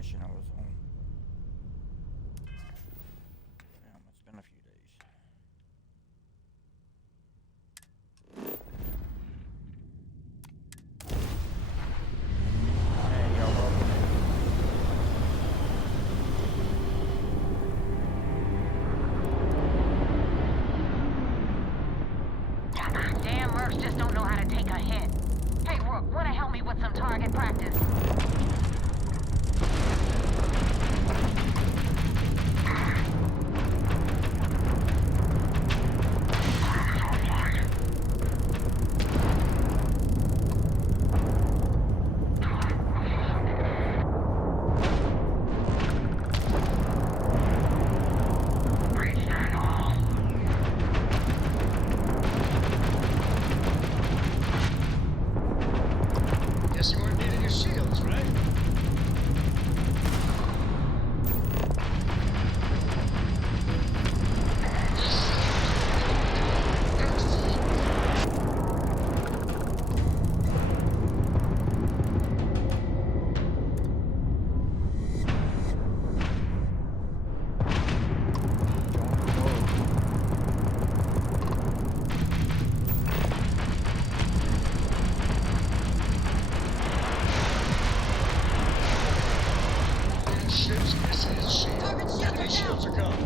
mission I was on. Damn, it's been a few days. Hey, y'all, welcome Damn mercs just don't know how to take a hit. Hey, Rook, wanna help me with some target practice? Guess you weren't needing your shields, right? Ships, missiles, shields. Enemy shields are gone.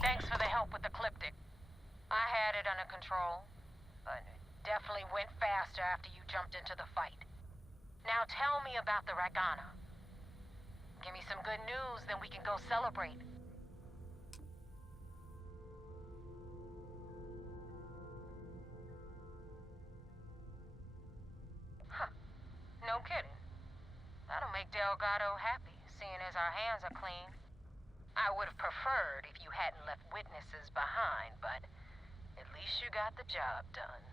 Thanks for the help with the Cliptic. I had it under control, but it definitely went faster after you jumped into the fight. Now tell me about the Ragana. Give me some good news, then we can go celebrate. Huh. No kidding. That'll make Delgado happy, seeing as our hands are clean. I would have preferred if you hadn't left witnesses behind, but at least you got the job done.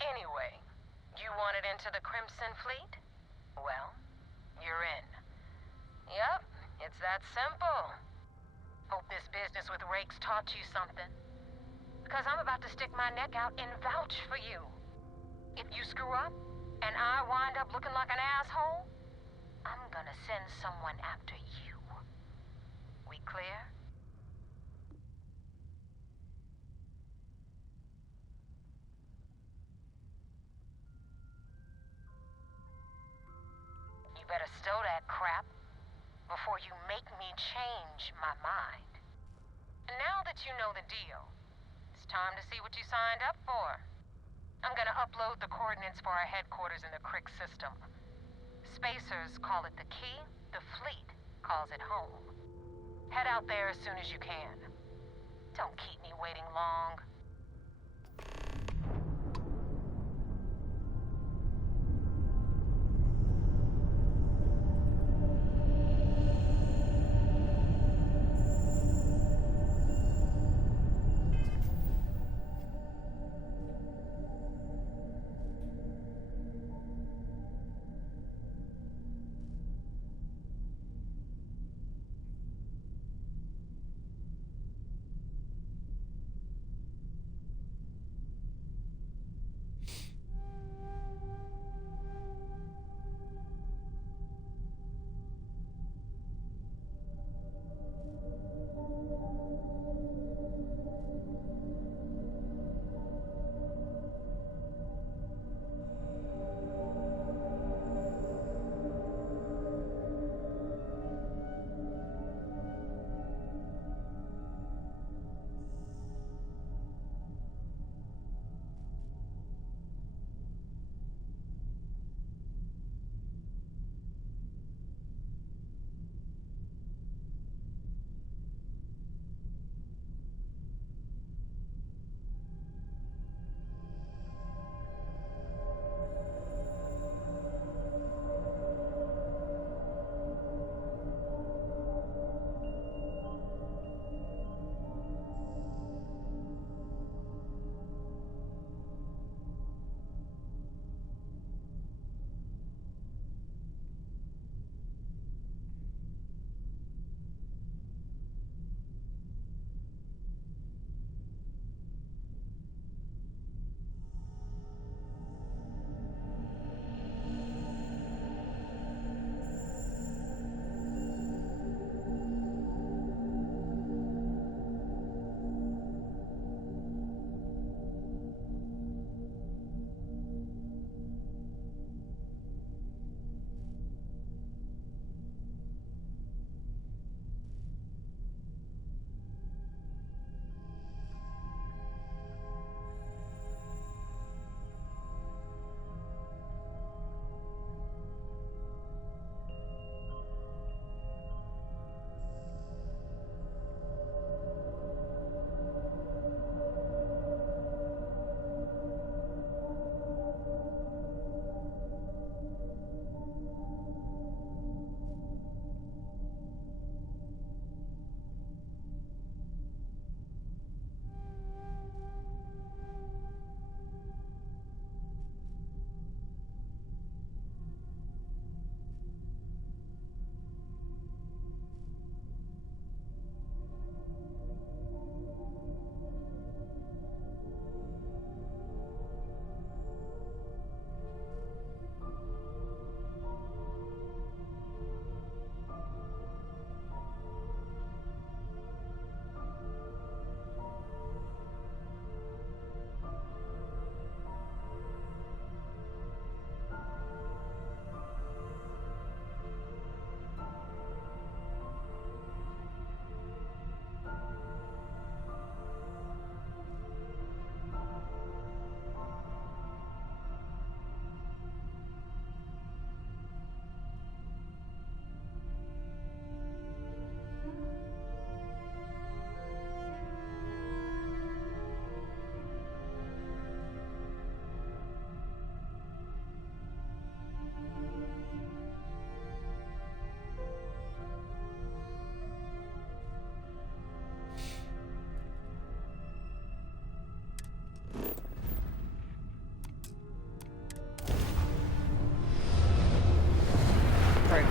Anyway, you wanted into the Crimson Fleet? Well, you're in. Yep, it's that simple. Hope this business with Rakes taught you something. Because I'm about to stick my neck out and vouch for you. If you screw up, and I wind up looking like an asshole, I'm gonna send someone after you. We clear? You better stow that crap before you make me change my mind. And now that you know the deal, it's time to see what you signed up for. I'm gonna upload the coordinates for our headquarters in the Crick system. Spacers call it the key, the fleet calls it home. Head out there as soon as you can. Don't keep me waiting long.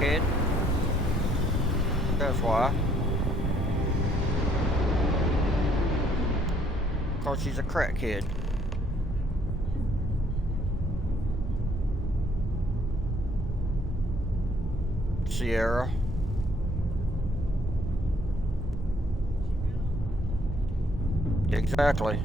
crackhead. That's why. Because she's a crackhead. Sierra. Exactly.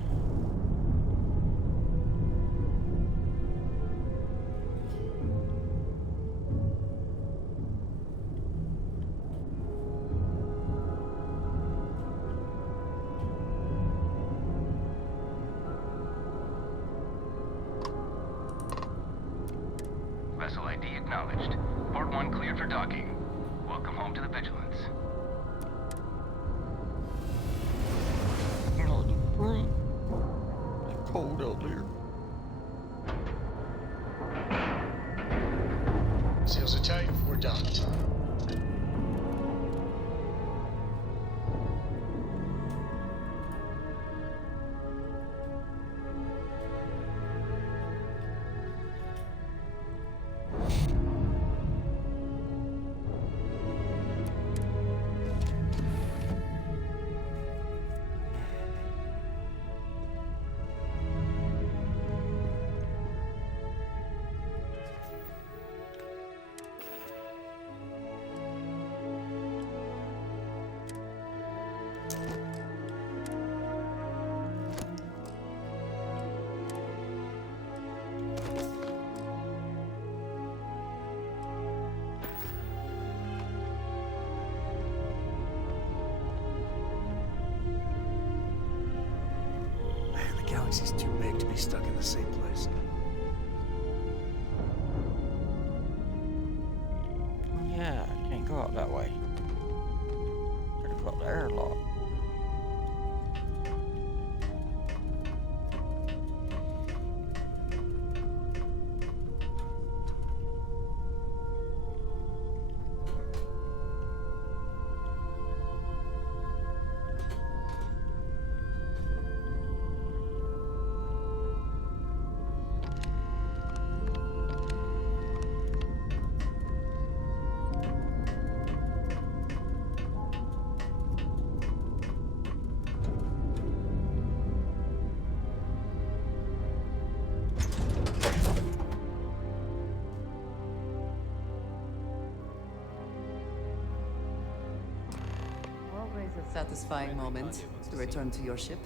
Vessel ID acknowledged. Port 1 cleared for docking. Welcome home to the Vigilance. It's cold out there. Seals are tight. We're done. Man, the galaxy's too big to be stuck in the same place. Yeah, I can't go out that way. Gotta go out the airlock. Always a satisfying moment to return to your ship.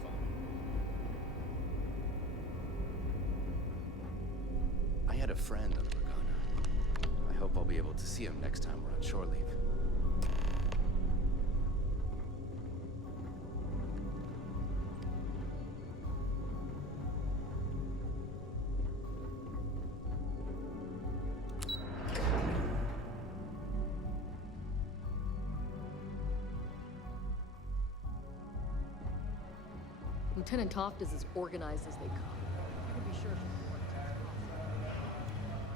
I had a friend on the Regana. I hope I'll be able to see him next time we're on shore leave. Lieutenant Toft is as organized as they come. You can be sure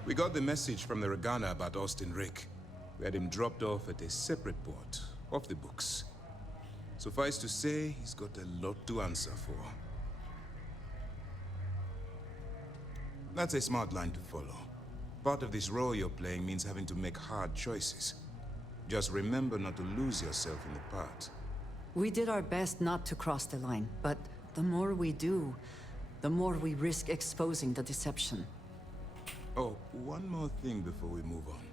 We got the message from the Regana about Austin Rick. We had him dropped off at a separate port, off the books. Suffice to say, he's got a lot to answer for. That's a smart line to follow. Part of this role you're playing means having to make hard choices. Just remember not to lose yourself in the part. We did our best not to cross the line, but the more we do, the more we risk exposing the deception. Oh, one more thing before we move on.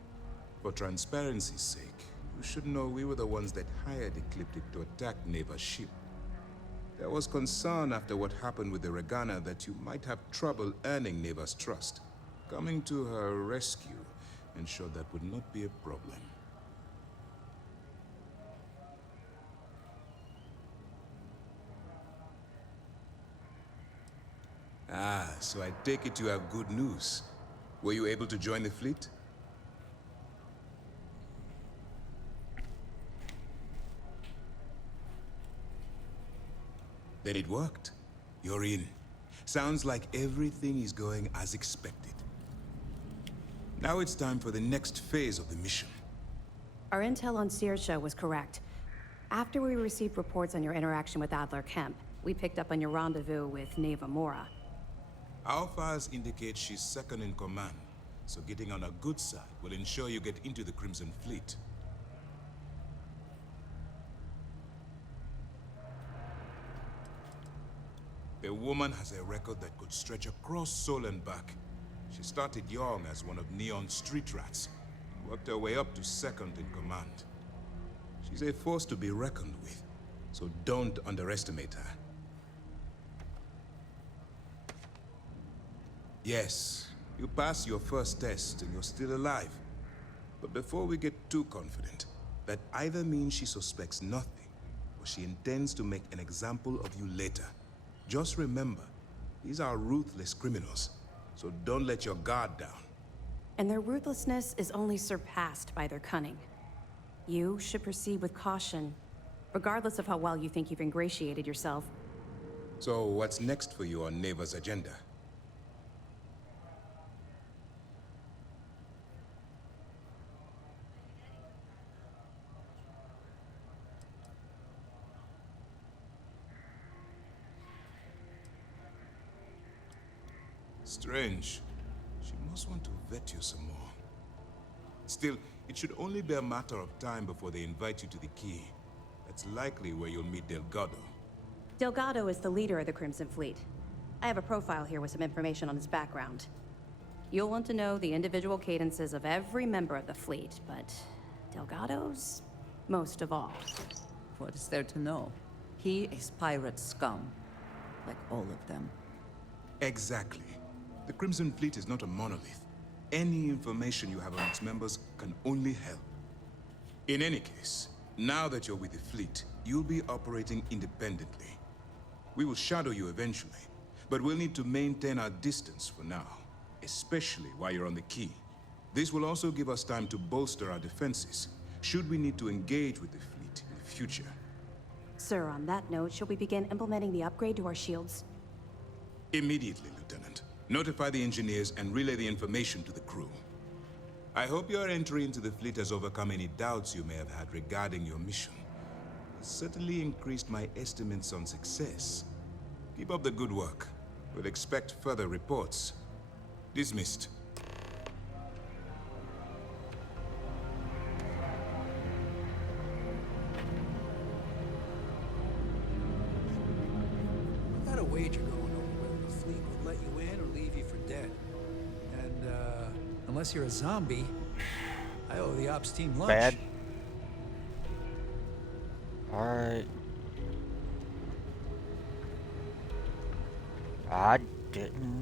For transparency's sake, you should know we were the ones that hired Ecliptic to attack Neva's ship. There was concern after what happened with the Regana that you might have trouble earning Neva's trust. Coming to her rescue ensured that would not be a problem. Ah, so I take it you have good news. Were you able to join the fleet? Then it worked. You're in. Sounds like everything is going as expected. Now it's time for the next phase of the mission. Our intel on Saoirse was correct. After we received reports on your interaction with Adler Kemp, we picked up on your rendezvous with Neva Mora. Our files indicate she's second in command, so getting on a good side will ensure you get into the Crimson Fleet. The woman has a record that could stretch across Sol and back. She started young as one of Neon's street rats, and worked her way up to second in command. She's a force to be reckoned with, so don't underestimate her. Yes, you passed your first test and you're still alive. But before we get too confident, that either means she suspects nothing, or she intends to make an example of you later. Just remember, these are ruthless criminals, so don't let your guard down. And their ruthlessness is only surpassed by their cunning. You should proceed with caution, regardless of how well you think you've ingratiated yourself. So what's next for you on Neva's agenda? Strange. She must want to vet you some more. Still, it should only be a matter of time before they invite you to the Key. That's likely where you'll meet Delgado. Delgado is the leader of the Crimson Fleet. I have a profile here with some information on his background. You'll want to know the individual cadences of every member of the fleet, but Delgado's most of all. What is there to know? He is pirate scum, like all of them. Exactly. The Crimson Fleet is not a monolith. Any information you have on its members can only help. In any case, now that you're with the fleet, you'll be operating independently. We will shadow you eventually, but we'll need to maintain our distance for now, especially while you're on the Key. This will also give us time to bolster our defenses, should we need to engage with the fleet in the future. Sir, on that note, shall we begin implementing the upgrade to our shields? Immediately, Lieutenant. Notify the engineers and relay the information to the crew. I hope your entry into the fleet has overcome any doubts you may have had regarding your mission. It's certainly increased my estimates on success. Keep up the good work. We'll expect further reports. Dismissed. I got a wager going over whether the fleet would let you in or leave you for dead. And, unless you're a zombie, I owe the ops team lunch. Bad. Alright. I didn't.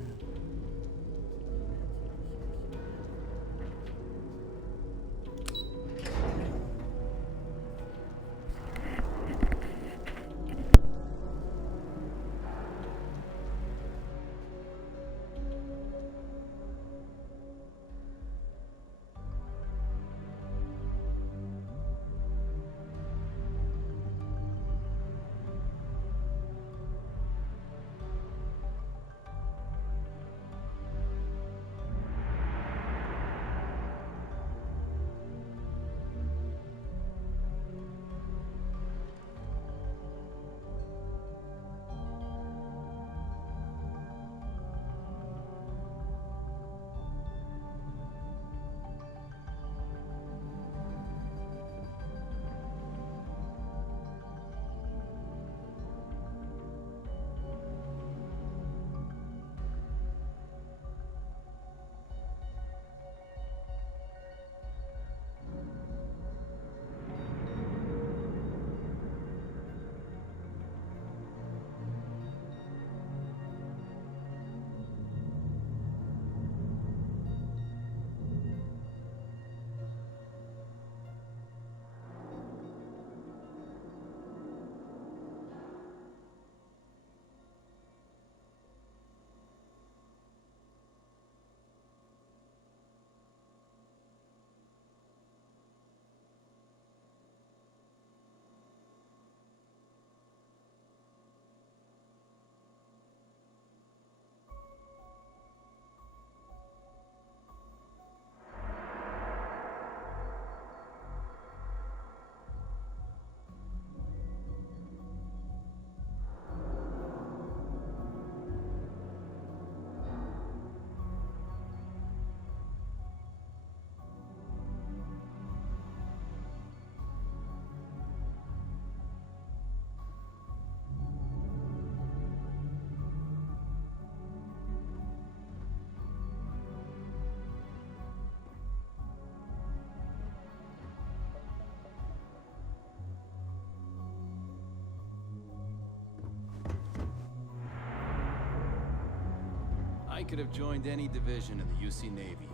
could have joined any division of the UC Navy.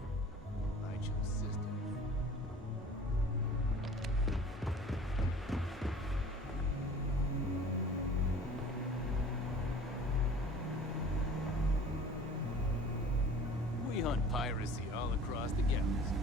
I chose systems. We hunt piracy all across the galaxy.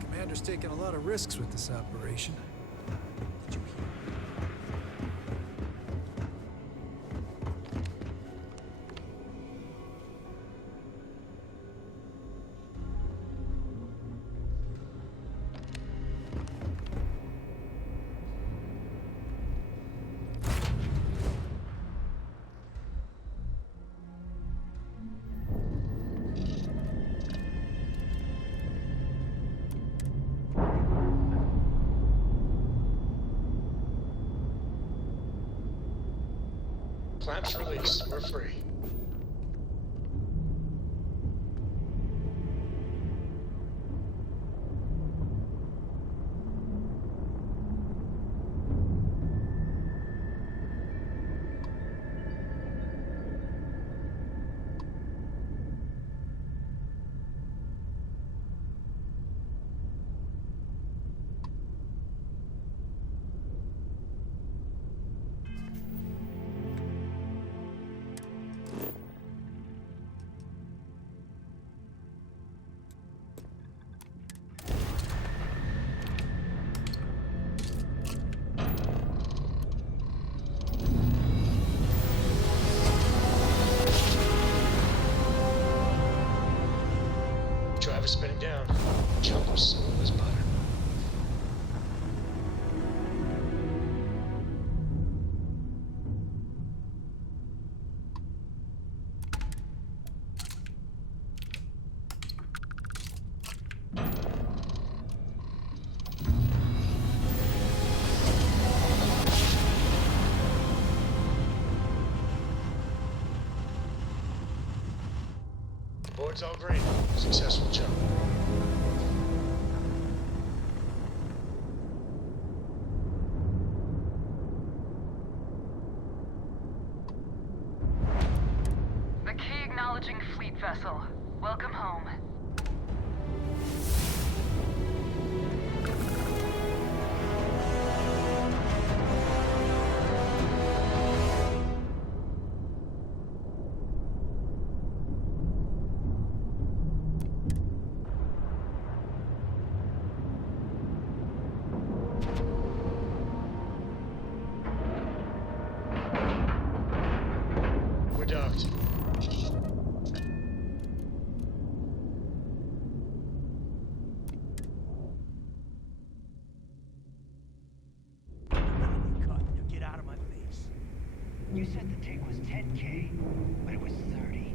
Commander's taking a lot of risks with this operation. Did you hear? Clamps released. We're free. Driver spinning down. Jump was smooth as butter. Board's all green. Successful jump. The key acknowledging fleet vessel. Welcome home. We're docked. Get out of my face. You said the take was 10K, but it was 30.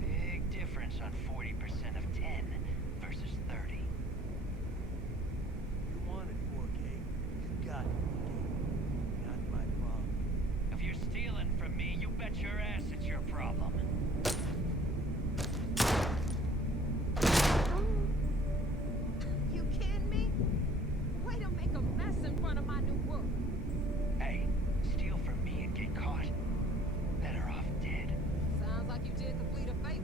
Big difference on 40% of 10 versus 30. You wanted 4K. You got 4K. Not my problem. If you're stealing from me, you bet your ass it's your problem. You kidding me? Way to make a mess in front of my new book. Hey, steal from me and get caught. Better off dead. Sounds like you did the fleet a favor.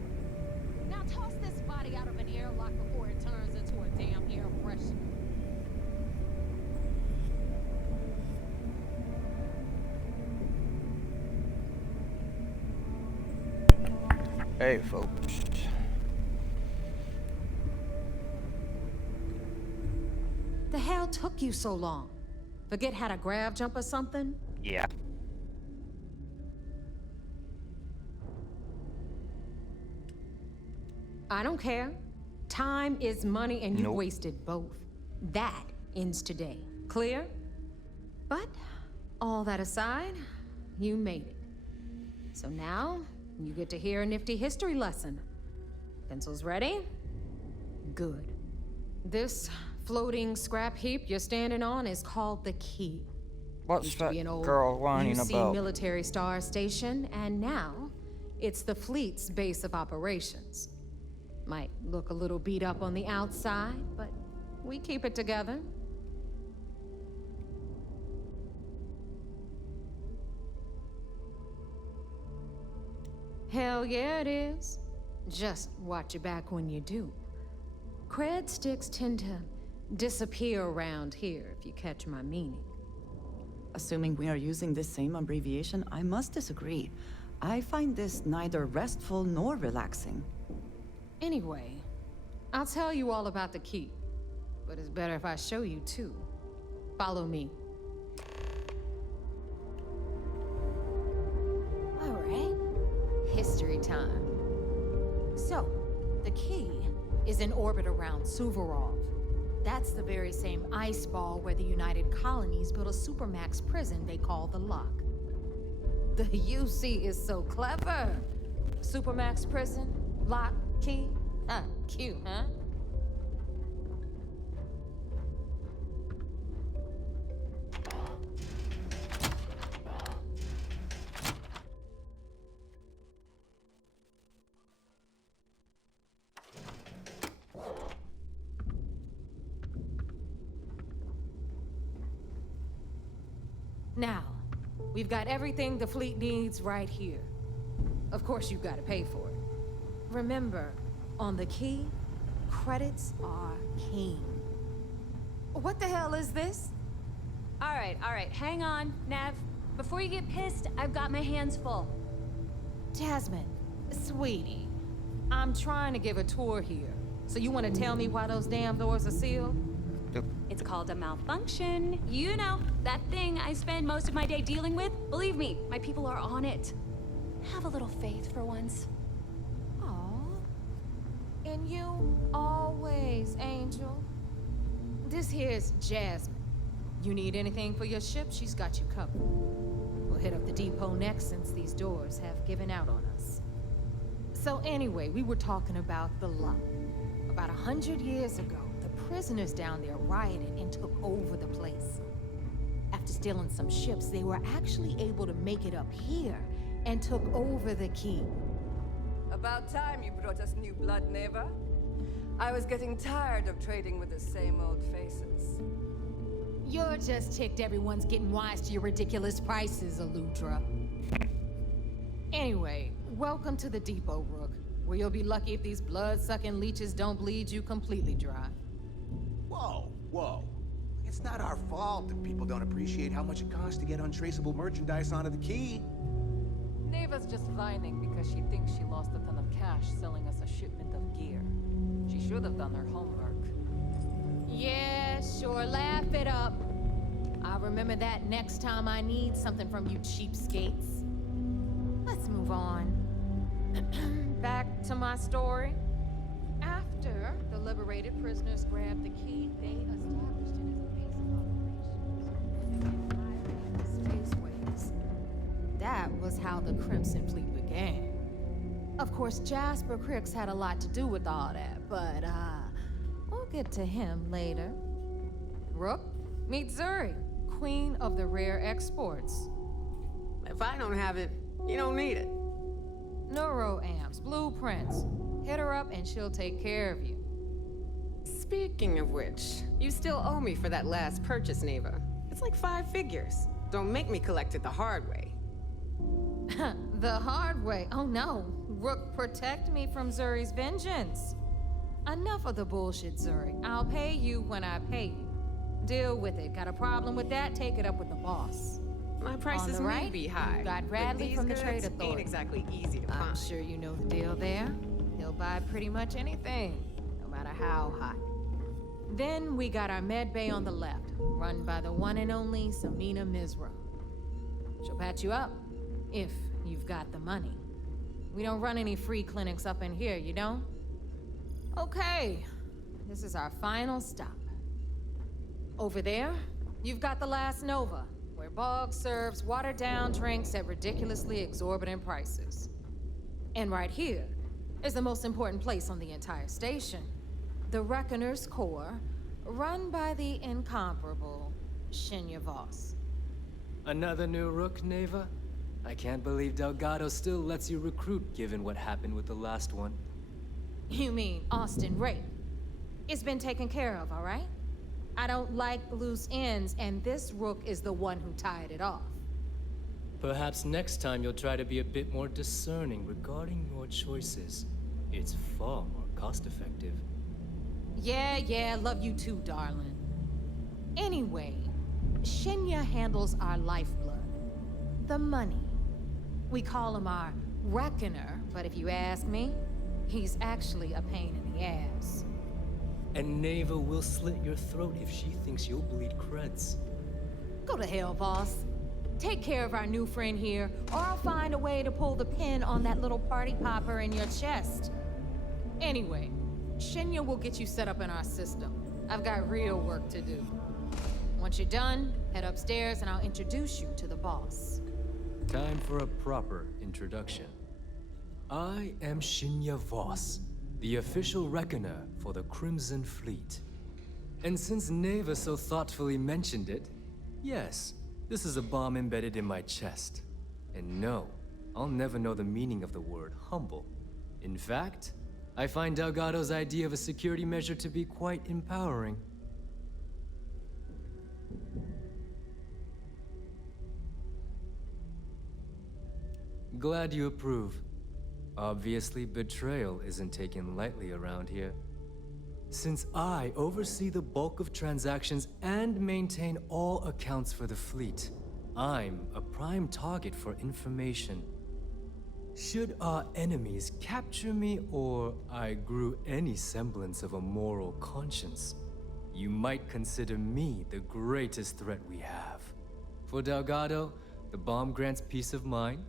Now toss this body out of an airlock before it turns into a damn air freshener. Hey, folks. The hell took you so long? Forget how to grav jump or something? Yeah. I don't care. Time is money and you Nope. wasted both. That ends today. Clear? But All that aside, you made it. So now, you get to hear a nifty history lesson. Pencils ready? Good. This floating scrap heap you're standing on is called the Key. What's Used to that be an old girl whining UC about? military star station, and now it's the fleet's base of operations. Might look a little beat up on the outside, but we keep it together. Hell yeah, it is. Just watch your back when you do. Cred sticks tend to disappear around here, if you catch my meaning. Assuming we are using the same abbreviation, I must disagree. I find this neither restful nor relaxing. Anyway, I'll tell you all about the Key. But it's better if I show you too. Follow me. All right. History time. So, the Key is in orbit around Suvorov. That's the very same ice ball where the United Colonies built a supermax prison they call the Lock. The UC is so clever. Supermax prison, Lock, Key. Cute, huh? Now, we've got everything the fleet needs right here. Of course, you've got to pay for it. Remember, on the Key, credits are king. What the hell is this? All right, hang on, Nev. Before you get pissed, I've got my hands full. Jasmine, sweetie, I'm trying to give a tour here. So you want to tell me why those damn doors are sealed? It's called a malfunction. You know, that thing I spend most of my day dealing with. Believe me, my people are on it. Have a little faith for once. Aw. And you always, Angel. This here's Jasmine. You need anything for your ship, she's got you covered. We'll hit up the depot next since these doors have given out on us. So anyway, we were talking about the Lock. About 100 years ago, the prisoners down there rioted and took over the place. After stealing some ships, they were actually able to make it up here and took over the Key. About time you brought us new blood, Neva. I was getting tired of trading with the same old faces. You're just ticked everyone's getting wise to your ridiculous prices, Aludra. Anyway, welcome to the depot, Rook, where you'll be lucky if these blood-sucking leeches don't bleed you completely dry. Whoa. It's not our fault that people don't appreciate how much it costs to get untraceable merchandise onto the Key. Neva's just whining because she thinks she lost a ton of cash selling us a shipment of gear. She should have done her homework. Yeah, sure, laugh it up. I'll remember that next time I need something from you cheapskates. Let's move on. Back to my story. After the liberated prisoners grabbed the Key, they established it as a base of operations and spaceways. That was how the Crimson Fleet began. Of course, Jasper Cricks had a lot to do with all that, but we'll get to him later. Rook, meet Zuri, queen of the rare exports. If I don't have it, you don't need it. Neuroamps, blueprints. Hit her up and she'll take care of you. Speaking of which, you still owe me for that last purchase, Neva. It's like 5 figures. Don't make me collect it the hard way. The hard way? Oh no. Rook, protect me from Zuri's vengeance. Enough of the bullshit, Zuri. I'll pay you when I pay you. Deal with it. Got a problem with that? Take it up with the boss. My prices may be high, you got but Bradley these from the goods Trade Authority. ain't exactly easy to I'm find. sure you know the deal there. He'll buy pretty much anything, no matter how hot. Then we got our med bay on the left, run by the one and only Samina Mizra. She'll patch you up, if you've got the money. We don't run any free clinics up in here, you don't? Okay, this is our final stop. Over there, you've got the last Nova, where Bog serves watered-down drinks at ridiculously exorbitant prices. And right here is the most important place on the entire station. The Reckoner's Core, run by the incomparable Shinya Voss. Another new Rook, Neva? I can't believe Delgado still lets you recruit, given what happened with the last one. You mean Austin Ray? It's been taken care of, all right? I don't like loose ends, and this Rook is the one who tied it off. Perhaps next time you'll try to be a bit more discerning regarding your choices. It's far more cost-effective. Yeah, love you too, darling. Anyway, Shinya handles our lifeblood. The money. We call him our Reckoner, but if you ask me, he's actually a pain in the ass. And Neva will slit your throat if she thinks you'll bleed creds. Go to hell, boss. Take care of our new friend here, or I'll find a way to pull the pin on that little party popper in your chest. Anyway, Shinya will get you set up in our system. I've got real work to do. Once you're done, head upstairs and I'll introduce you to the boss. Time for a proper introduction. I am Shinya Voss, the official reckoner for the Crimson Fleet. And since Neva so thoughtfully mentioned it, yes, this is a bomb embedded in my chest. And no, I'll never know the meaning of the word humble. In fact, I find Delgado's idea of a security measure to be quite empowering. Glad you approve. Obviously, betrayal isn't taken lightly around here. Since I oversee the bulk of transactions and maintain all accounts for the fleet, I'm a prime target for information. Should our enemies capture me, or I grew any semblance of a moral conscience, you might consider me the greatest threat we have. For Delgado, the bomb grants peace of mind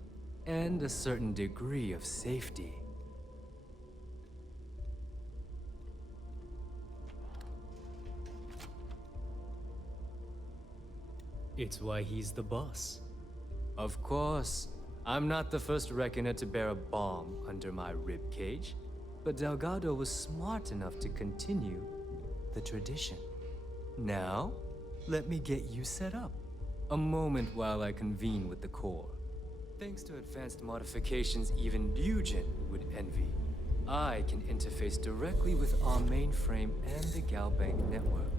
and a certain degree of safety. It's why he's the boss. Of course, I'm not the first reckoner to bear a bomb under my ribcage, but Delgado was smart enough to continue the tradition. Now, let me get you set up. A moment while I convene with the core. Thanks to advanced modifications even Bugin would envy, I can interface directly with our mainframe and the Galbank network.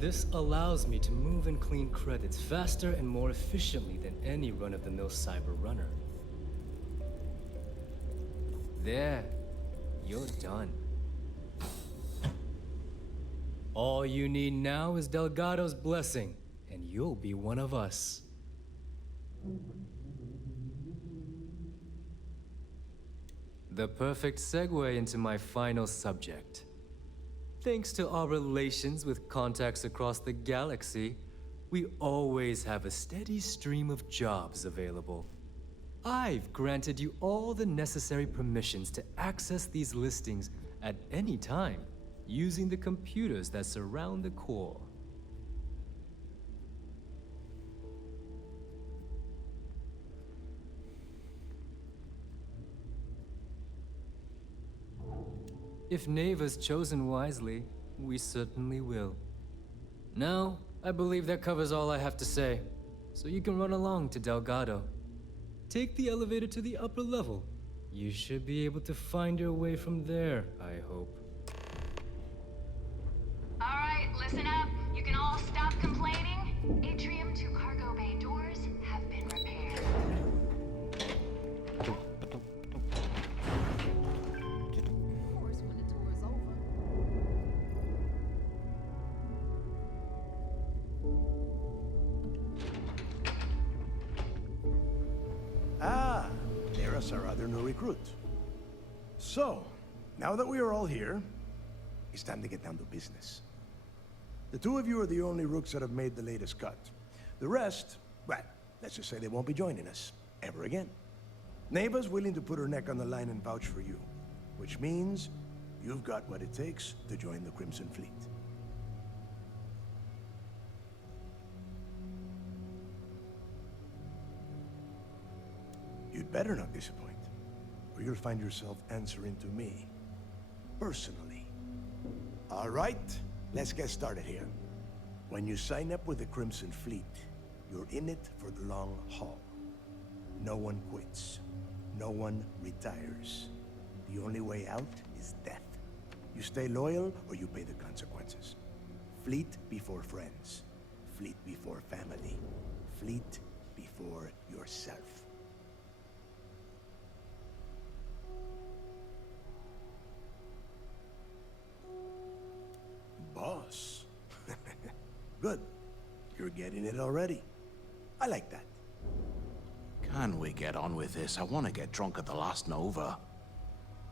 This allows me to move and clean credits faster and more efficiently than any run-of-the-mill cyber runner. There, you're done. All you need now is Delgado's blessing, and you'll be one of us. The perfect segue into my final subject. Thanks to our relations with contacts across the galaxy, we always have a steady stream of jobs available. I've granted you all the necessary permissions to access these listings at any time, using the computers that surround the core. If Neva's chosen wisely, we certainly will. Now, I believe that covers all I have to say, so you can run along to Delgado. Take the elevator to the upper level. You should be able to find your way from there, I hope. All right, listen up. You can all stop complaining. Atrium to cargo bay doors have been repaired. Ah, there's our other new recruit. So, now that we are all here, it's time to get down to business. The two of you are the only Rooks that have made the latest cut. The rest, well, let's just say they won't be joining us ever again. Neva's willing to put her neck on the line and vouch for you, which means you've got what it takes to join the Crimson Fleet. better not disappoint, or you'll find yourself answering to me, personally. All right, let's get started here. When you sign up with the Crimson Fleet, you're in it for the long haul. No one quits. No one retires. The only way out is death. You stay loyal or you pay the consequences. Fleet before friends. Fleet before family. Fleet before yourself. Boss. Good. You're getting it already. I like that. Can we get on with this? I want to get drunk at the last Nova.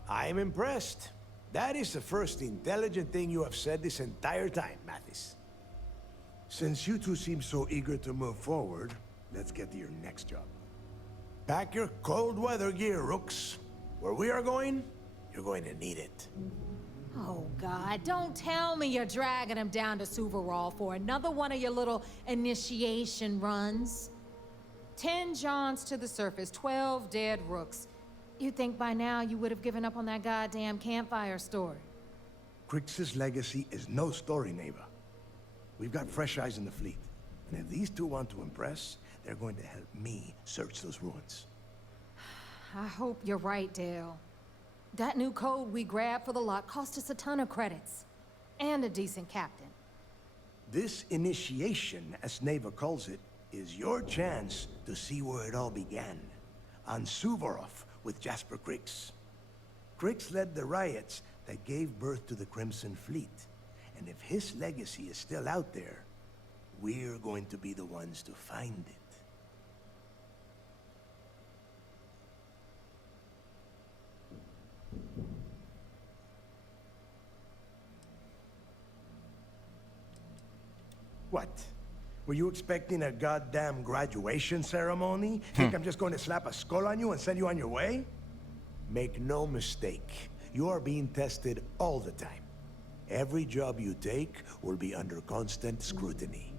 I'm impressed. That is the first intelligent thing you have said this entire time, Mathis. Since you two seem so eager to move forward, let's get to your next job. Pack your cold weather gear, Rooks. Where we are going, you're going to need it. Oh, God, don't tell me you're dragging him down to Suvarol for another one of your little initiation runs. 10 Johns to the surface, 12 dead Rooks. You'd think by now you would have given up on that goddamn campfire story. Crix's legacy is no story, Neva. We've got fresh eyes in the fleet. And if these two want to impress, they're going to help me search those ruins. I hope you're right, Dale. That new code we grabbed for the lot cost us a ton of credits. And a decent captain. This initiation, as Neva calls it, is your chance to see where it all began. On Suvorov with Jasper Crix. Crix led the riots that gave birth to the Crimson Fleet. And if his legacy is still out there, we're going to be the ones to find it. What? Were you expecting a goddamn graduation ceremony? Think I'm just going to slap a skull on you and send you on your way? Make no mistake, you are being tested all the time. Every job you take will be under constant scrutiny.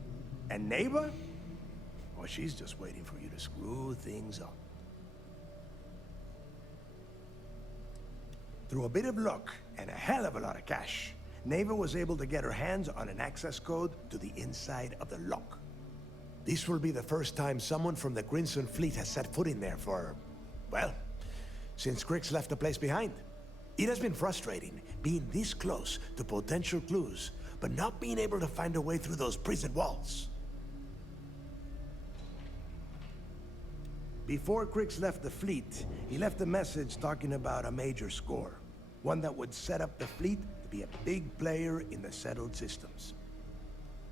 And Neva? Well, she's just waiting for you to screw things up. Through a bit of luck and a hell of a lot of cash, Neva was able to get her hands on an access code to the inside of the lock. This will be the first time someone from the Crimson Fleet has set foot in there for, well, since Crix left the place behind. It has been frustrating, being this close to potential clues, but not being able to find a way through those prison walls. Before Crix left the fleet, he left a message talking about a major score. One that would set up the fleet to be a big player in the settled systems.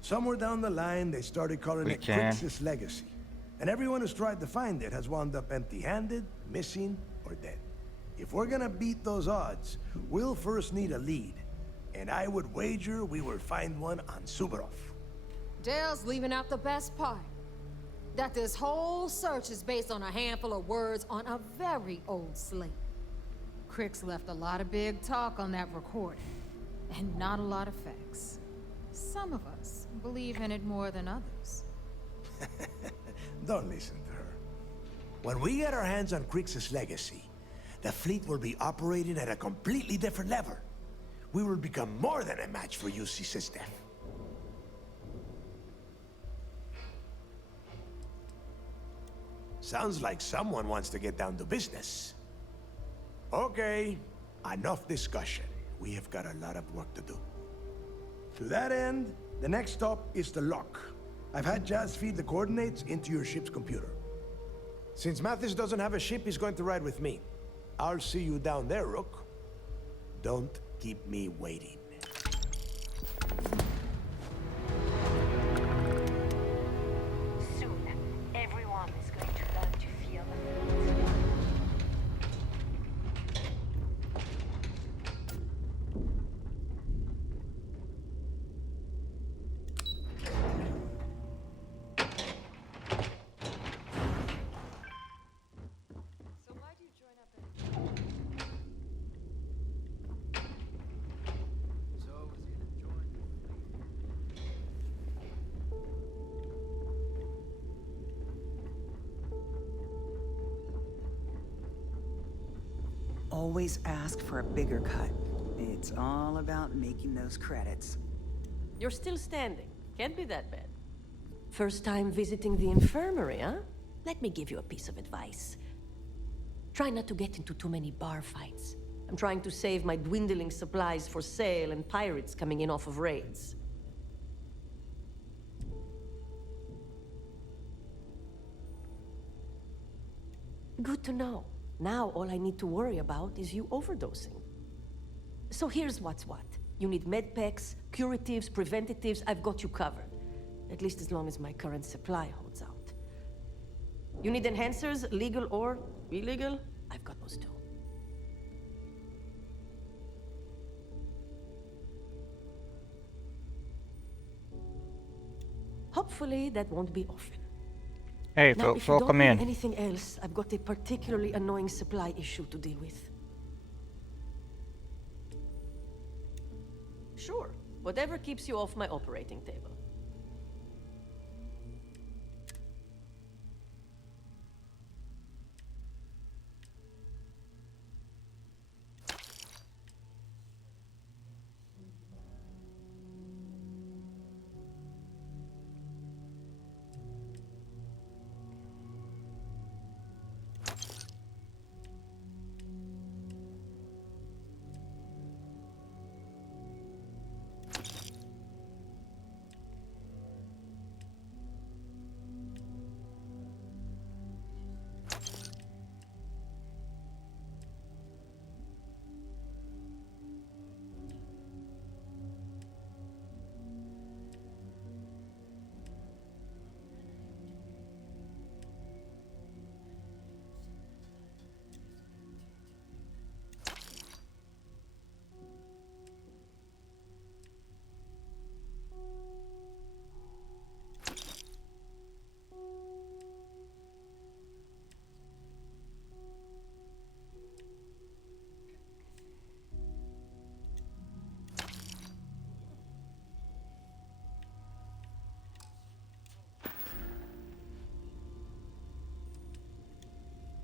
Somewhere down the line, they started calling it Crix's legacy. And everyone who's tried to find it has wound up empty-handed, missing, or dead. If we're gonna beat those odds, we'll first need a lead. And I would wager we will find one on Suvorov. Dale's leaving out the best part. That this whole search is based on a handful of words on a very old slate. Crix left a lot of big talk on that recording, and not a lot of facts. Some of us believe in it more than others. Don't listen to her. When we get our hands on Crix's legacy, the fleet will be operating at a completely different level. We will become more than a match for UC System. Sounds like someone wants to get down to business. Okay, enough discussion. We have got a lot of work to do. To that end, the next stop is the lock. I've had Jazz feed the coordinates into your ship's computer. Since Mathis doesn't have a ship, he's going to ride with me. I'll see you down there, Rook. Don't keep me waiting. Soon, everyone is going to learn to feel the always ask for a bigger cut. It's all about making those credits. You're still standing. Can't be that bad. First time visiting the infirmary, huh? Let me give you a piece of advice. Try not to get into too many bar fights. I'm trying to save my dwindling supplies for sale and pirates coming in off of raids. Good to know. Now all I need to worry about is you overdosing. So here's what's what. You need medpacks, curatives, preventatives, I've got you covered. At least as long as my current supply holds out. You need enhancers, legal or illegal? I've got those too. Hopefully that won't be often. Hey Now, folks, if you welcome don't in. need anything else, I've got a particularly annoying supply issue to deal with. Sure, whatever keeps you off my operating table.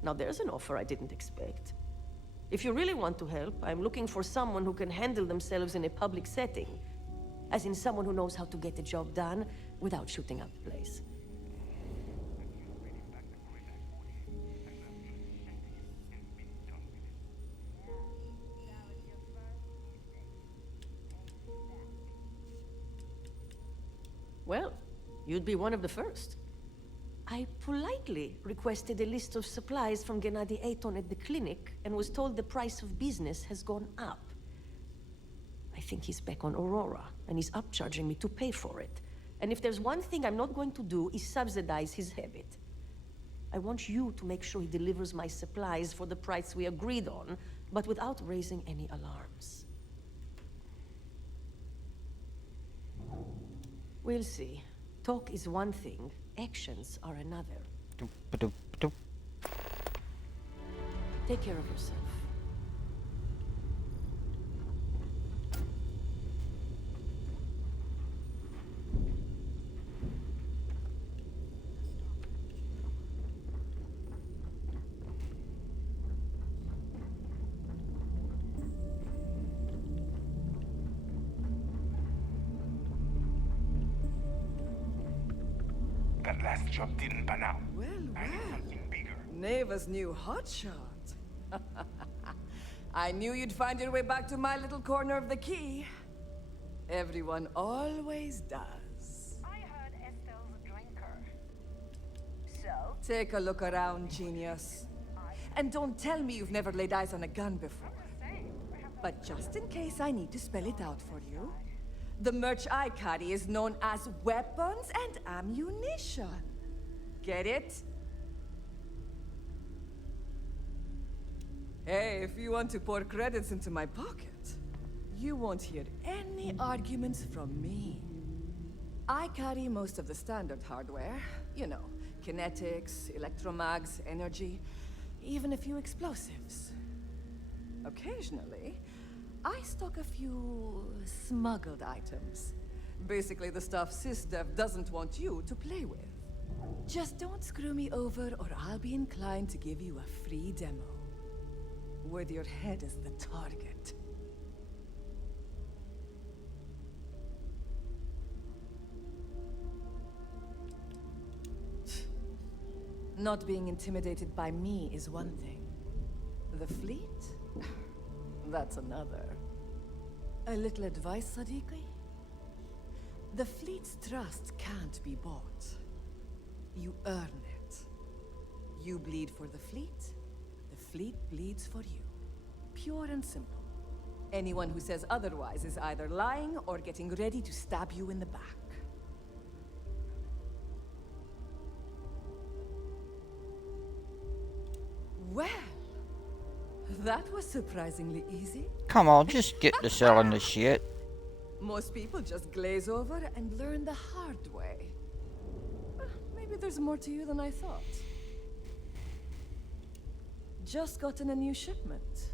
Now there's an offer I didn't expect. If you really want to help, I'm looking for someone who can handle themselves in a public setting. As in someone who knows how to get the job done without shooting up the place. Well, you'd be one of the first. I politely requested a list of supplies from Gennady Aton at the clinic and was told the price of business has gone up. I think he's back on Aurora, and he's upcharging me to pay for it. And if there's one thing I'm not going to do is subsidize his habit. I want you to make sure he delivers my supplies for the price we agreed on, but without raising any alarms. We'll see. Talk is one thing, actions are another. Take care of yourself. That last job didn't pan out. Well, I need something bigger. Neva's new hotshot. I knew you'd find your way back to my little corner of the key. Everyone always does. I heard Estelle's a drinker. So? Take a look around, genius. And don't tell me you've never laid eyes on a gun before. But just in case I need to spell it out for you, the merch I carry is known as weapons and ammunition. Get it? Hey, if you want to pour credits into my pocket, you won't hear any arguments from me. I carry most of the standard hardware. You know, kinetics, electromags, energy, even a few explosives. Occasionally, I stock a few smuggled items. Basically the stuff SysDev doesn't want you to play with. Just don't screw me over or I'll be inclined to give you a free demo. with your head as the target. Not being intimidated by me is one thing. The fleet? That's another. A little advice, Sadiqi? The fleet's trust can't be bought. You earn it. You bleed for the fleet bleeds for you. Pure and simple. Anyone who says otherwise is either lying or getting ready to stab you in the back. Well, that was surprisingly easy. Come on, just get to selling the shit. Most people just glaze over and learn the hard way. Maybe there's more to you than I thought. Just gotten a new shipment.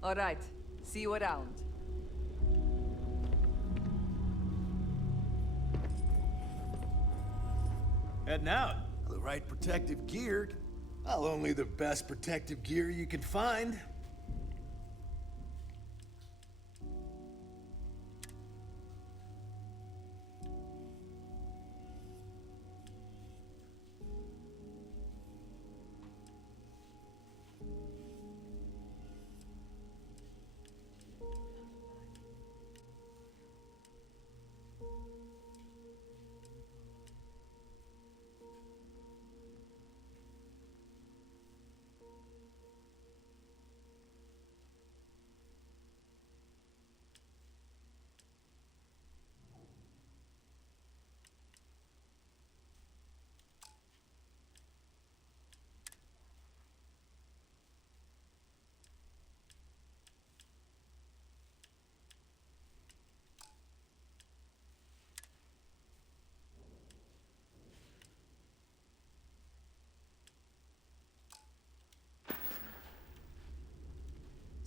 All right, see you around. Heading out. The right protective gear. Well, only the best protective gear you can find.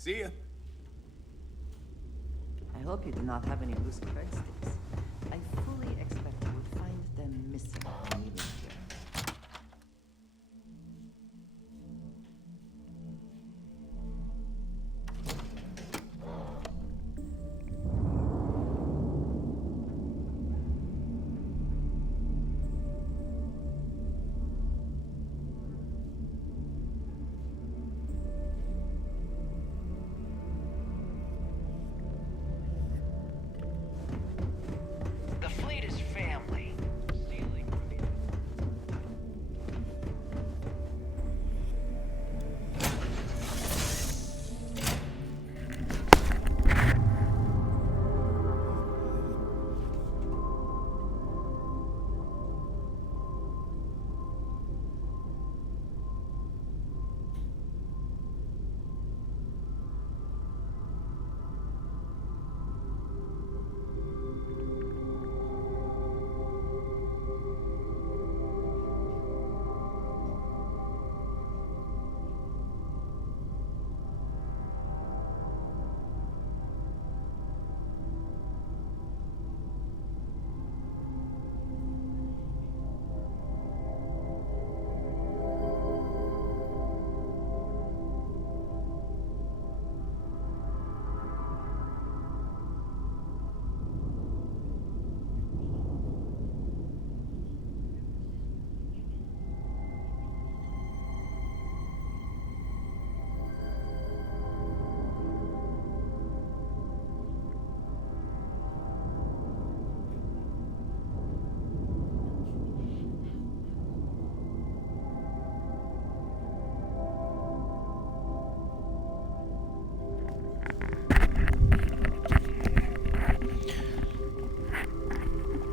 See ya. I hope you do not have any loose breadsticks. I fully expect you will find them missing when you leave here. The fleet is family. Stealing from each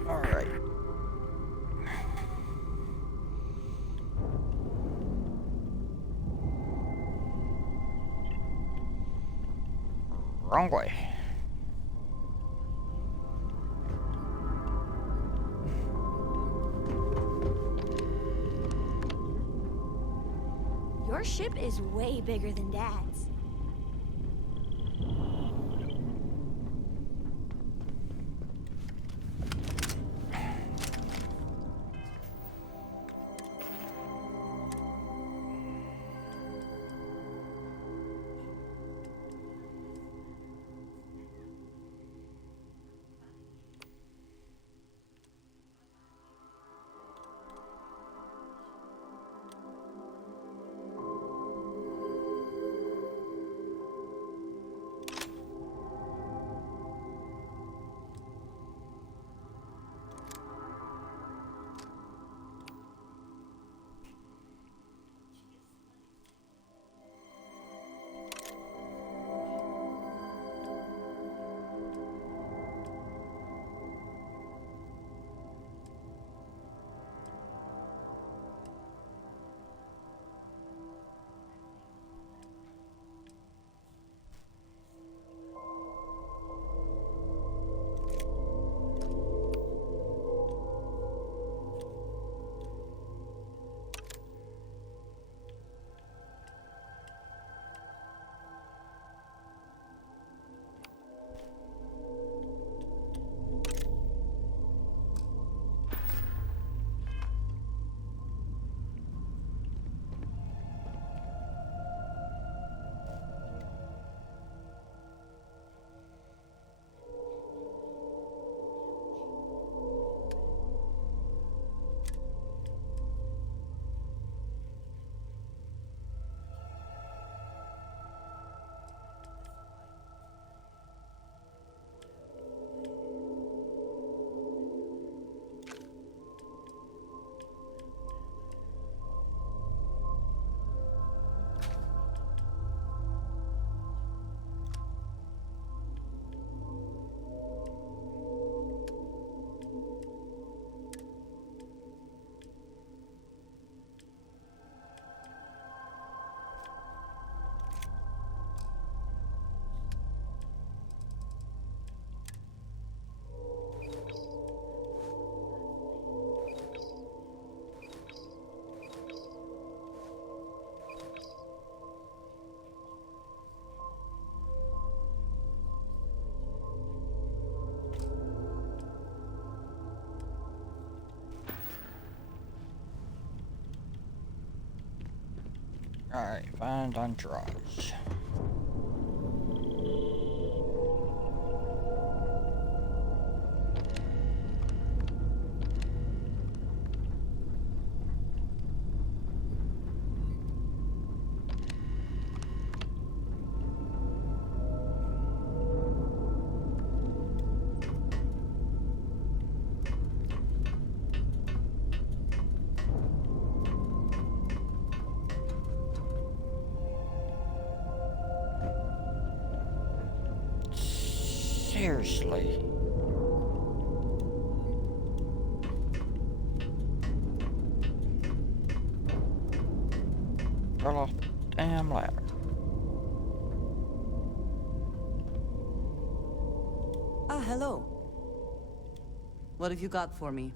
Alright. Wrong way. Your ship is way bigger than Dad's. Alright, find entourage. Seriously. Fell off the damn ladder. Ah, hello. What have you got for me?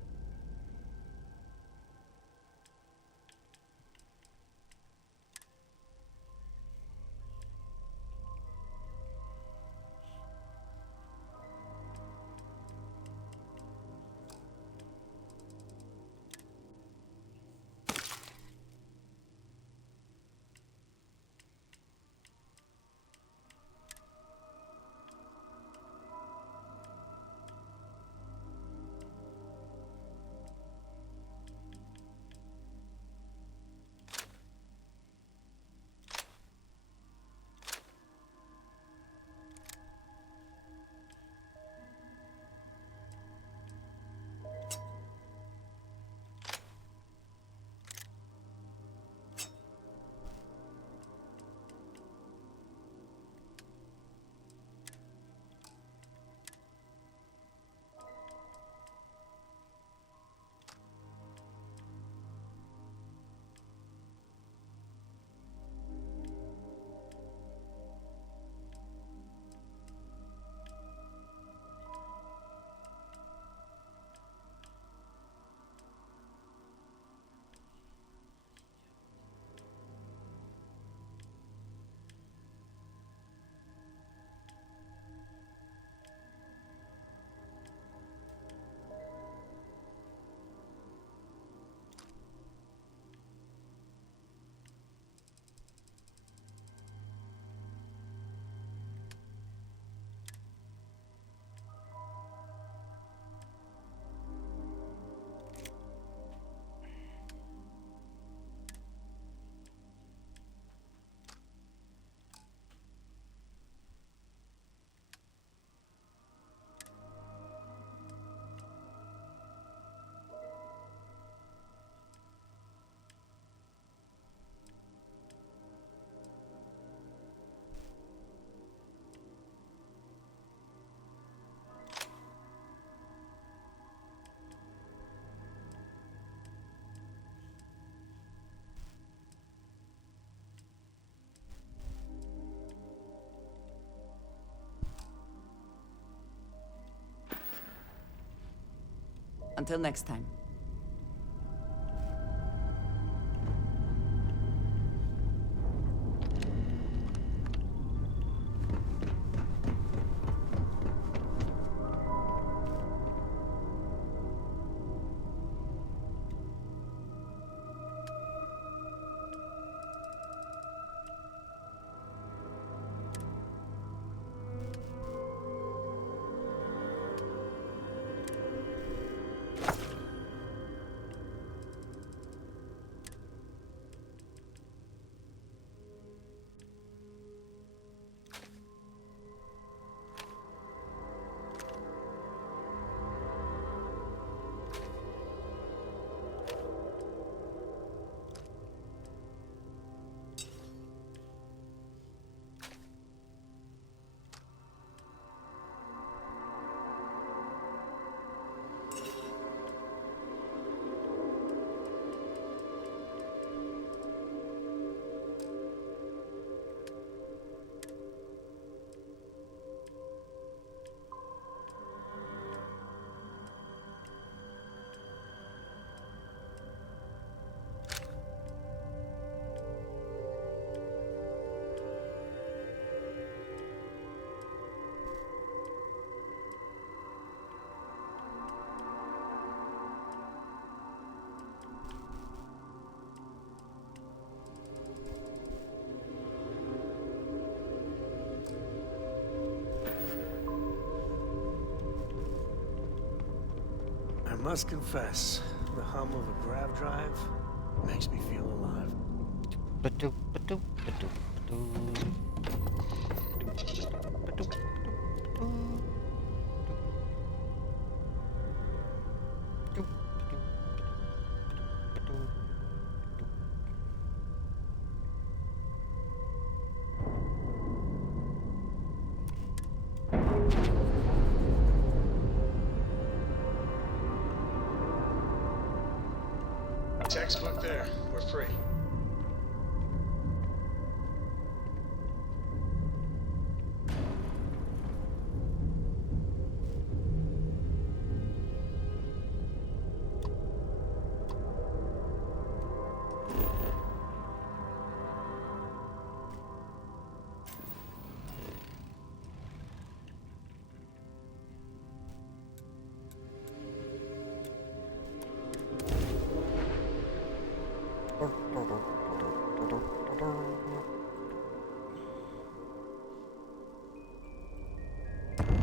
Until next time. must confess, the hum of a grav drive makes me feel alive. Textbook there. We're free.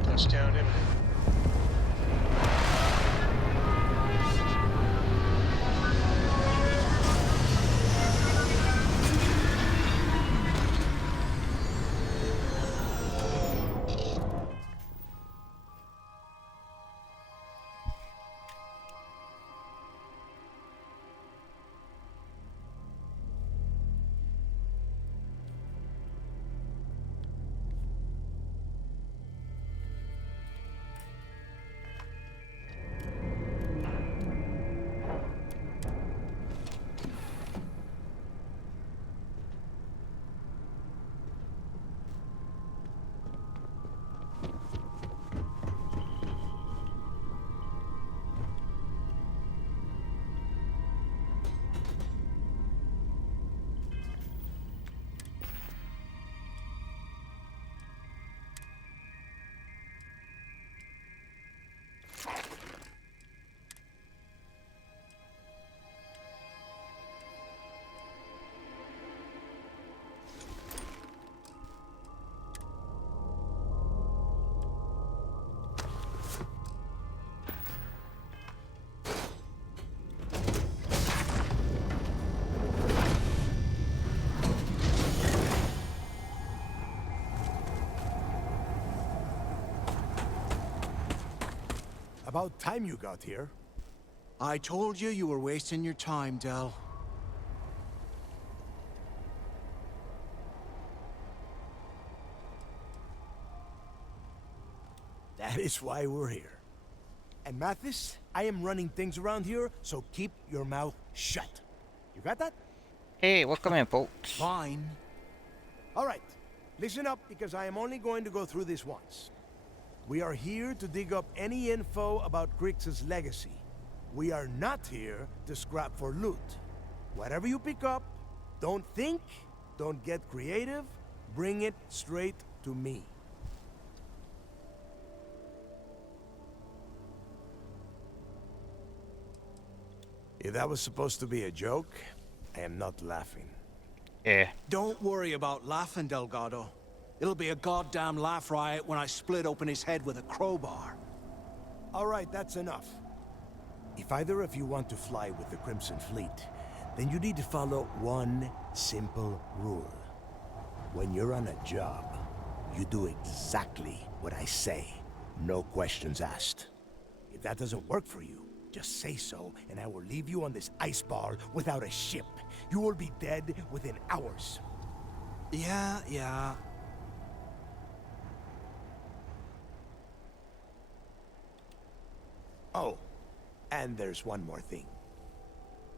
Touchdown imminent. About time you got here. I told you were wasting your time, Del. That is why we're here. And Mathis, I am running things around here, so keep your mouth shut. You got that? Hey, welcome in, folks. Fine. All right, listen up, because I am only going to go through this once. We are here to dig up any info about Grix's legacy. We are not here to scrap for loot. Whatever you pick up, don't think, don't get creative, bring it straight to me. If that was supposed to be a joke, I am not laughing. Yeah. Don't worry about laughing, Delgado. It'll be a goddamn laugh riot when I split open his head with a crowbar. All right, that's enough. If either of you want to fly with the Crimson Fleet, then you need to follow one simple rule. When you're on a job, you do exactly what I say. No questions asked. If that doesn't work for you, just say so, and I will leave you on this ice ball without a ship. You will be dead within hours. Yeah. Oh, and there's one more thing.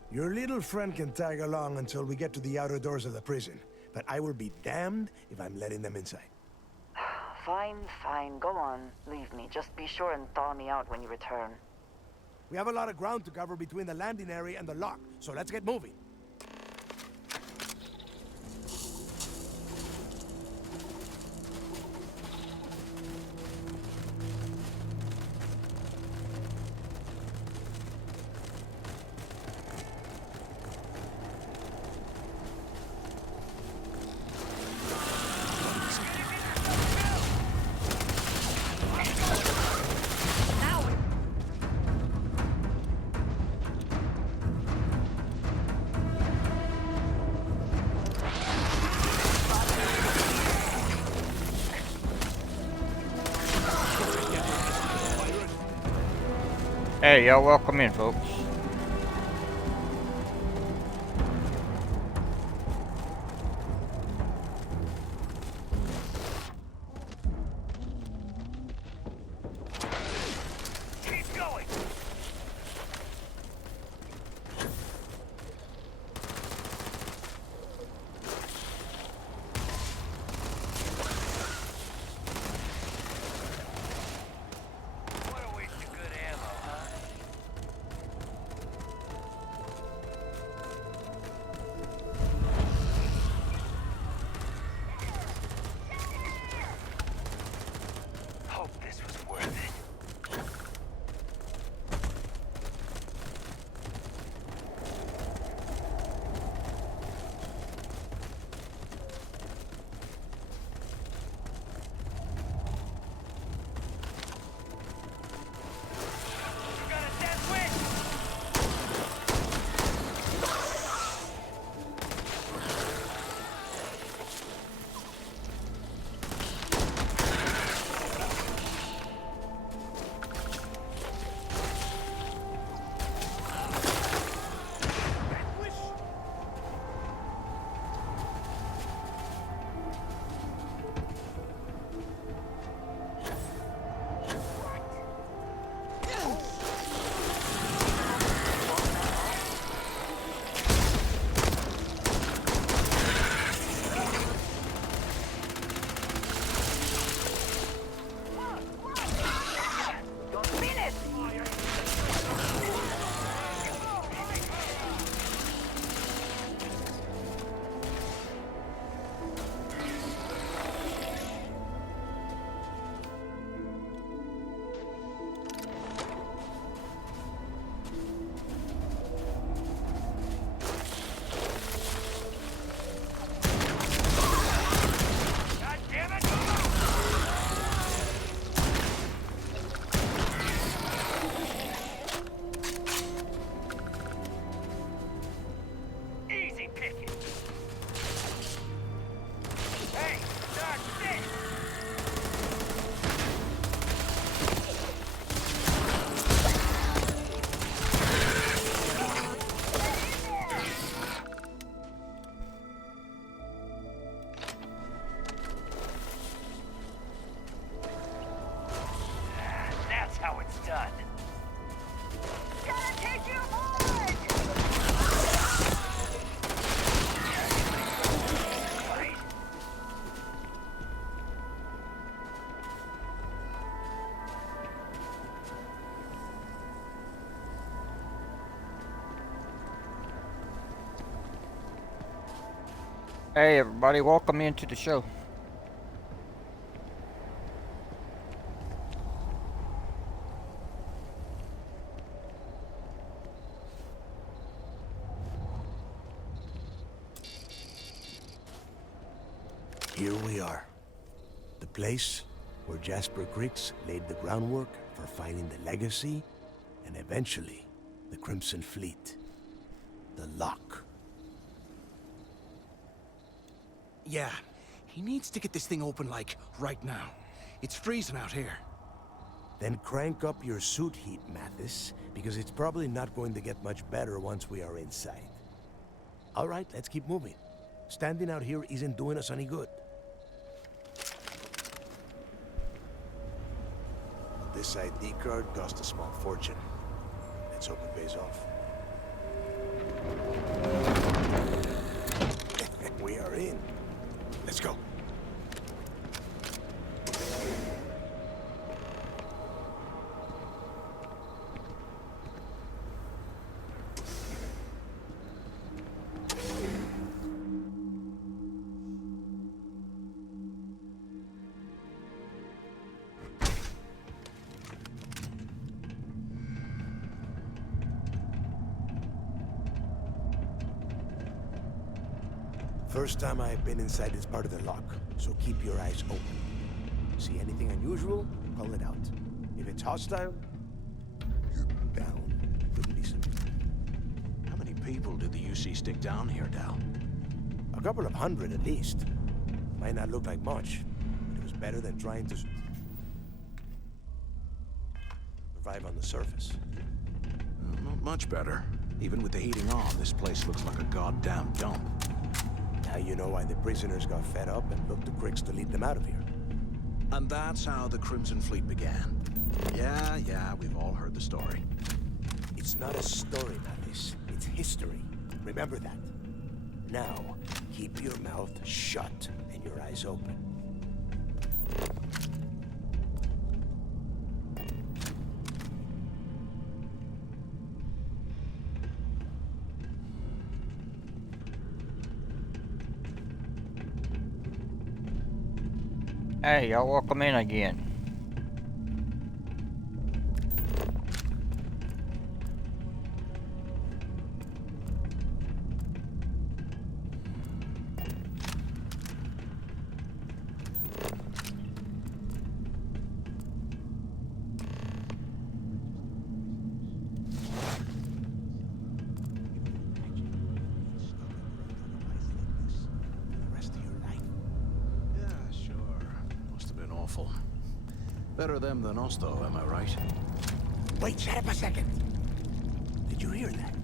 Your little friend can tag along until we get to the outer doors of the prison, but I will be damned if I'm letting them inside. Fine, go on. Leave me. Just be sure and thaw me out when you return. We have a lot of ground to cover between the landing area and the lock, so let's get moving. Hey, y'all welcome in, folks. Keep going. What a waste of good ammo, huh? Hope this was worth it. You got a dead wind! God damn it! Easy picking. Hey, Doc, sit! That's how it's done. Gotta take you hard! Right. Hey, everybody, welcome into the show. Here we are. The place where Jasper Griggs laid the groundwork for finding the legacy and eventually the Crimson Fleet. The Lock. Yeah, he needs to get this thing open, like, right now. It's freezing out here. Then crank up your suit heat, Mathis, because it's probably not going to get much better once we are inside. All right, let's keep moving. Standing out here isn't doing us any good. This ID card cost a small fortune. Let's hope it pays off. We are in. Let's go. First time I've been inside this part of the lock, so keep your eyes open. See anything unusual, call it out. If it's hostile, you're down. Could be some. How many people did the UC stick down here, Dal? A couple of hundred at least. Might not look like much, but it was better than trying to... survive on the surface. Not much better. Even with the heating on, this place looks like a goddamn dump. Now you know why the prisoners got fed up and looked to Cricks to lead them out of here. And that's how the Crimson Fleet began. Yeah, we've all heard the story. It's not a story, Mattis. It's history. Remember that. Now, keep your mouth shut and your eyes open. Hey, y'all welcome in again. Awful. Better them than us, though, am I right? Wait, shut up a second. Did you hear that?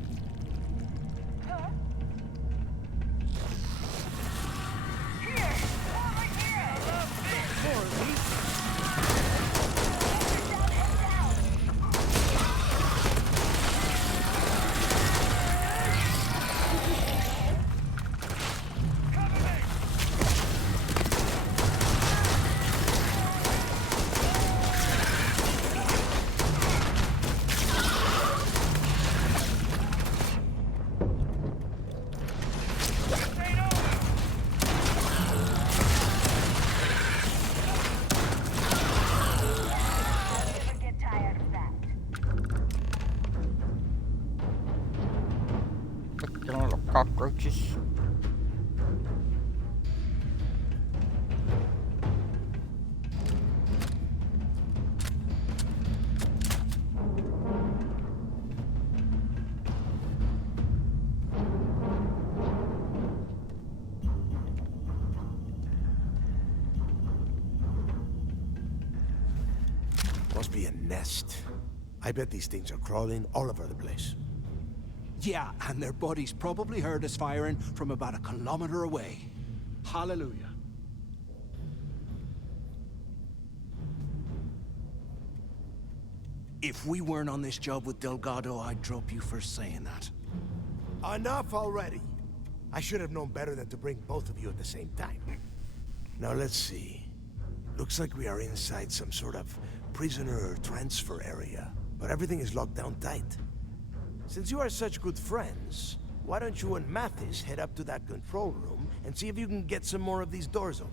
Little cockroaches. Must be a nest. I bet these things are crawling all over the place. Yeah, and their buddies probably heard us firing from about a kilometer away. Hallelujah. If we weren't on this job with Delgado, I'd drop you for saying that. Enough already! I should have known better than to bring both of you at the same time. Now let's see. Looks like we are inside some sort of prisoner transfer area, but everything is locked down tight. Since you are such good friends, why don't you and Mathis head up to that control room and see if you can get some more of these doors open?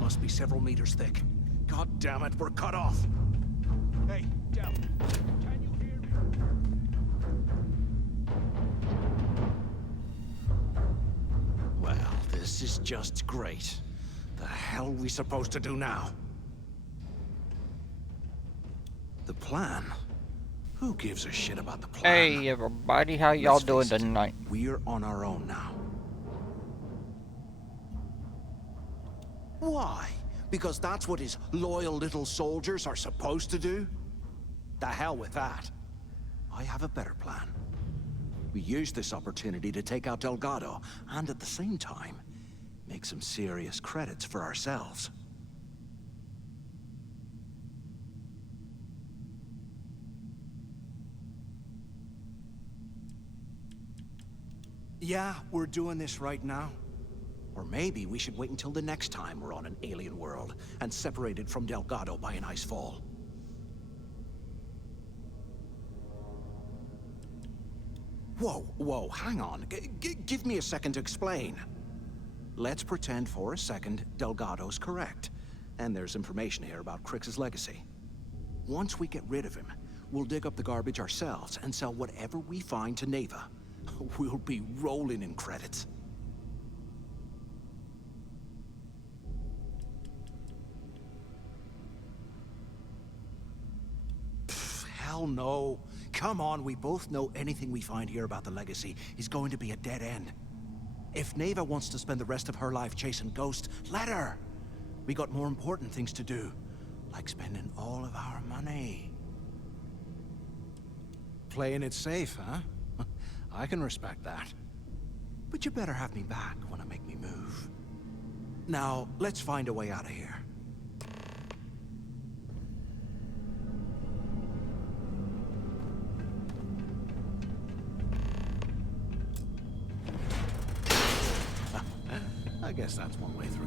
Must be several meters thick. God damn it, we're cut off. Hey, Del, can you hear me? Well, this is just great. The hell are we supposed to do now? The plan? Who gives a shit about the plan? Hey everybody, how y'all doing tonight? We're on our own now. Why? Because that's what his loyal little soldiers are supposed to do? The hell with that. I have a better plan. We use this opportunity to take out Delgado, and at the same time, make some serious credits for ourselves. Yeah, we're doing this right now. Or maybe we should wait until the next time we're on an alien world and separated from Delgado by an ice fall. Whoa, hang on. Give me a second to explain. let's pretend for a second Delgado's correct. And there's information here about Crix's legacy. Once we get rid of him, we'll dig up the garbage ourselves and sell whatever we find to Neva. We'll be rolling in credits. Hell no. Come on, we both know anything we find here about the legacy is going to be a dead end. If Neva wants to spend the rest of her life chasing ghosts, let her. We got more important things to do, like spending all of our money. Playing it safe, huh? I can respect that. But you better have me back when I make me move. Now, let's find a way out of here. I guess that's one way through.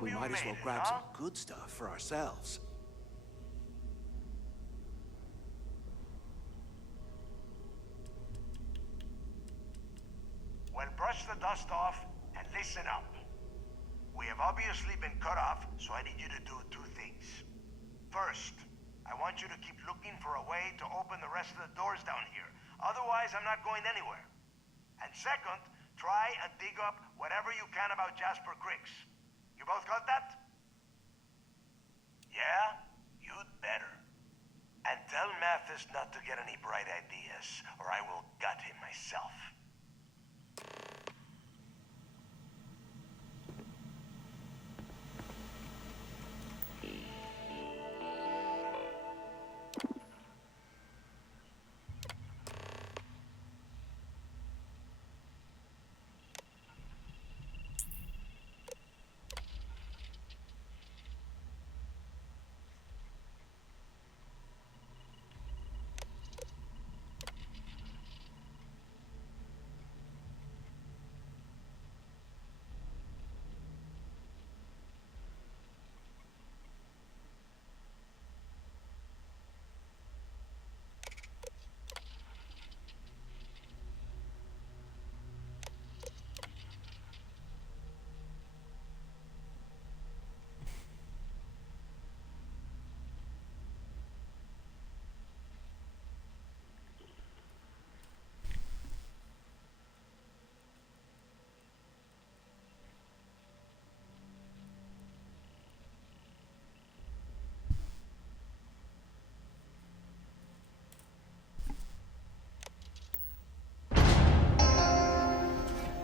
We might as well grab some good stuff for ourselves. Well, brush the dust off and listen up. We have obviously been cut off, so I need you to do two things. First, I want you to keep looking for a way to open the rest of the doors down here. Otherwise, I'm not going anywhere. And second, try and dig up whatever you can about Jasper Crix. You both got that? Yeah? You'd better. And tell Mathis not to get any bright ideas, or I will gut him myself.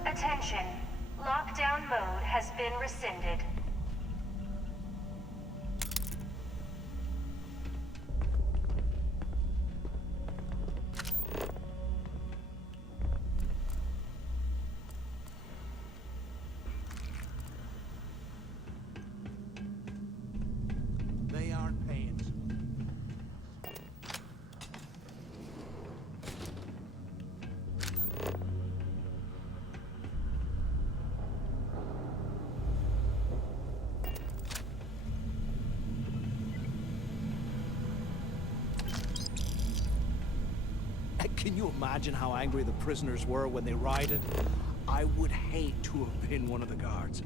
Attention. Lockdown mode has been rescinded. They aren't paying. Can you imagine how angry the prisoners were when they rioted? I would hate to have been one of the guards.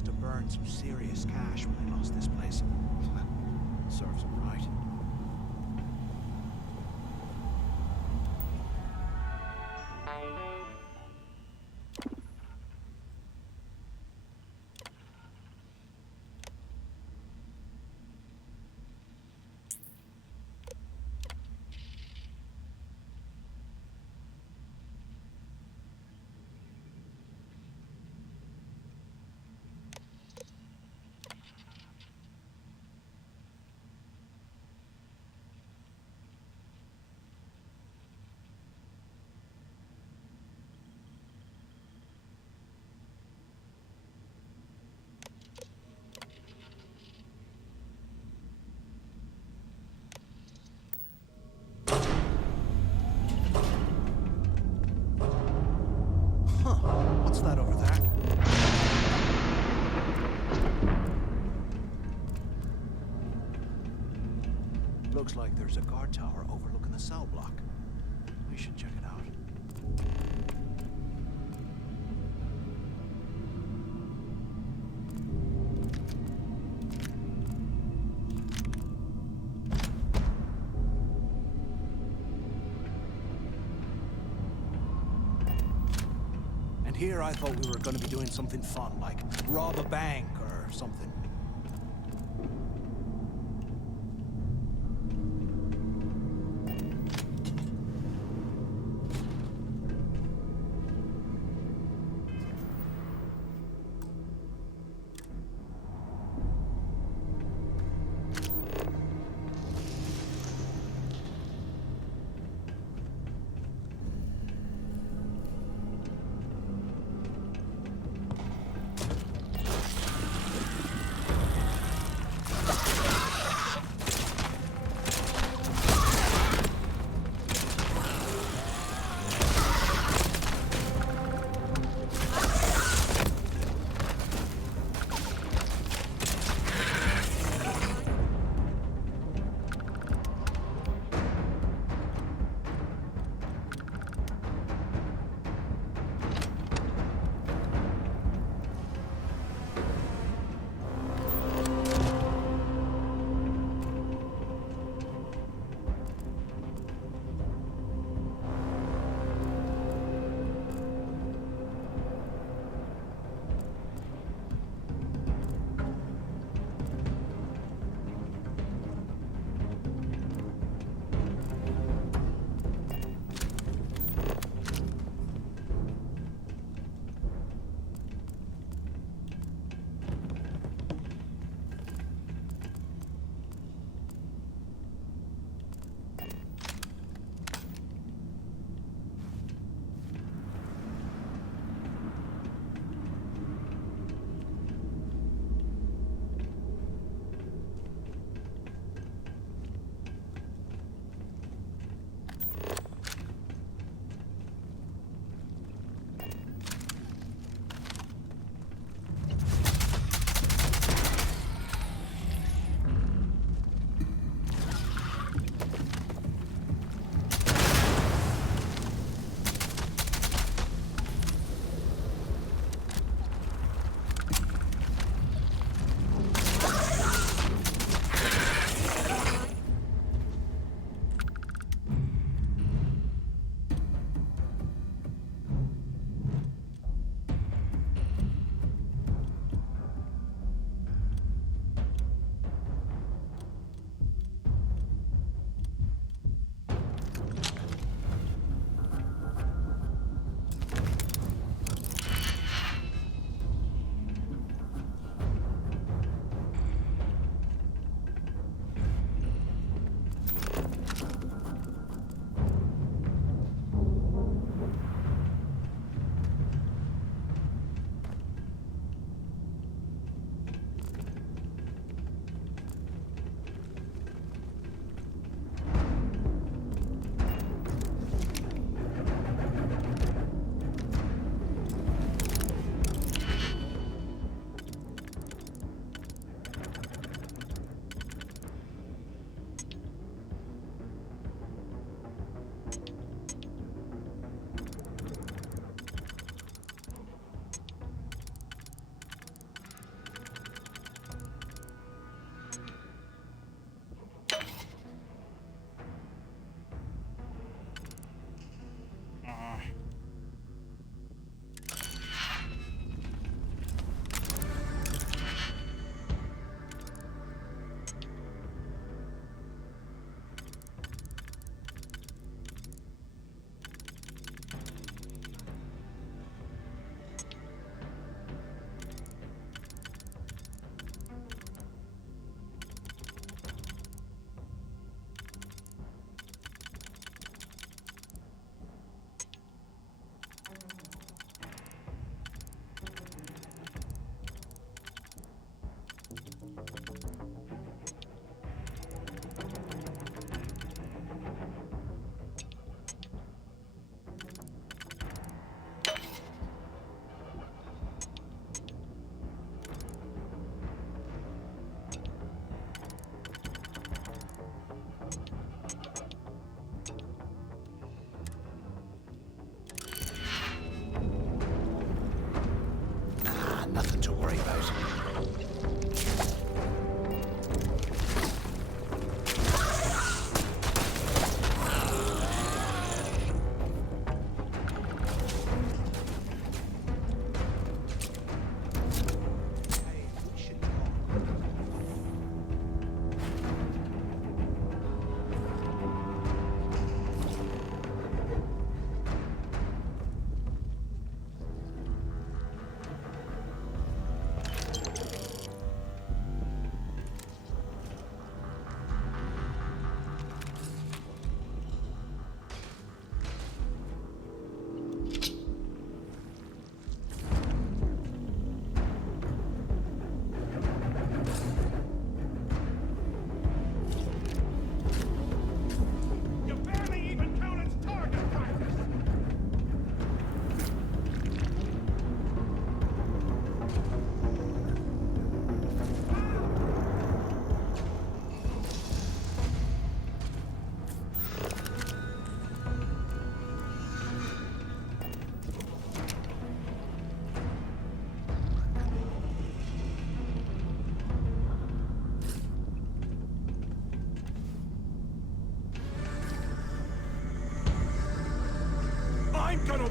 must have burned some serious cash when they lost this place. Serves them right. What's that over there? Looks like there's a guard tower overlooking the cell block. We should check it out. Here I thought we were going to be doing something fun, like rob a bank or something.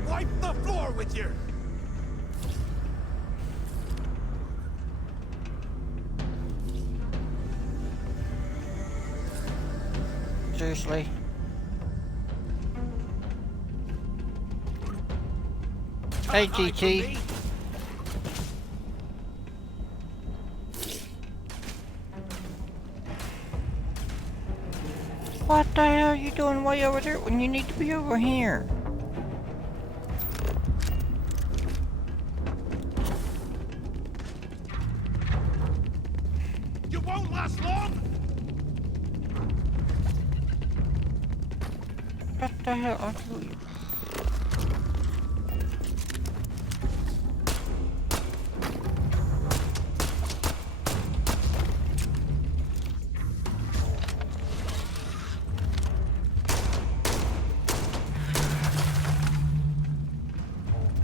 wipe the floor with you! Seriously? Hey, TT. What the hell are you doing way over there when you need to be over here? You won't last long! What the hell are you?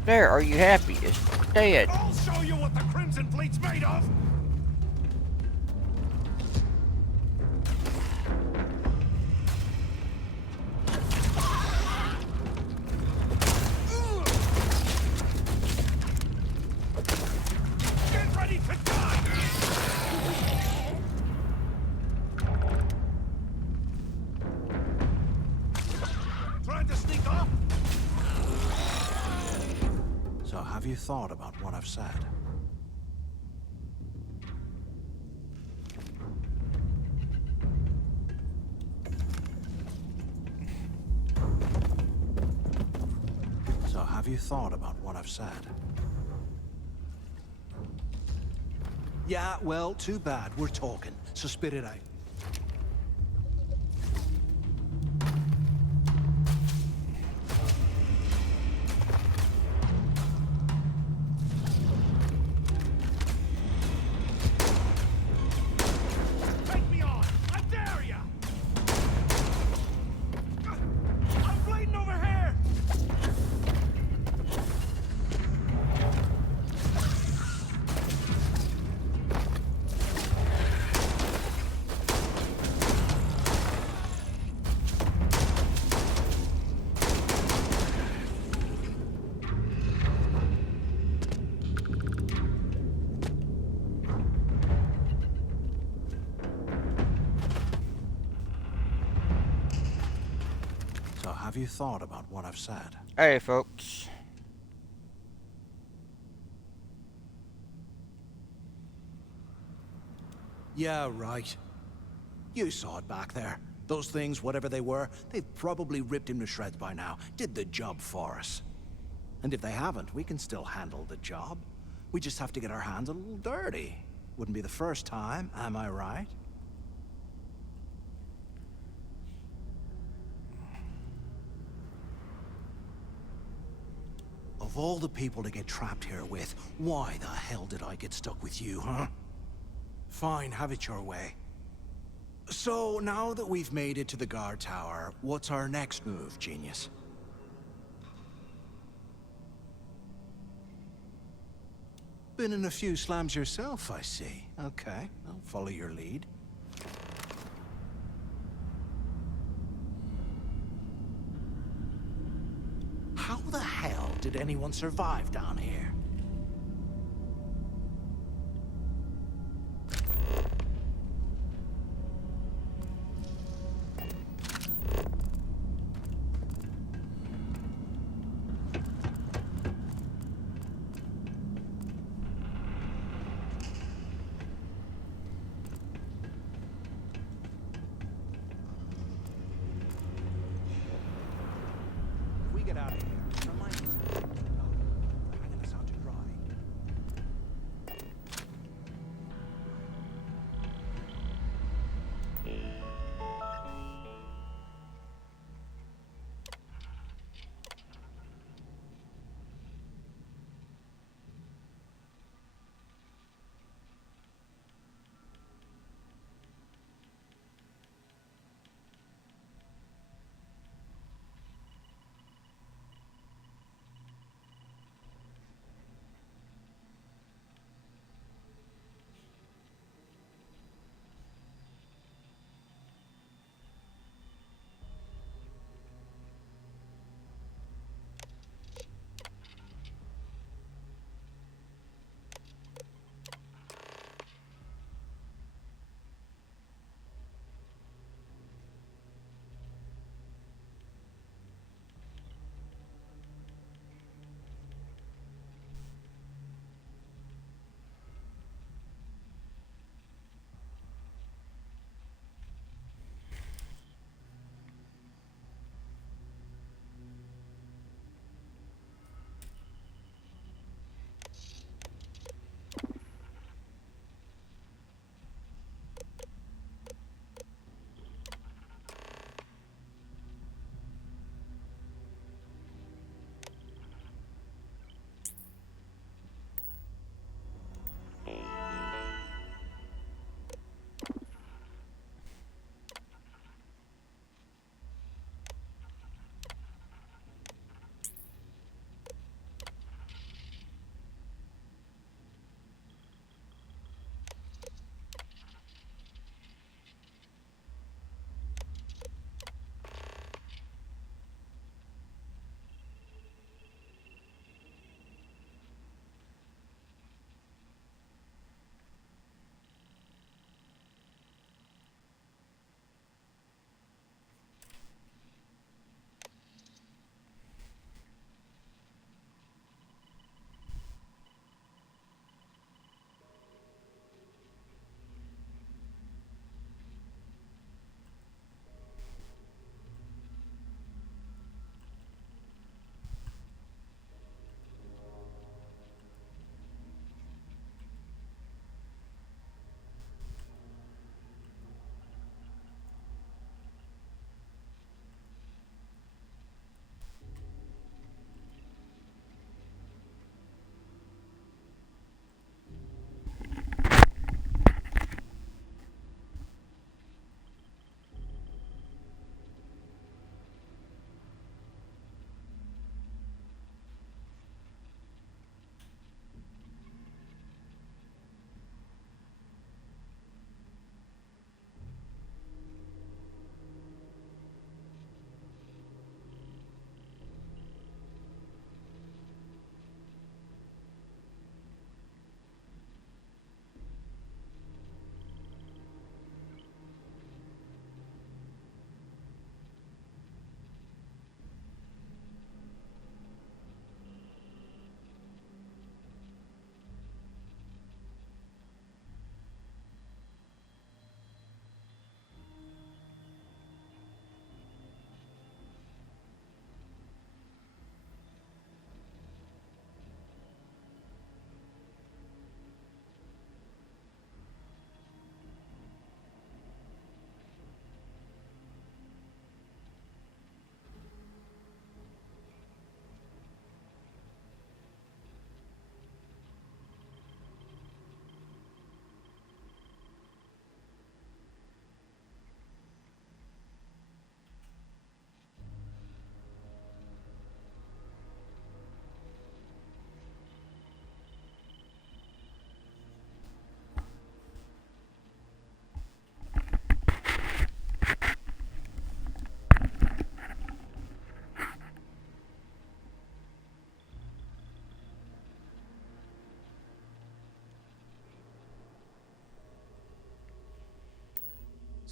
There, are you happy? It's dead. I'll show you what the Crimson Fleet's made of! Get ready to die! Trying to sneak off? So have you thought about what I've said? So have you thought about what I've said? Yeah, well, too bad. We're talking, so spit it out. Take me on! I dare ya! I'm bleeding over here! So have you thought about what I've said? Hey, folks. Yeah, right. You saw it back there. Those things, whatever they were, they've probably ripped him to shreds by now. Did the job for us. And if they haven't, we can still handle the job. We just have to get our hands a little dirty. Wouldn't be the first time, am I right? Of all the people to get trapped here with, why the hell did I get stuck with you, huh? Fine, have it your way. So, now that we've made it to the guard tower, what's our next move, genius? Been in a few slams yourself, I see. Okay, I'll follow your lead. How the hell did anyone survive down here? If we get out of here, remind me to... Oh, they're hanging us out to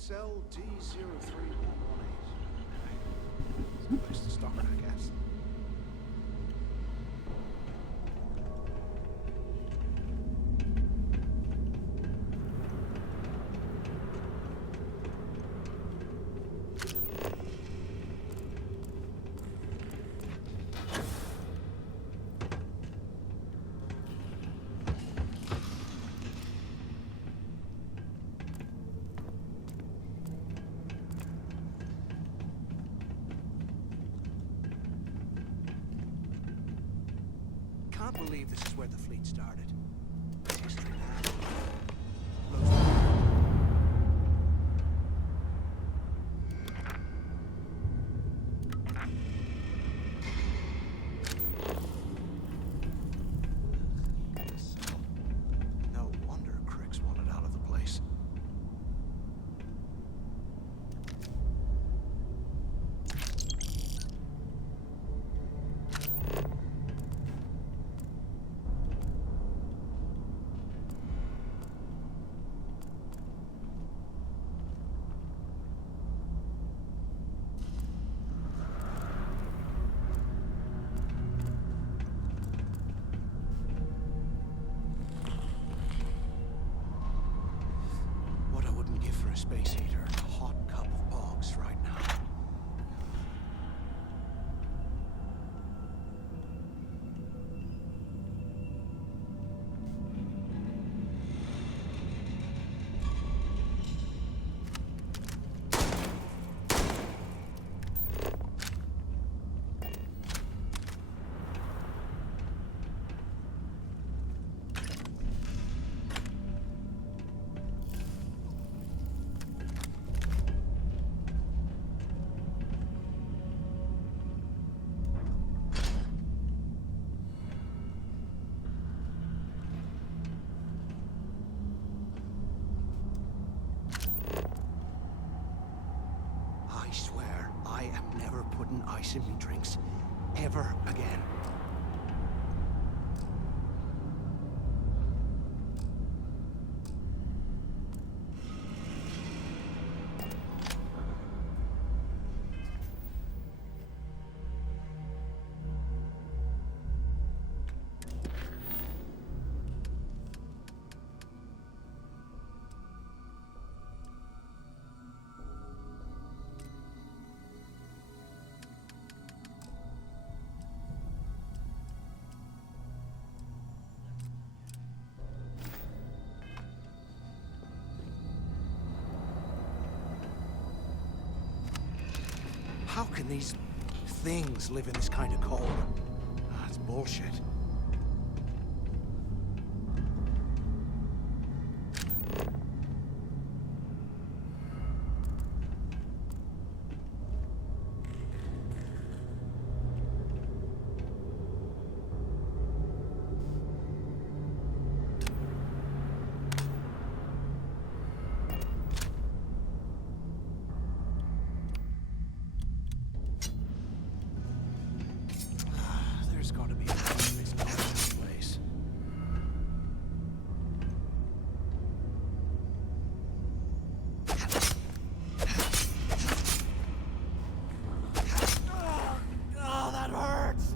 Cell D03118. It's a place to start, I guess. Can't believe this is where the fleet started. History lab. No wonder Crick's wanted out of the place. What I wouldn't give for a space heater and a hot cup of bogs right now. I swear, I am never putting ice in me drinks. Ever again. How can these things live in this kind of cold? That's bullshit. There's got to be a way to this place. Oh, that hurts!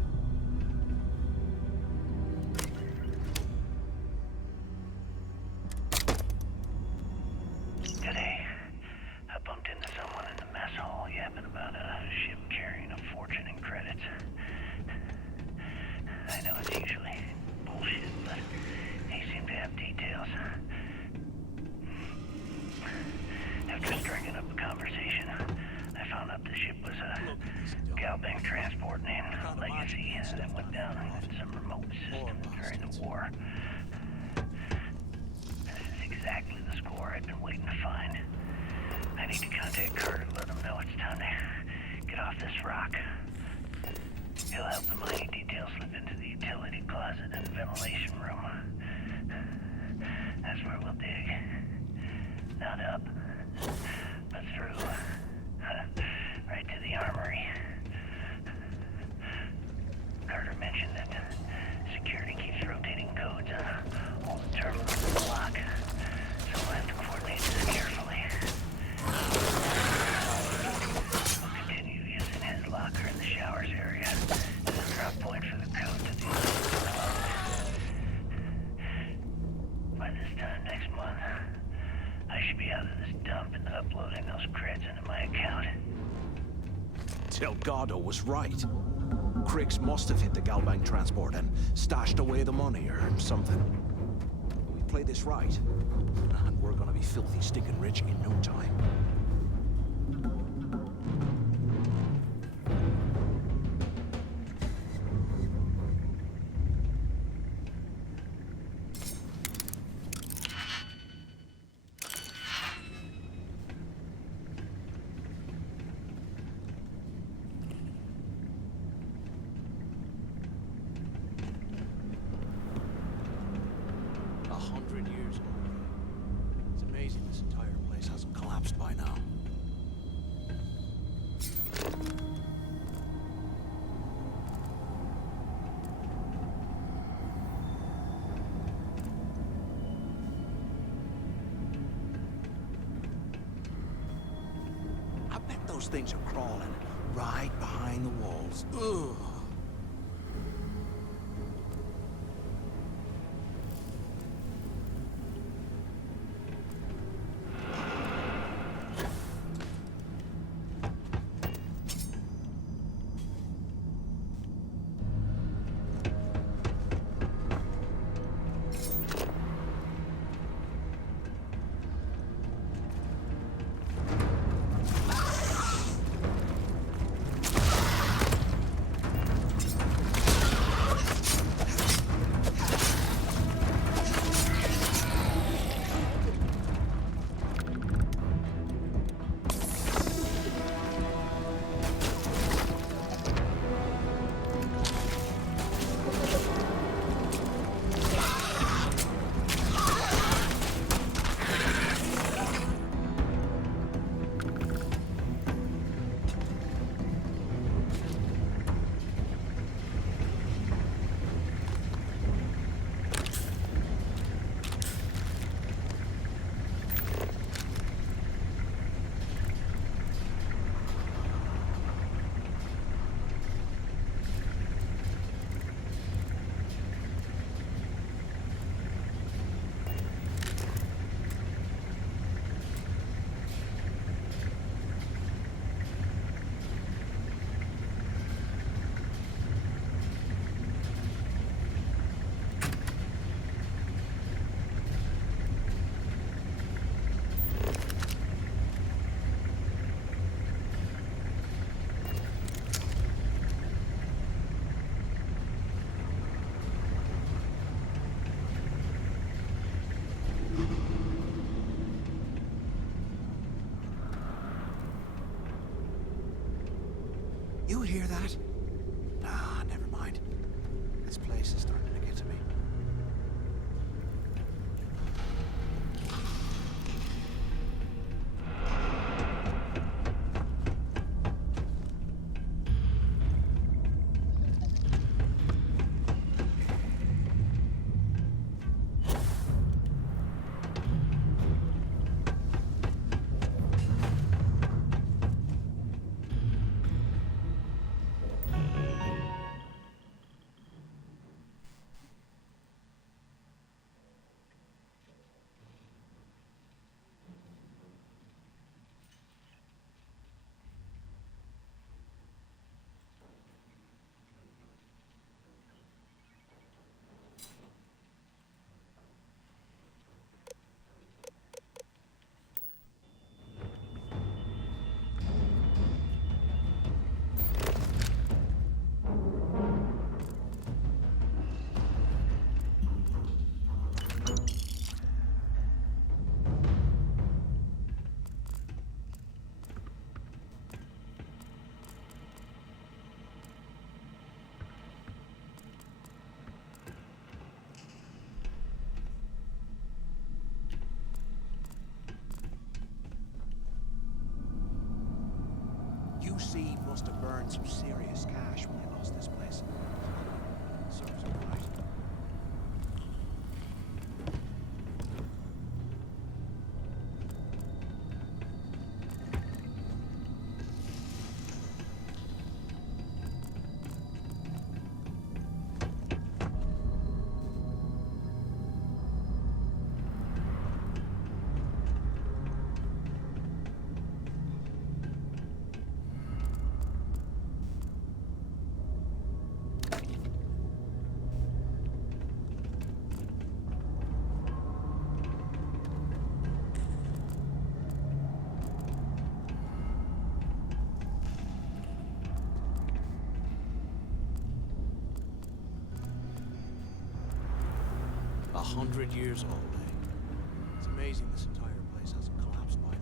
Today, I bumped into someone in the mess hall yapping about a ship carrying a fortune in credits. I know it's usually bullshit, but he seemed to have details. After striking up a conversation, I found out the ship was a Galbank transport named Legacy that went down in some remote system during the war. This is exactly the score I've been waiting to find. I need to contact Carter to let him know it's time to get off this rock. He'll help the mining details slip into the utility closet in the ventilation room. That's where we'll dig. Not up, but through. Right to the armory. Carter mentioned that security keeps rotating codes on all the terminals in the lock, so we'll have to coordinate this carefully. I should be out of this dump and uploading those creds into my account. Delgado was right. Criggs must have hit the Galvang transport and stashed away the money or something. We play this right, and we're gonna be filthy stinking rich in no time. By now. I bet those things are crawling right behind the walls. Ugh. You hear that? Nah, never mind. This place is starting to get to me. QC must have burned some serious cash when they lost this place. Serves them right. 100 years old, eh? It's amazing this entire place hasn't collapsed by now.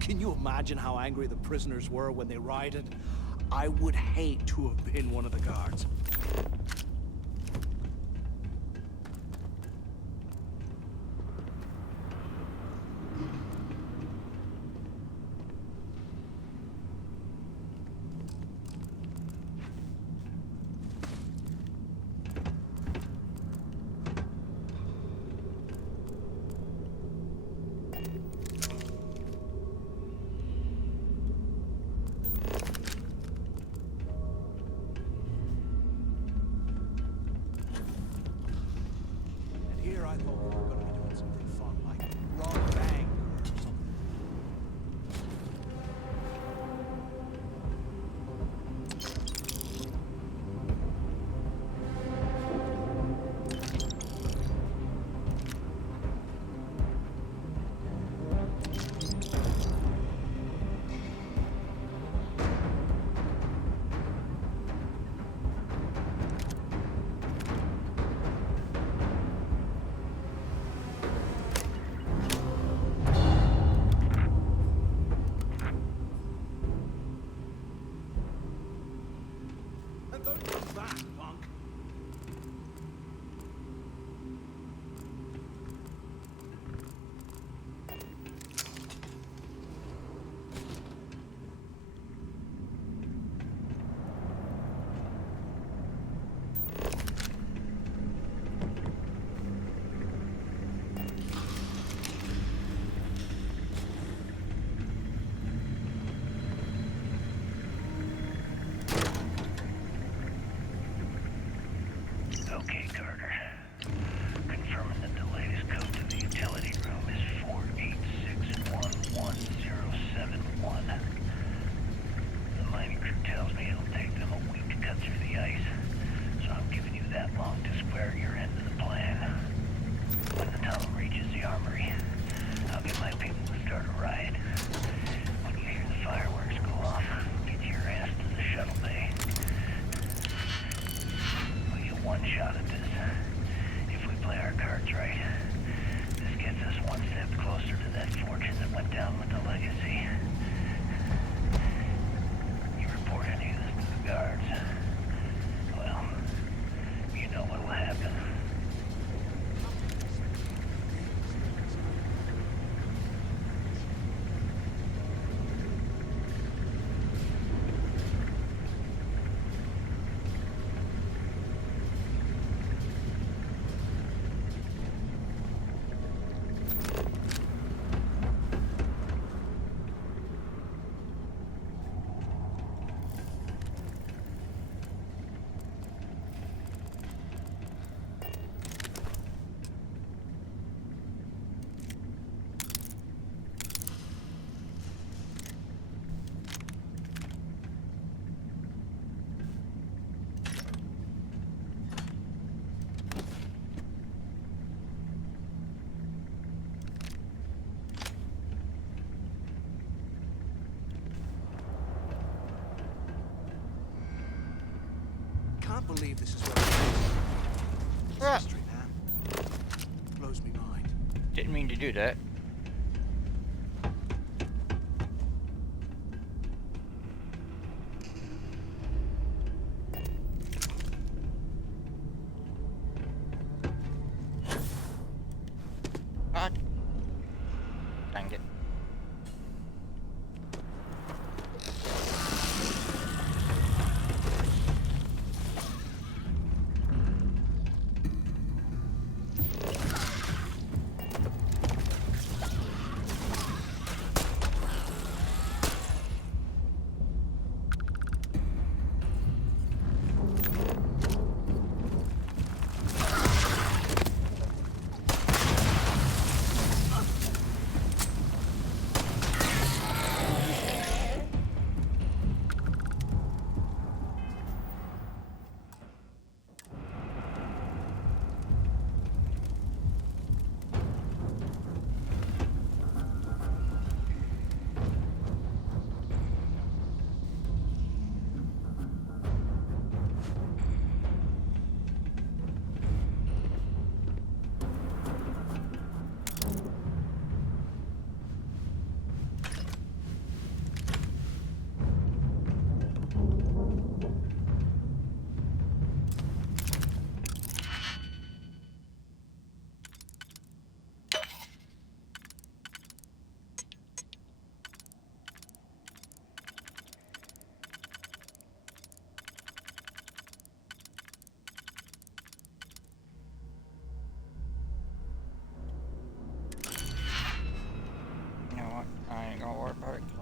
Can you imagine how angry the prisoners were when they rioted? I would hate to have been one of the guards. Here I thought we were going to be doing something fun, like rob a bank or something. Don't do that, punk. Okay, Carter. Confirming that the latest code to the utility room is 486111071. The mining crew tells me it'll take them a week to cut through the ice, so I'm giving you that long to square your end of the plan. When the tunnel reaches the armory, I'll get my people to start a riot. When you hear the fireworks go off, get your ass to the shuttle bay. One shot at this. If we play our cards right, this gets us one step closer to that fortune that went down with the legacy. You report any of this to the guards, well, you know what'll happen. Can't believe this is what it is. It's history, man. Blows me mind. Didn't mean to do that. God. Dang it.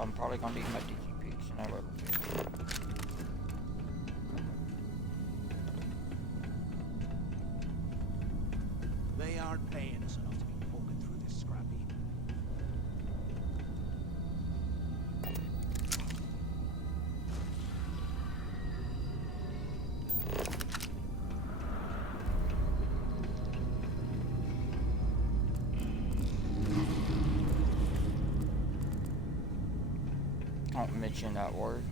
I'm probably gonna need my DGPs in a little bit. They aren't paying us enough to be poking through this scrappy. Don't mention that word.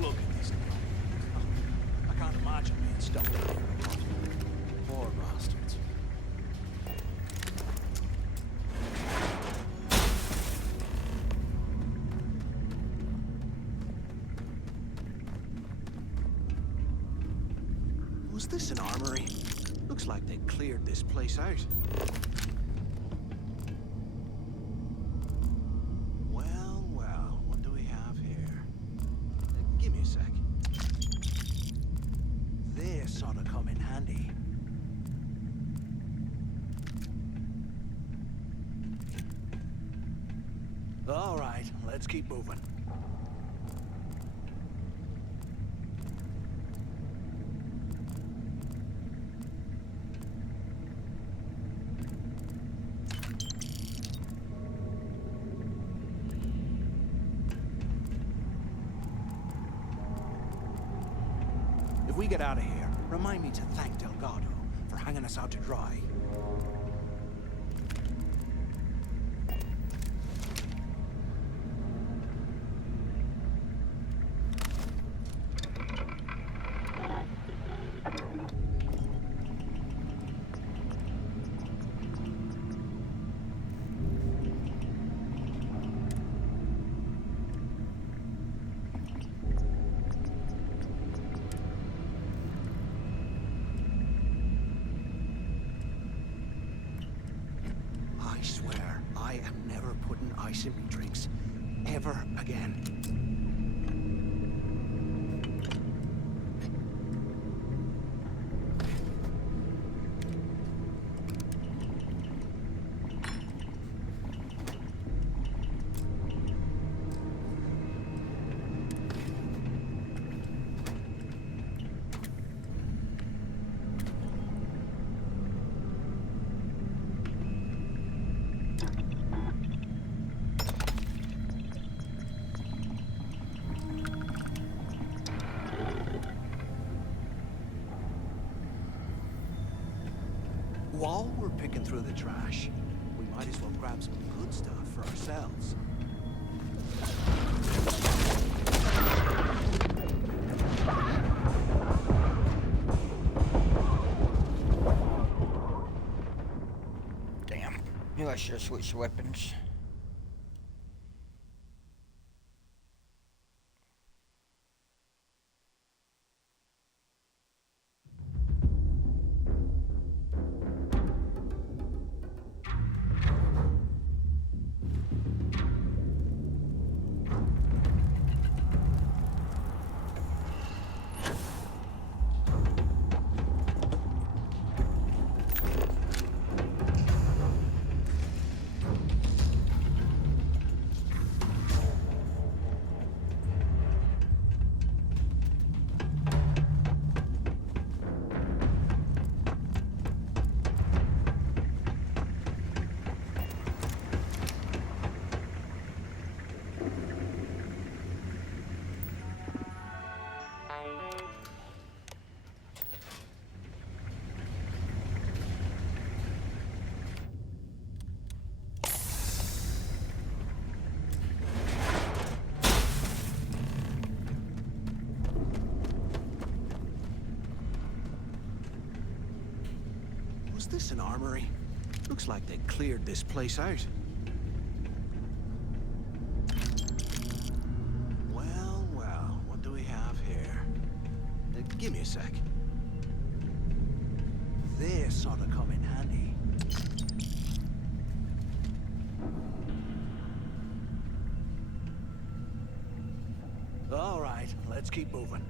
Look at this. I can't imagine being stuck in here. Poor bastards. Was this an armory? Looks like they cleared this place out. Well, well, what do we have here? Give me a sec. This ought to come in handy. All right, let's keep moving. If we get out of here, remind me to thank Delgado for hanging us out to dry. I swear, I am never putting ice in me drinks. Ever again. While we're picking through the trash, we might as well grab some good stuff for ourselves. Damn. Knew I should have switched weapons. Was this an armory? Looks like they cleared this place out. Well, well, what do we have here? Give me a sec. This ought to come in handy. All right, let's keep moving.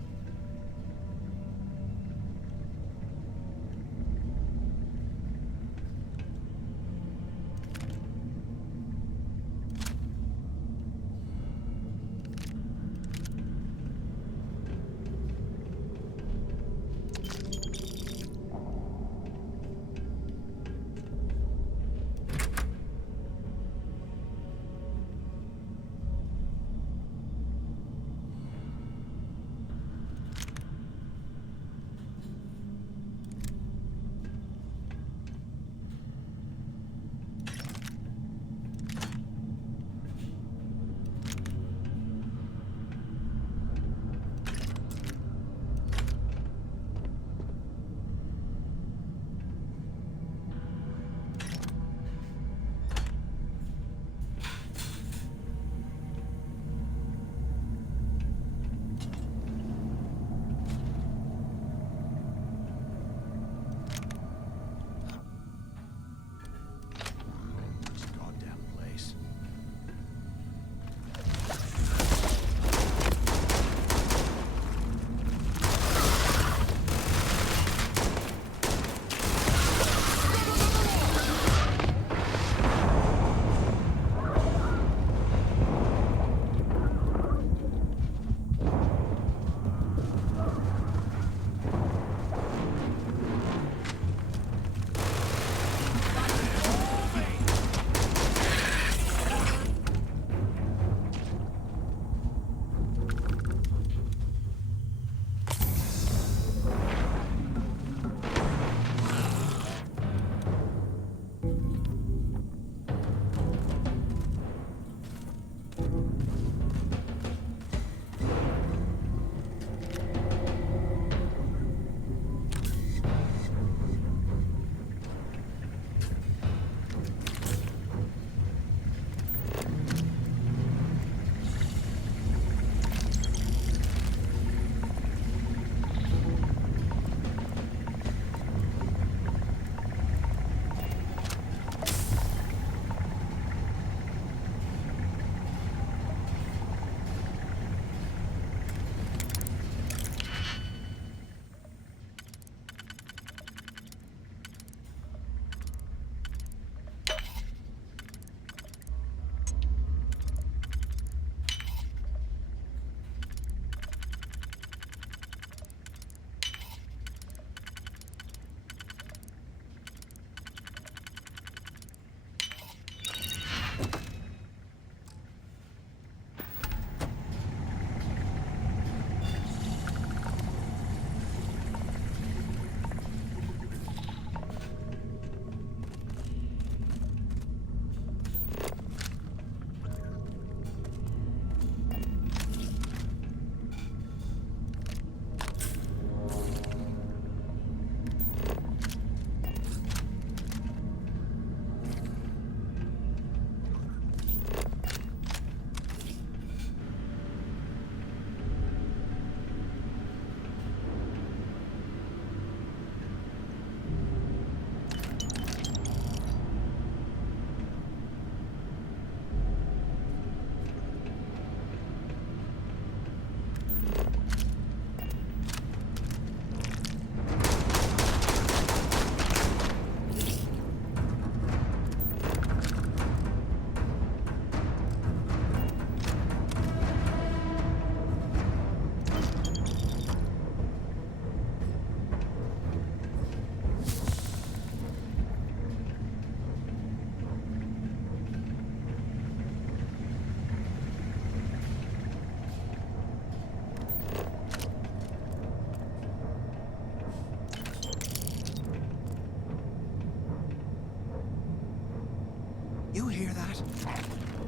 You hear that?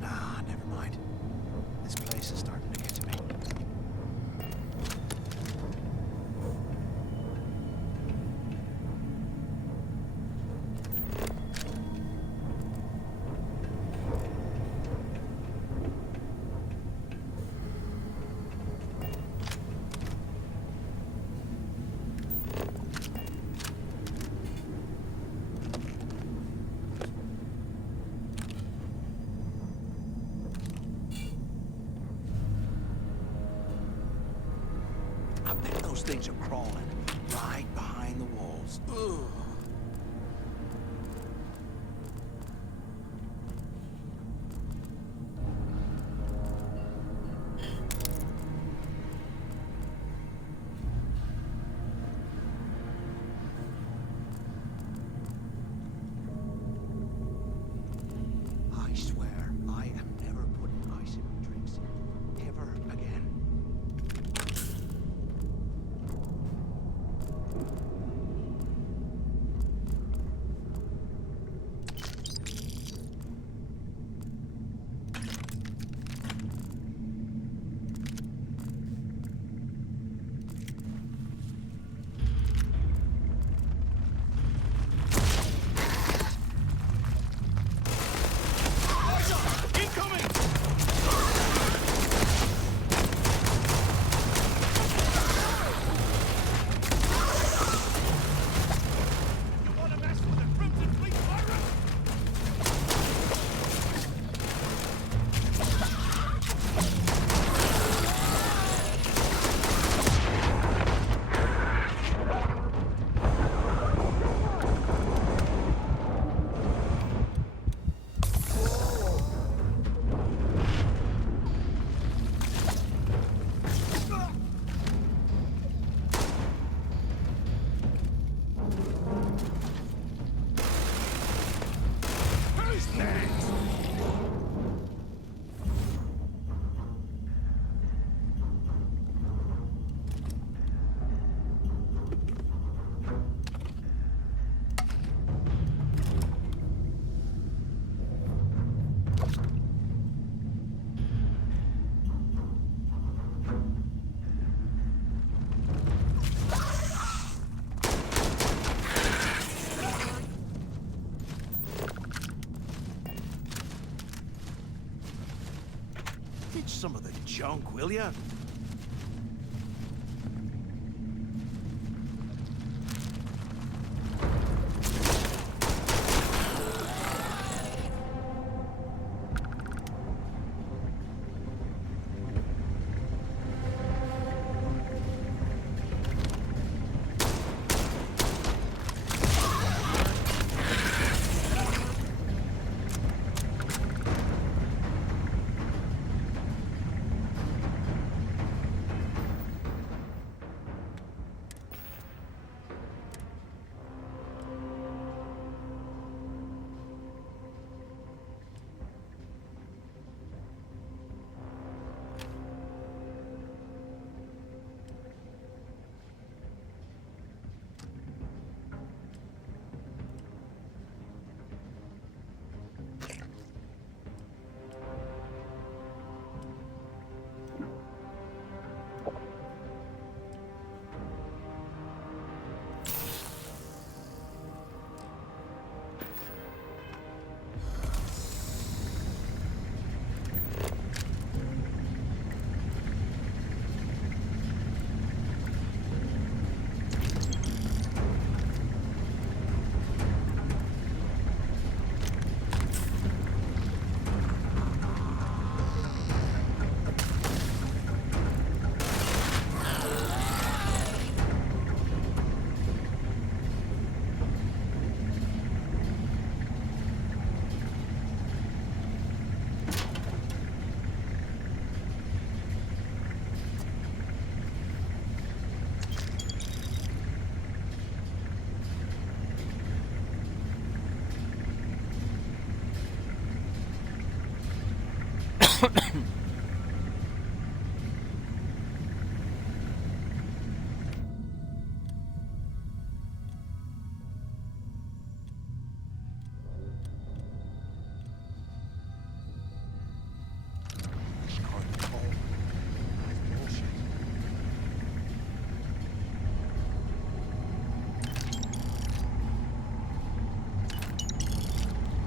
Nah, never mind. This place is starting to get to me. things are crawling right behind the walls. Ugh. I swear, I am never putting ice in my drinks ever again. Ditch some of the junk, will ya?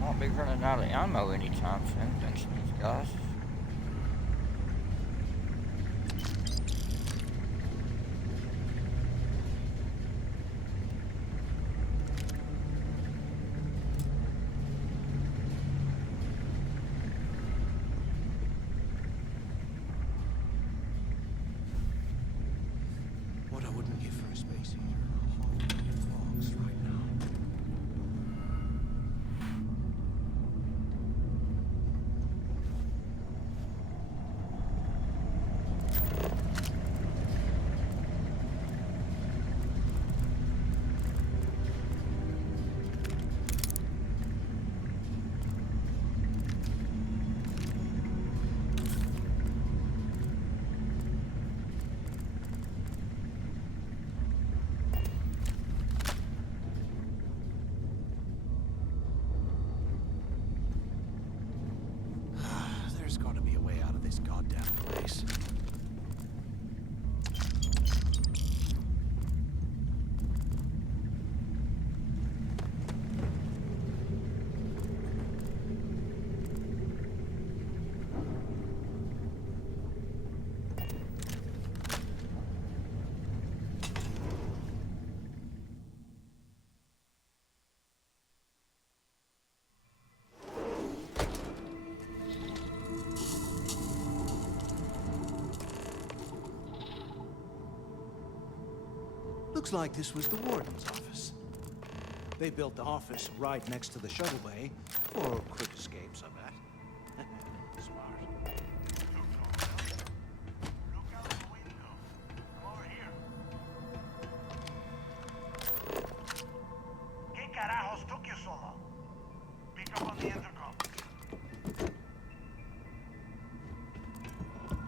Won't be running out of ammo anytime soon, thanks to these guys. What I wouldn't There's got to be a way out of this goddamn place. Looks like this was the warden's office. They built the office right next to the shuttle bay for quick escapes, I bet. Smart. Look out the window. Come over here. ¿Qué carajos took you so long? Pick up on the intercom.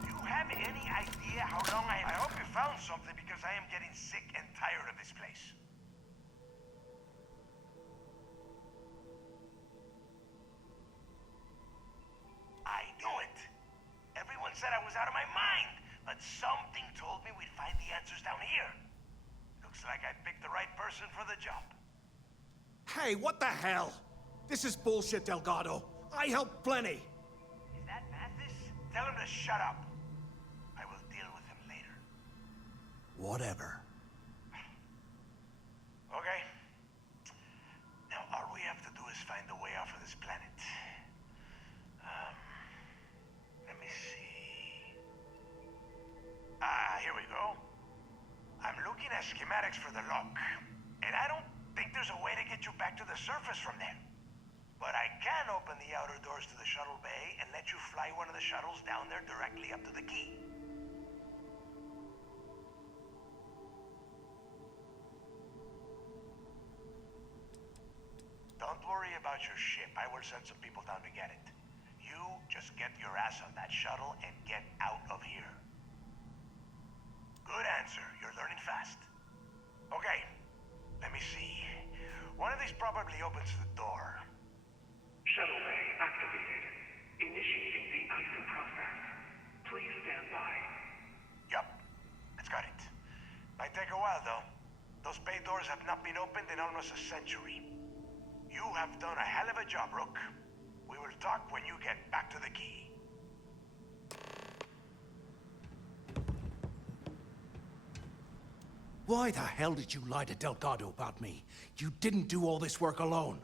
Do you have any idea how long I hope you found something because I am getting sick and tired of this place. I knew it. Everyone said I was out of my mind, but something told me we'd find the answers down here. Looks like I picked the right person for the job. Hey, what the hell? This is bullshit, Delgado. I helped plenty. Is that Mathis? Tell him to shut up. I will deal with him later. Whatever. Okay. Now all we have to do is find a way off of this planet. Let me see. Here we go. I'm looking at schematics for the lock, and I don't think there's a way to get you back to the surface from there. But I can open the outer doors to the shuttle bay and let you fly one of the shuttles down there directly up to the key. Don't worry about your ship. I will send some people down to get it. You just get your ass on that shuttle and get out of here. Good answer. You're learning fast. Okay. Let me see. One of these probably opens the door. Shuttle bay activated. Initiating the ISO process. Please stand by. Yup. It's got it. Might take a while, though. Those bay doors have not been opened in almost a century. You have done a hell of a job, Rook. We will talk when you get back to the key. Why the hell did you lie to Delgado about me? You didn't do all this work alone.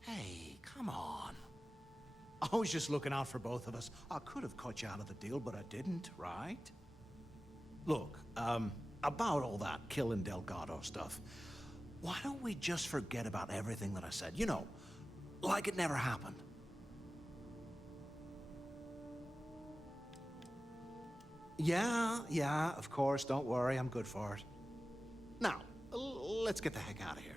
Hey, come on. I was just looking out for both of us. I could have cut you out of the deal, but I didn't, right? Look, about all that killing Delgado stuff, why don't we just forget about everything that I said? You know, like it never happened. Yeah, of course, don't worry, I'm good for it. Now, let's get the heck out of here.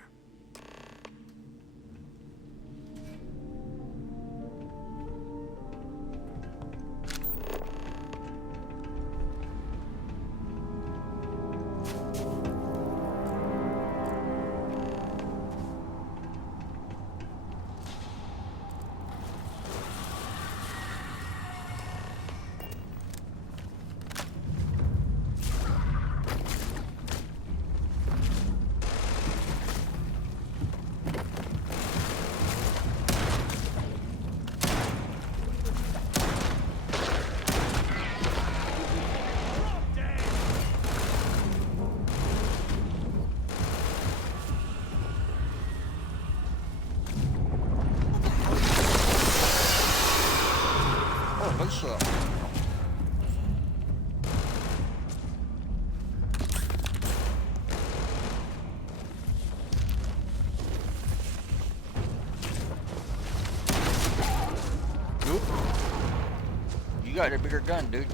got a bigger gun, dude.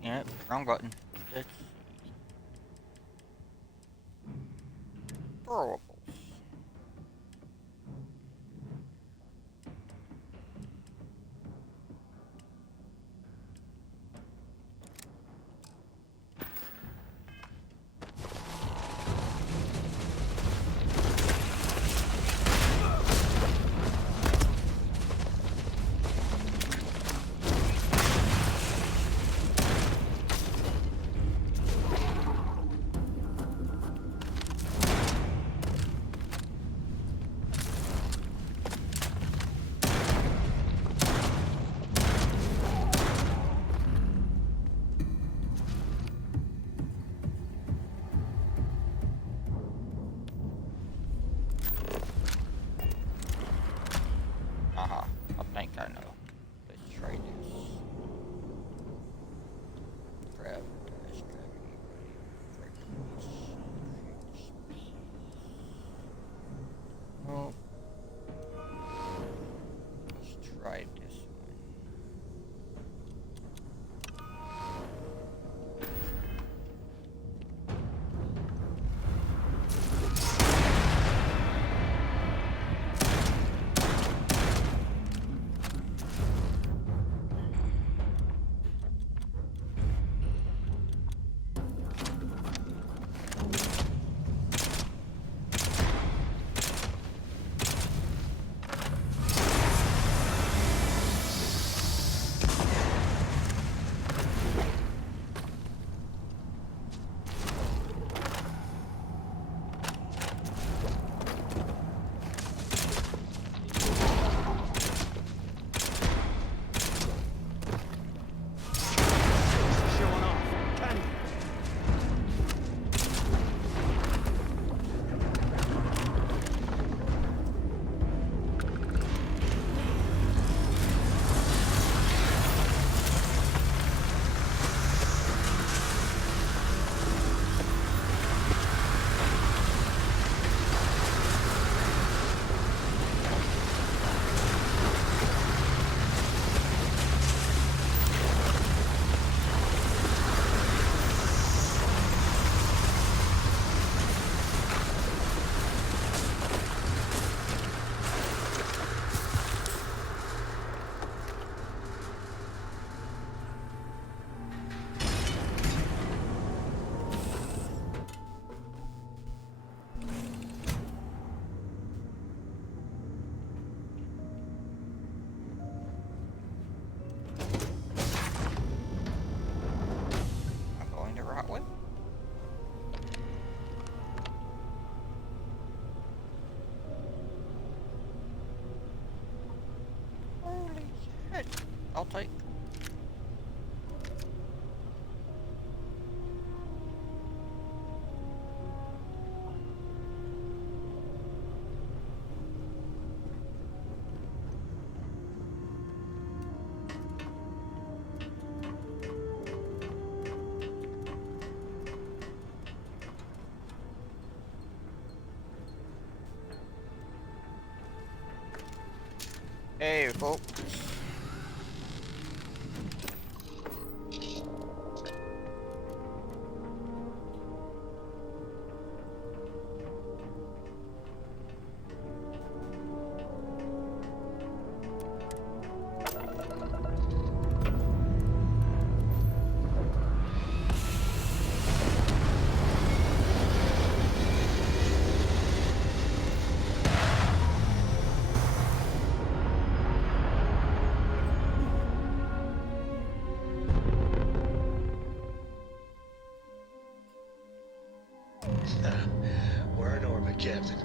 Yeah, wrong button. It's throwables. I think I know. Let's try this. Grab this, grab this. Oh. Let's try this one. I'll take. Hey, folks. We're in orbit, Captain.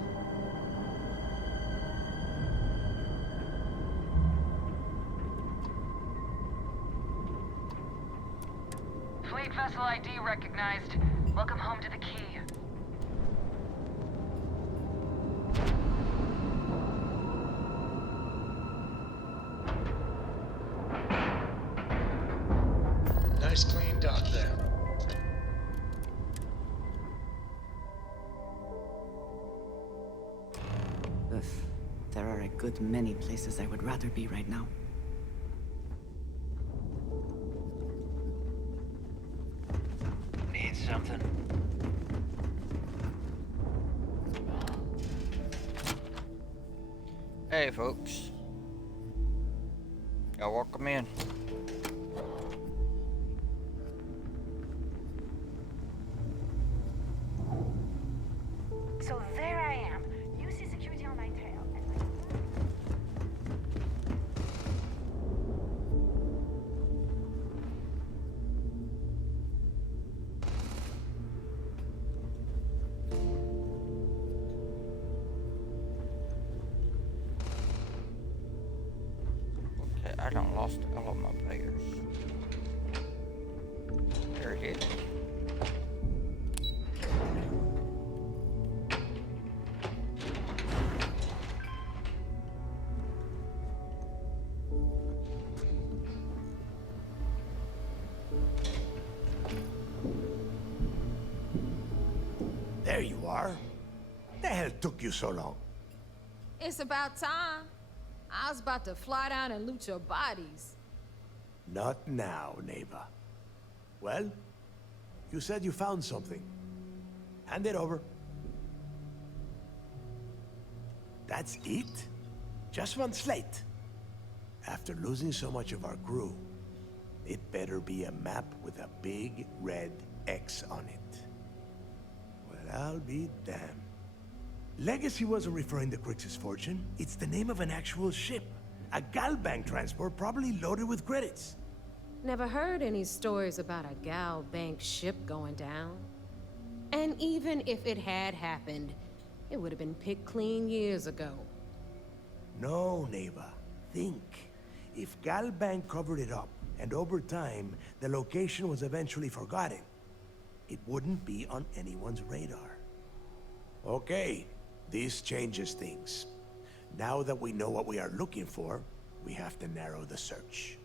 Fleet vessel ID recognized. Welcome home to the Key. Nice clean dock there. Ugh, there are a good many places I would rather be right now. Need something? Hey, folks. Y'all welcome in. So there I am. You see security on my tail. Okay, I done lost all of my players. There it is. There you are. The hell took you so long? It's about time. I was about to fly down and loot your bodies. Not now, neighbor. Well, you said you found something. Hand it over. That's it? Just one slate? After losing so much of our crew, it better be a map with a big red X on it. Well, I'll be damned. Legacy wasn't referring to Crix's fortune. It's the name of an actual ship. A Galbank transport probably loaded with credits. Never heard any stories about a Gal Bank ship going down. And even if it had happened, it would have been picked clean years ago. No, neighbor. Think. If Galbank covered it up, and over time, the location was eventually forgotten, it wouldn't be on anyone's radar. Okay, this changes things. Now that we know what we are looking for, we have to narrow the search.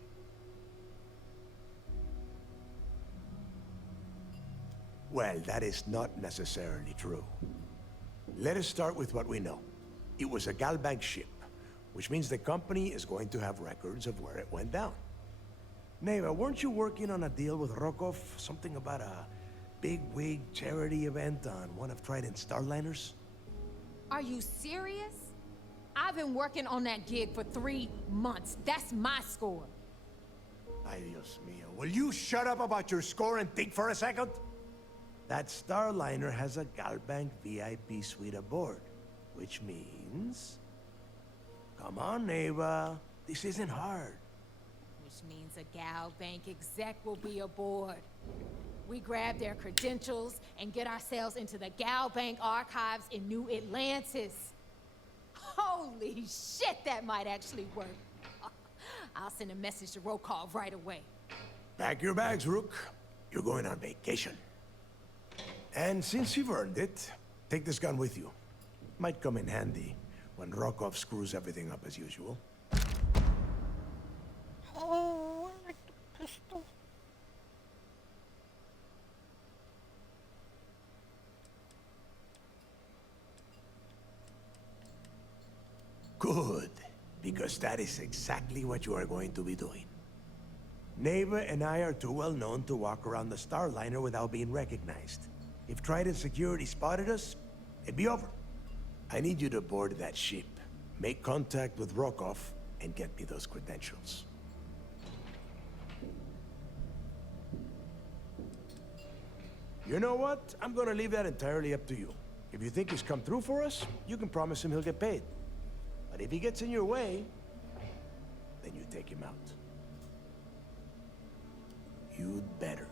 Well, that is not necessarily true. Let us start with what we know. It was a Galbank ship, which means the company is going to have records of where it went down. Neva, weren't you working on a deal with Rokov? Something about a big-wig charity event on one of Trident's Starliners? Are you serious? I've been working on that gig for 3 months. That's my score. Ay, Dios mío. Will you shut up about your score and think for a second? That Starliner has a Galbank VIP suite aboard, which means... Come on, Neva. This isn't hard. Which means a Gal Bank exec will be aboard. We grab their credentials and get ourselves into the Gal Bank archives in New Atlantis. Holy shit, that might actually work. I'll send a message to Rokov right away. Pack your bags, Rook. You're going on vacation. And since you've earned it, take this gun with you. Might come in handy when Rokov screws everything up as usual. Oh, I like the pistol. Good, because that is exactly what you are going to be doing. Neva and I are too well known to walk around the Starliner without being recognized. If Trident security spotted us, it'd be over. I need you to board that ship, make contact with Rokov, and get me those credentials. You know what? I'm gonna leave that entirely up to you. If you think he's come through for us, you can promise him he'll get paid. But if he gets in your way, then you take him out. You'd better.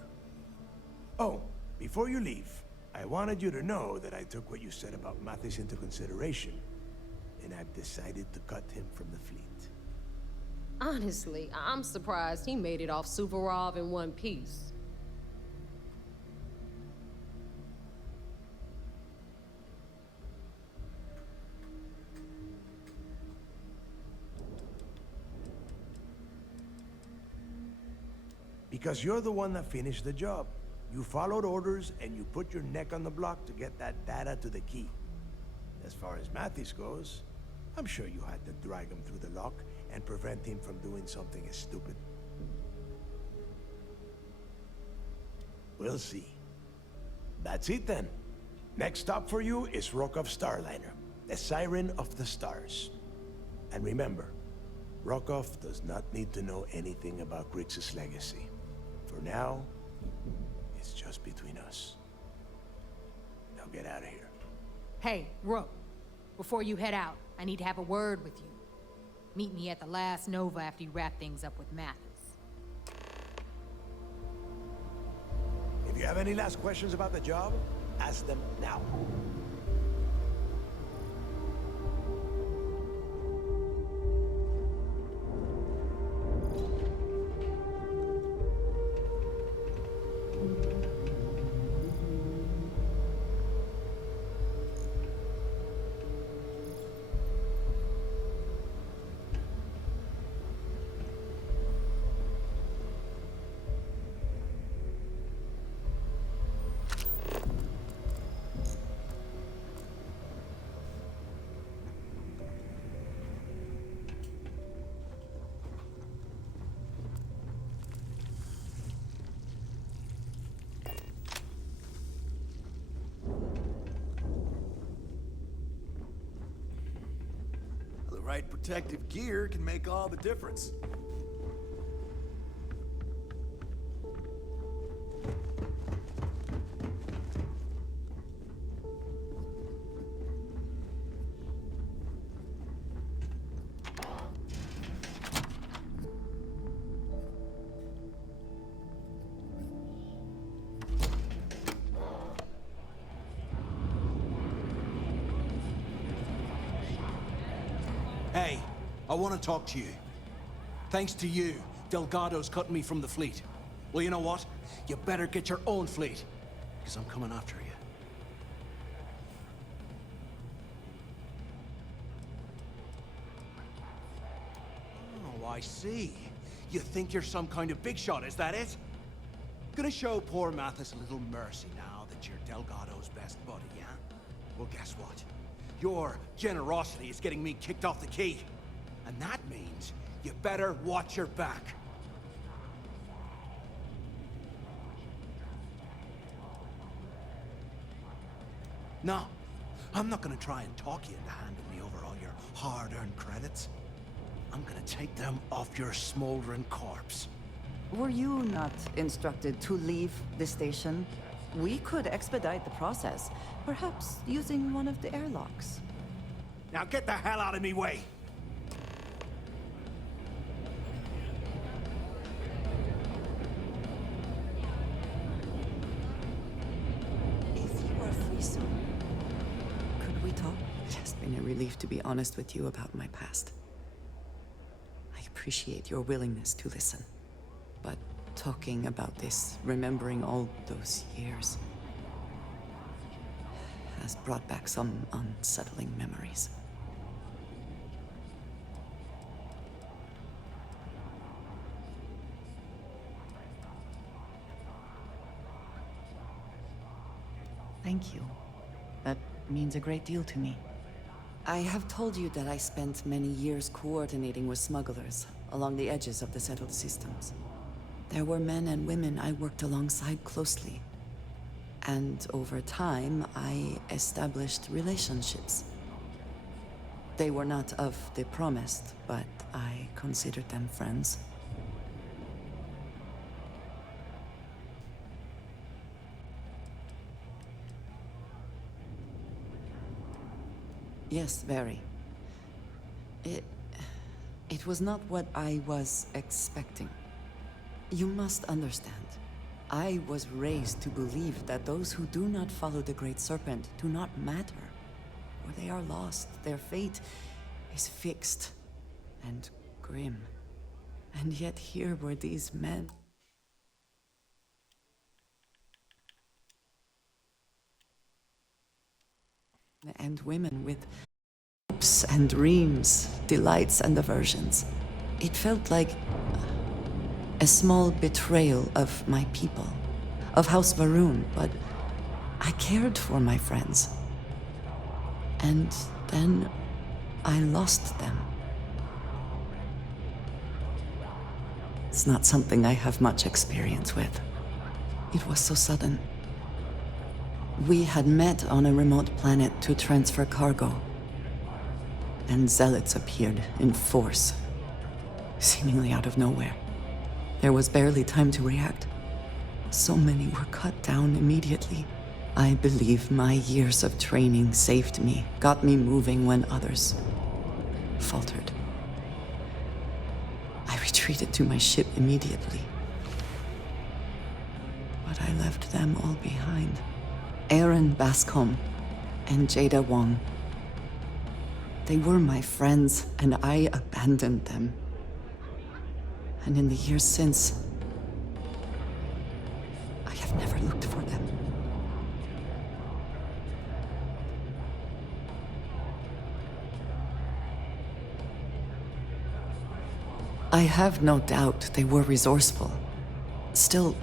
Oh, before you leave, I wanted you to know that I took what you said about Mathis into consideration, and I've decided to cut him from the fleet. Honestly, I'm surprised he made it off Suvorov in one piece. Because you're the one that finished the job. You followed orders and you put your neck on the block to get that data to the key. As far as Mathis goes, I'm sure you had to drag him through the lock and prevent him from doing something as stupid. We'll see. That's it then. Next stop for you is Rook Starliner, the Siren of the Stars. And remember, Rokov does not need to know anything about Grixis' legacy. For now, it's just between us. Now get out of here. Hey, Rook. Before you head out, I need to have a word with you. Meet me at the last Nova after you wrap things up with Mathis. If you have any last questions about the job, ask them now. The right protective gear can make all the difference. Hey, I want to talk to you. Thanks to you, Delgado's cutting me from the fleet. Well, you know what? You better get your own fleet, because I'm coming after you. Oh, I see. You think you're some kind of big shot, is that it? Gonna show poor Mathis a little mercy now that you're Delgado's best buddy, yeah? Well, guess what? Your generosity is getting me kicked off the key. And that means you better watch your back. No, I'm not gonna try and talk you into handing me over all your hard-earned credits. I'm gonna take them off your smoldering corpse. Were you not instructed to leave the station? We could expedite the process, perhaps using one of the airlocks. Now get the hell out of me way! If you are free soon, could we talk? It has been a relief to be honest with you about my past. I appreciate your willingness to listen. But talking about this, remembering all those years, has brought back some unsettling memories. Thank you. That means a great deal to me. I have told you that I spent many years coordinating with smugglers along the edges of the settled systems. There were men and women I worked alongside closely. And over time, I established relationships. They were not of the promised, but I considered them friends. Yes, very. It was not what I was expecting. You must understand. I was raised to believe that those who do not follow the Great Serpent do not matter, or they are lost. Their fate is fixed and grim. And yet here were these men. And women with hopes and dreams, delights and aversions. It felt like A small betrayal of my people, of House Varun, but I cared for my friends. And then I lost them. It's not something I have much experience with. It was so sudden. We had met on a remote planet to transfer cargo. And zealots appeared in force, seemingly out of nowhere. There was barely time to react. So many were cut down immediately. I believe my years of training saved me, got me moving when others faltered. I retreated to my ship immediately. But I left them all behind. Aaron Bascom and Jada Wong. They were my friends, and I abandoned them. And in the years since, I have never looked for them. I have no doubt they were resourceful. Still,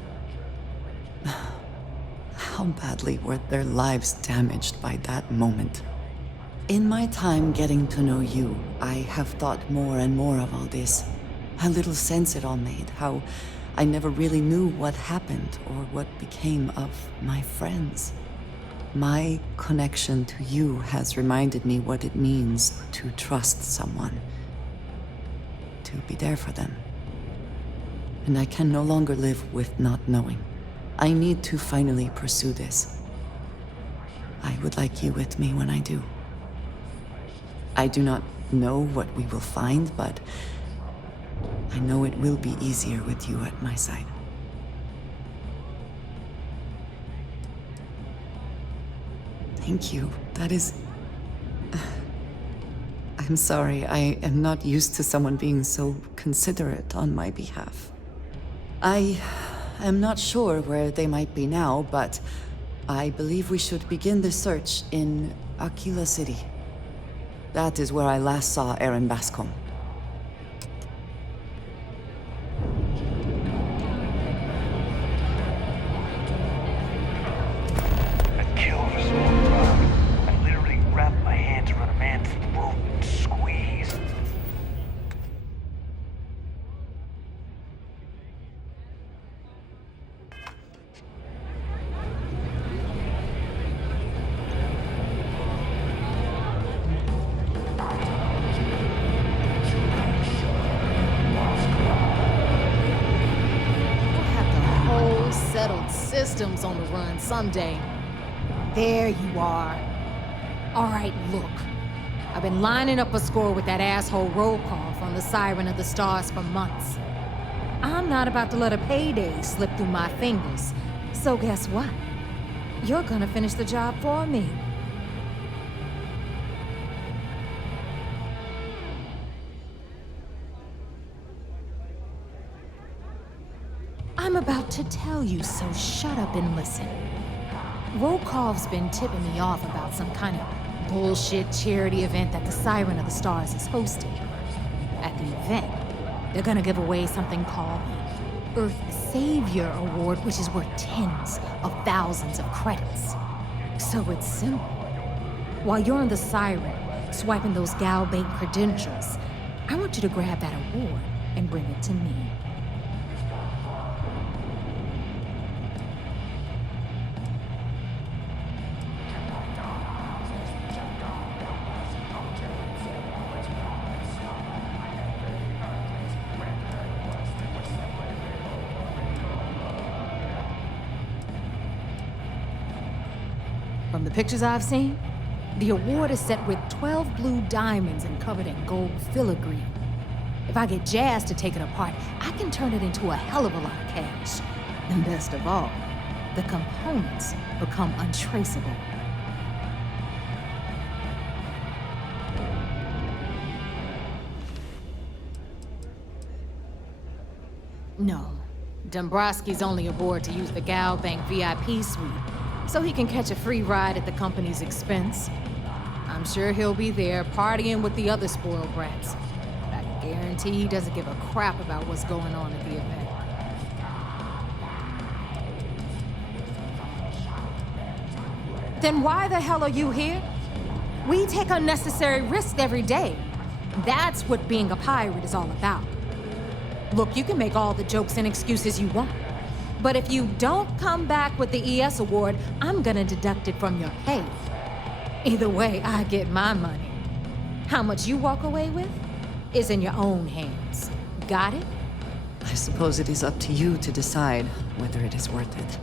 how badly were their lives damaged by that moment? In my time getting to know you, I have thought more and more of all this. How little sense it all made, how I never really knew what happened or what became of my friends. My connection to you has reminded me what it means to trust someone, to be there for them. And I can no longer live with not knowing. I need to finally pursue this. I would like you with me when I do. I do not know what we will find, but I know it will be easier with you at my side. Thank you. That is... I'm sorry, I am not used to someone being so considerate on my behalf. I am not sure where they might be now, but I believe we should begin the search in Aquila City. That is where I last saw Aaron Bascom. I'd kill for some more Rock. I literally wrapped my hands around a man's throat and squeezed. Settled systems on the run someday. There you are. All right, look. I've been lining up a score with that asshole roll call from the Siren of the Stars for months. I'm not about to let a payday slip through my fingers. So guess what? You're gonna finish the job for me. I'm about to tell you, so shut up and listen. Volkov's been tipping me off about some kind of bullshit charity event that the Siren of the Stars is hosting. At the event, they're gonna give away something called the Earth Savior Award, which is worth tens of thousands of credits. So it's simple. While you're on the Siren, swiping those Gal Bank credentials, I want you to grab that award and bring it to me. From the pictures I've seen, the award is set with 12 blue diamonds and covered in gold filigree. If I get Jazz to take it apart, I can turn it into a hell of a lot of cash. And best of all, the components become untraceable. No, Dombrowski's only aboard to use the Gal Bank VIP suite, so he can catch a free ride at the company's expense. I'm sure he'll be there partying with the other spoiled brats, but I guarantee he doesn't give a crap about what's going on at the event. Then why the hell are you here? We take unnecessary risks every day. That's what being a pirate is all about. Look, you can make all the jokes and excuses you want. But if you don't come back with the ES award, I'm gonna deduct it from your pay. Either way, I get my money. How much you walk away with is in your own hands. Got it? I suppose it is up to you to decide whether it is worth it.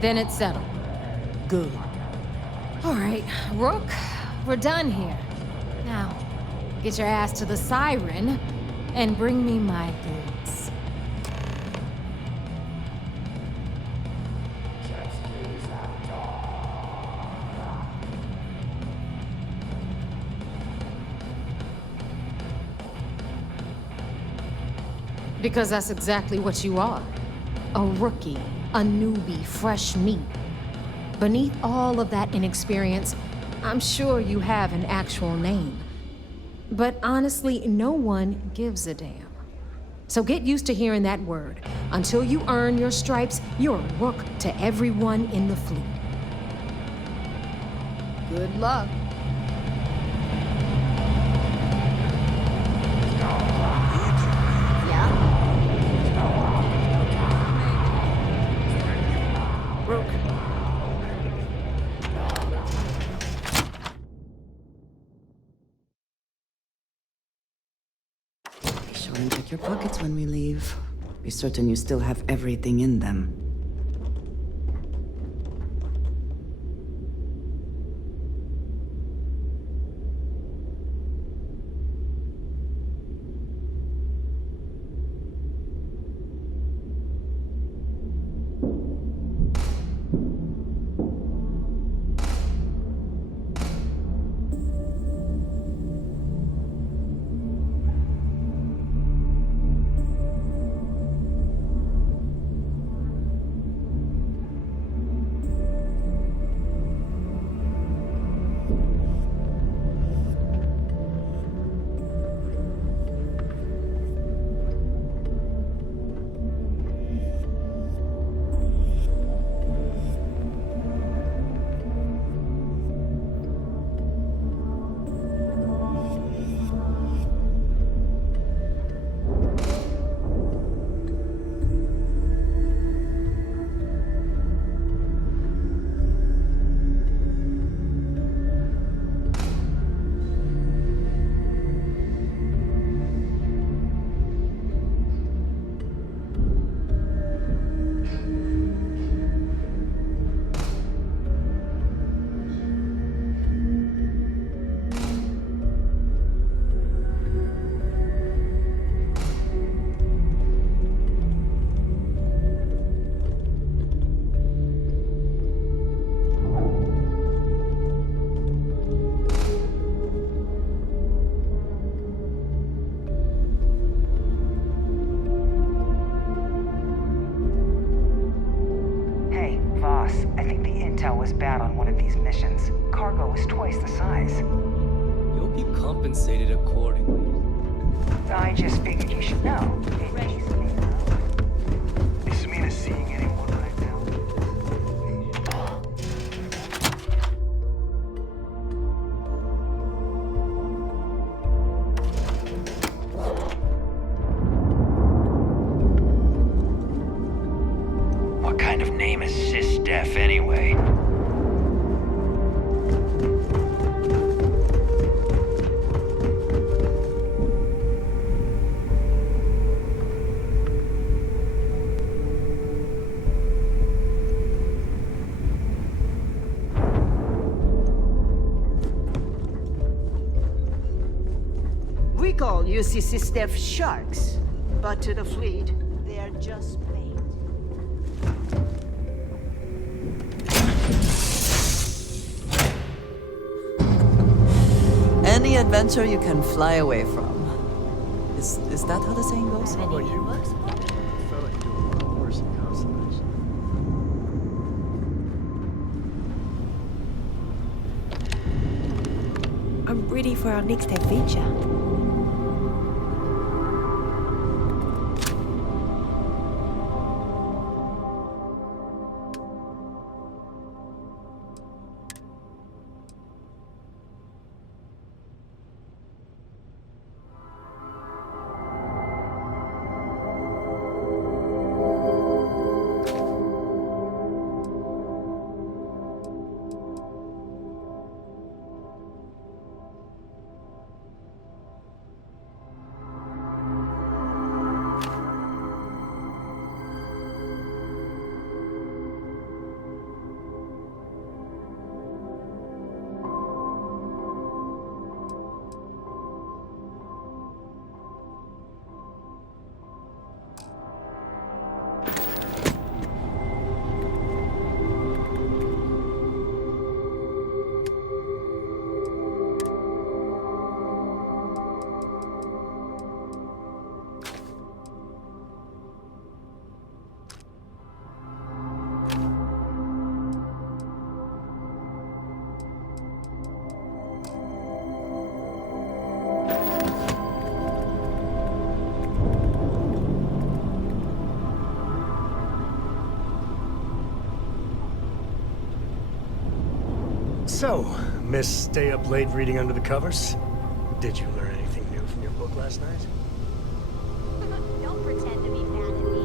Then it's settled. Good. All right, Rook, we're done here. Now, get your ass to the Siren and bring me my goods. Because that's exactly what you are. A rookie, a newbie, fresh meat. Beneath all of that inexperience, I'm sure you have an actual name. But honestly, no one gives a damn. So get used to hearing that word. Until you earn your stripes, you're a rook to everyone in the fleet. Good luck. Rook. Be sure and check your pockets when we leave. Be certain you still have everything in them. I think the intel was bad on one of these missions. Cargo was twice the size. You'll be compensated accordingly. I just figured you should know. Is Mina seeing anyone right now? What kind of name is Sysdef anyway? We call UC Sysdef sharks, but to the fleet, they're just bait. Any adventure you can fly away from. Is that how the saying goes? How about you? I felt like you were a lot worse in Constellation. I'm ready for our next adventure. So, Miss Stay Up Late reading under the covers? Did you learn anything new from your book last night? Don't pretend to be mad at me.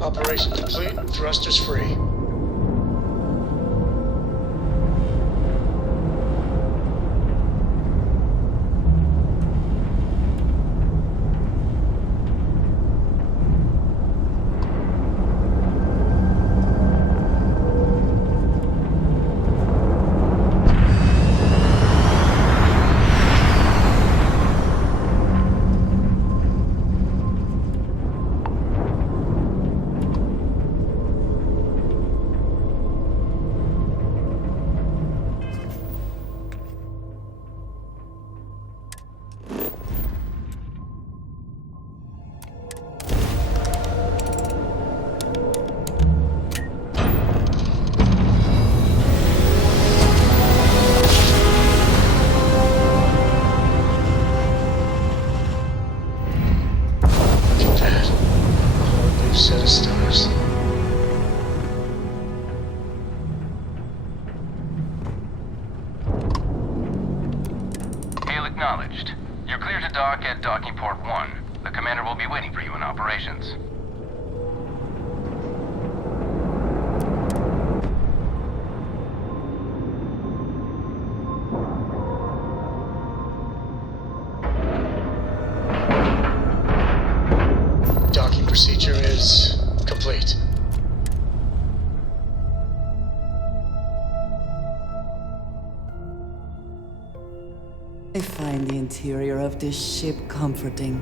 Operation complete, thrusters free. Set of stars. Hail acknowledged. You're clear to dock at docking port 1. The commander will be waiting for you in operations. Docking procedure is complete. I find the interior of this ship comforting.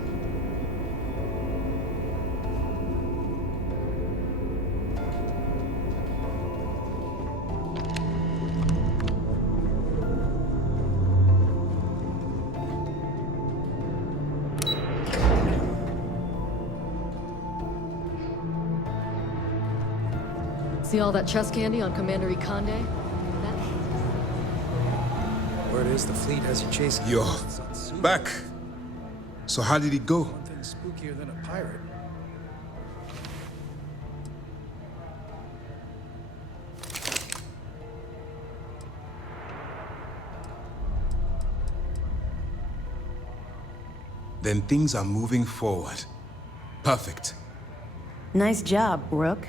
See all that chest candy on Commander Ikonde? Word is the fleet has you chasing. Yo, back. So how did it go? Nothing spookier than a pirate. Then things are moving forward. Perfect. Nice job, Rook.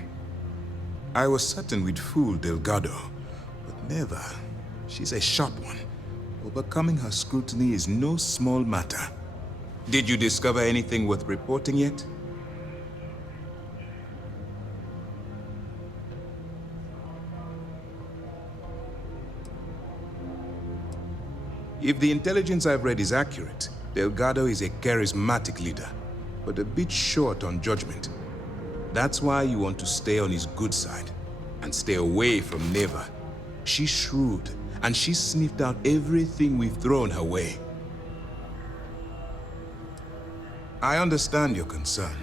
I was certain we'd fool Delgado, but never. She's a sharp one. Overcoming her scrutiny is no small matter. Did you discover anything worth reporting yet? If the intelligence I've read is accurate, Delgado is a charismatic leader, but a bit short on judgment. That's why you want to stay on his good side, and stay away from Neva. She's shrewd, and she's sniffed out everything we've thrown her way. I understand your concern,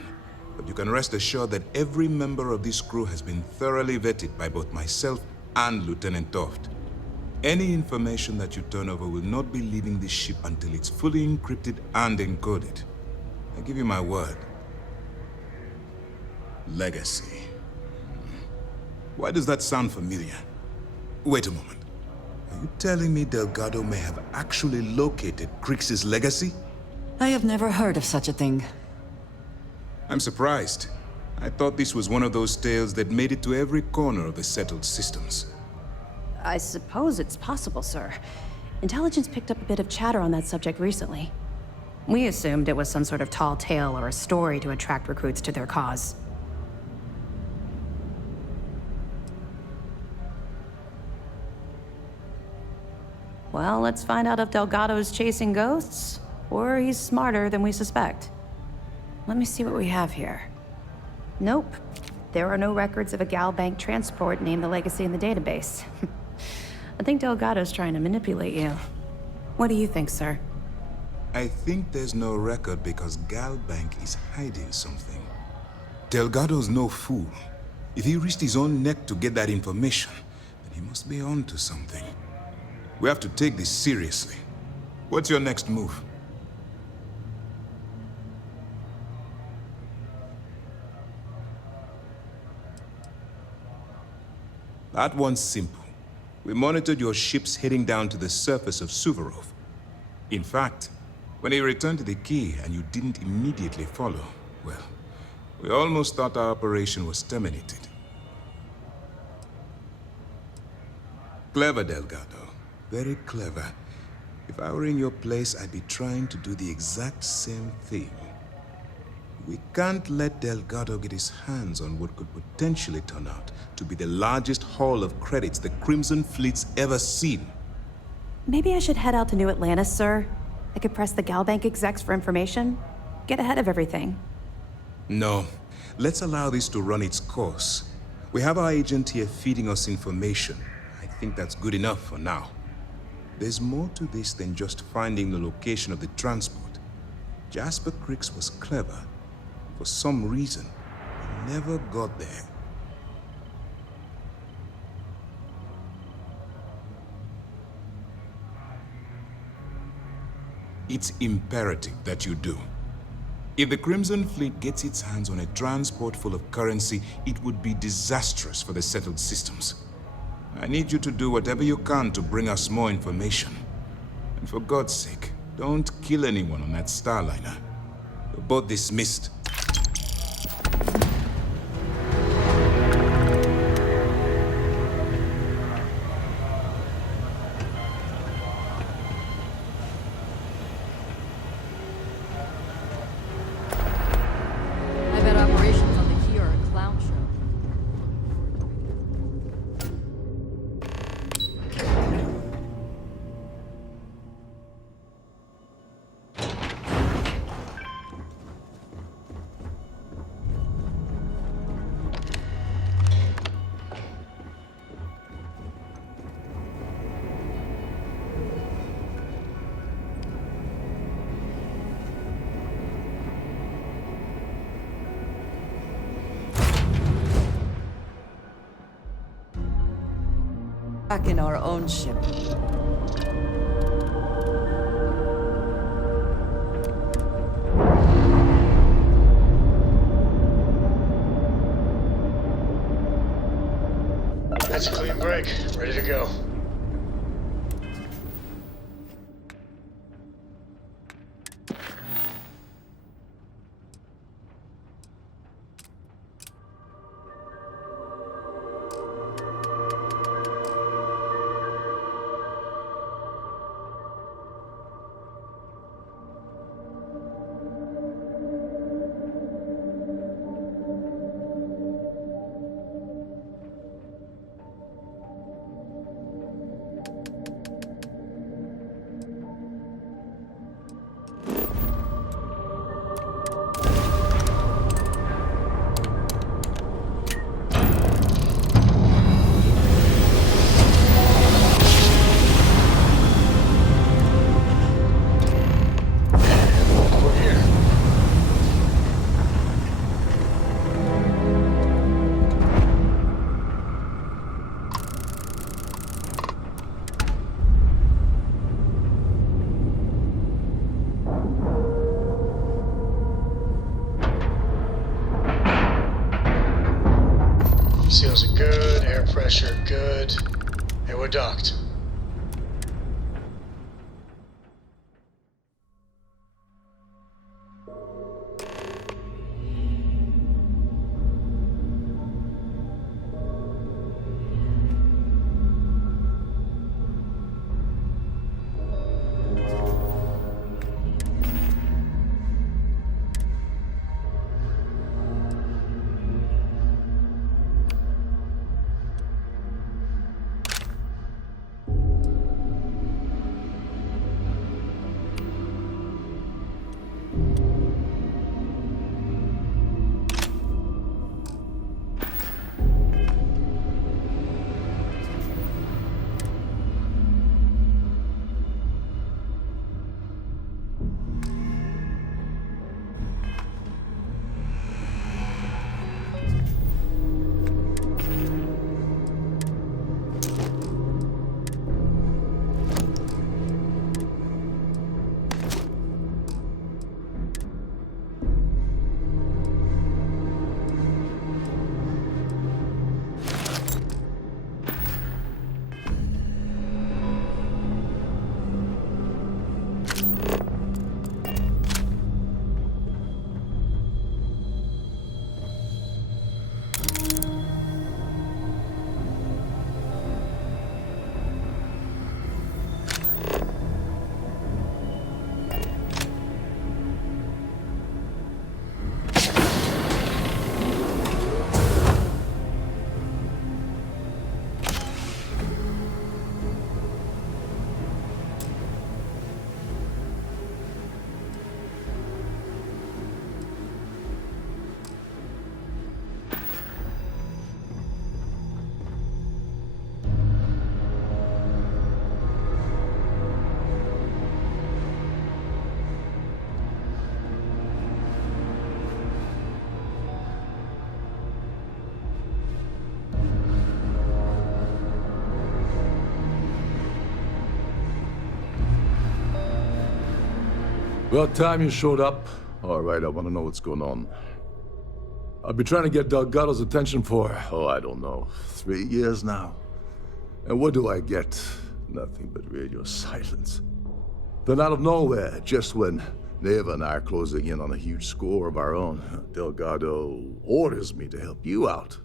but you can rest assured that every member of this crew has been thoroughly vetted by both myself and Lieutenant Toft. Any information that you turn over will not be leaving this ship until it's fully encrypted and encoded. I give you my word. Legacy. Why does that sound familiar? Wait a moment. Are you telling me Delgado may have actually located Crix's legacy? I have never heard of such a thing. I'm surprised. I thought this was one of those tales that made it to every corner of the settled systems. I suppose it's possible, sir. Intelligence picked up a bit of chatter on that subject recently. We assumed it was some sort of tall tale or a story to attract recruits to their cause. Well, let's find out if Delgado's chasing ghosts, or he's smarter than we suspect. Let me see what we have here. Nope. There are no records of a Gal Bank transport named the Legacy in the database. I think Delgado's trying to manipulate you. What do you think, sir? I think there's no record because Gal Bank is hiding something. Delgado's no fool. If he risked his own neck to get that information, then he must be on to something. We have to take this seriously. What's your next move? That one's simple. We monitored your ships heading down to the surface of Suvorov. In fact, when he returned to the key and you didn't immediately follow, well, we almost thought our operation was terminated. Clever, Delgado. Very clever. If I were in your place, I'd be trying to do the exact same thing. We can't let Delgado get his hands on what could potentially turn out to be the largest haul of credits the Crimson Fleet's ever seen. Maybe I should head out to New Atlantis, sir. I could press the Gal Bank execs for information. Get ahead of everything. No. Let's allow this to run its course. We have our agent here feeding us information. I think that's good enough for now. There's more to this than just finding the location of the transport. Jasper Crix was clever. For some reason, he never got there. It's imperative that you do. If the Crimson Fleet gets its hands on a transport full of currency, it would be disastrous for the settled systems. I need you to do whatever you can to bring us more information. And for God's sake, don't kill anyone on that Starliner. You're both dismissed. I bet operations on the Key are a clown show. Back in our own ship. That's a clean break. Ready to go. Seals are good, air pressure good. Hey, we're docked. About time you showed up. All right, I want to know what's going on. I've been trying to get Delgado's attention for, I don't know, 3 years now. And what do I get? Nothing but radio silence. Then out of nowhere, just when Neva and I are closing in on a huge score of our own, Delgado orders me to help you out.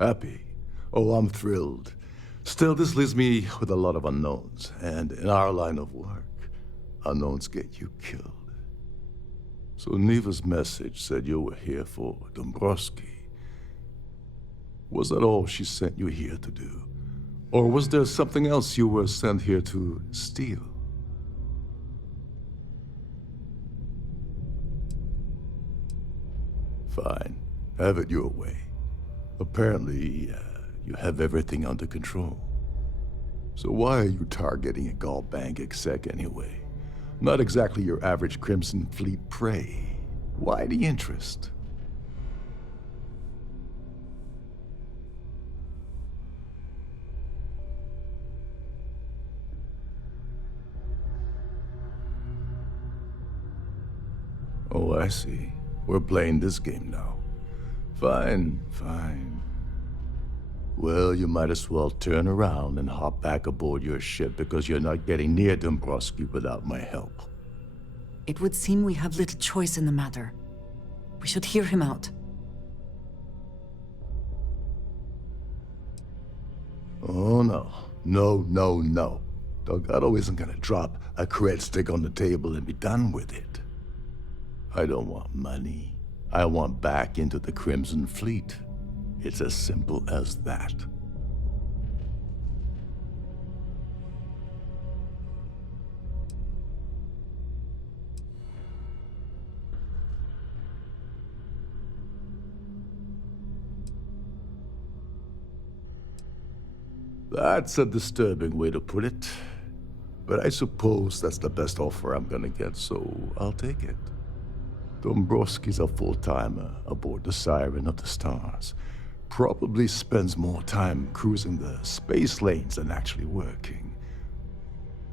Happy? Oh, I'm thrilled. Still, this leaves me with a lot of unknowns. And in our line of work, unknowns get you killed. So Neva's message said you were here for Dombrowski. Was that all she sent you here to do? Or was there something else you were sent here to steal? Fine. Have it your way. Apparently, you have everything under control. So why are you targeting a Gallbank exec anyway? Not exactly your average Crimson Fleet prey. Why the interest? Oh, I see. We're playing this game now. Fine, fine. Well, you might as well turn around and hop back aboard your ship because you're not getting near Dombrowski without my help. It would seem we have little choice in the matter. We should hear him out. Oh, no. No, no, no. Delgado isn't gonna drop a cred stick on the table and be done with it. I don't want money. I want back into the Crimson Fleet. It's as simple as that. That's a disturbing way to put it. But I suppose that's the best offer I'm gonna get, so I'll take it. Dombrowski's a full-timer aboard the Siren of the Stars. probably spends more time cruising the space lanes than actually working.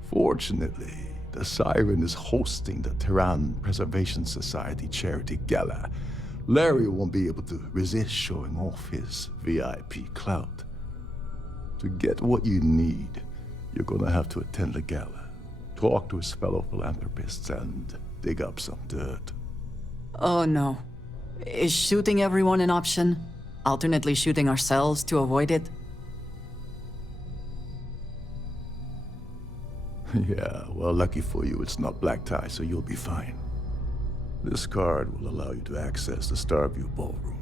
Fortunately, the Siren is hosting the Terran Preservation Society charity gala. Larry won't be able to resist showing off his VIP clout. To get what you need, you're gonna have to attend the gala, talk to his fellow philanthropists, and dig up some dirt. Oh no. Is shooting everyone an option? Alternately shooting ourselves to avoid it? Yeah, well, lucky for you, it's not black tie, so you'll be fine. This card will allow you to access the Starfield ballroom.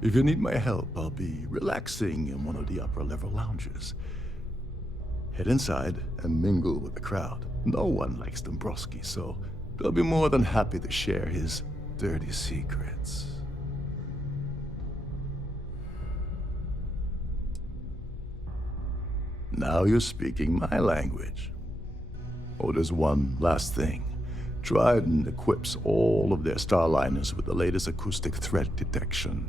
If you need my help, I'll be relaxing in one of the upper-level lounges. Head inside and mingle with the crowd. No one likes Dombrowski, so they'll be more than happy to share his dirty secrets. Now you're speaking my language. Oh, there's one last thing. Trident equips all of their starliners with the latest acoustic threat detection.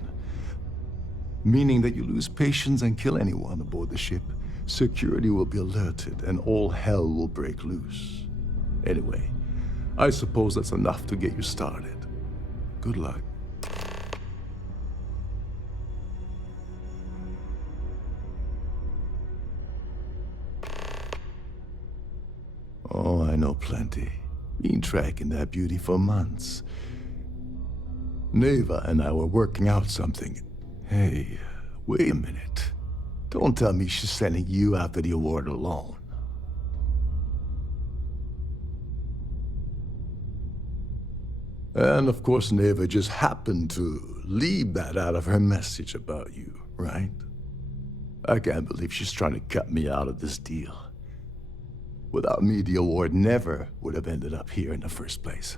Meaning that you lose patience and kill anyone aboard the ship, security will be alerted and all hell will break loose. Anyway, I suppose that's enough to get you started. Good luck. Oh, I know plenty. Been tracking that beauty for months. Neva and I were working out something. Hey, wait a minute. Don't tell me she's sending you after the award alone. And of course, Neva just happened to leave that out of her message about you, right? I can't believe she's trying to cut me out of this deal. Without me, the award never would have ended up here in the first place.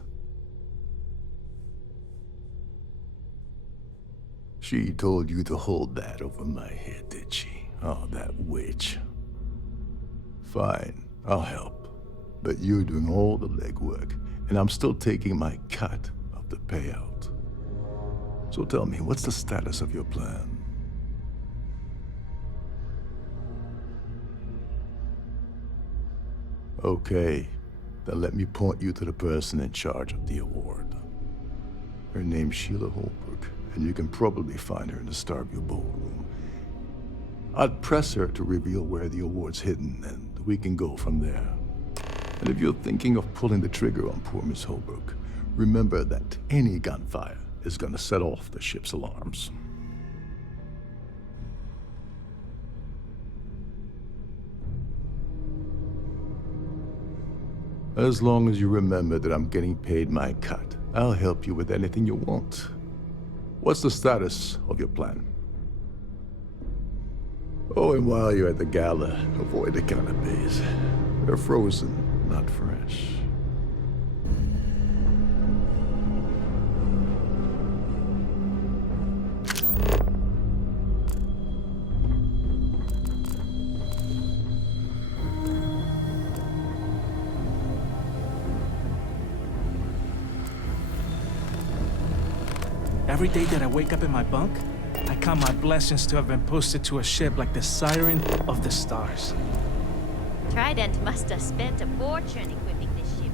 She told you to hold that over my head, did she? Oh, that witch. Fine, I'll help. But you're doing all the legwork, and I'm still taking my cut of the payout. So tell me, what's the status of your plan? Okay, then let me point you to the person in charge of the award. Her name's Sheila Holbrook, and you can probably find her in the Starfield ballroom. I'd press her to reveal where the award's hidden, and we can go from there. And if you're thinking of pulling the trigger on poor Miss Holbrook, remember that any gunfire is gonna set off the ship's alarms. As long as you remember that I'm getting paid my cut, I'll help you with anything you want. What's the status of your plan? Oh, and while you're at the gala, avoid the canapes. They're frozen, not fresh. Every day that I wake up in my bunk, I count my blessings to have been posted to a ship like the Siren of the Stars. Trident must have spent a fortune equipping this ship.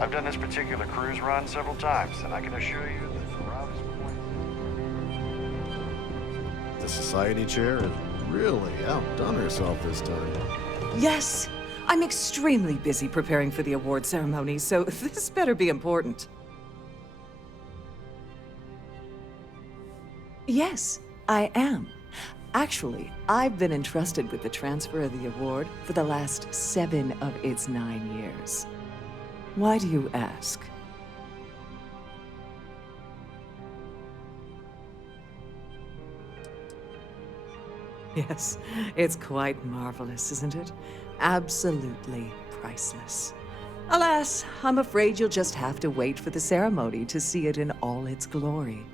I've done this particular cruise run several times, and I can assure you that the roughest point... The Society chair has really outdone herself this time. Yes, I'm extremely busy preparing for the award ceremony, so this better be important. Yes, I am. Actually, I've been entrusted with the transfer of the award for the last 7 of its 9 years. Why do you ask? Yes, it's quite marvelous, isn't it? Absolutely priceless. Alas, I'm afraid you'll just have to wait for the ceremony to see it in all its glory.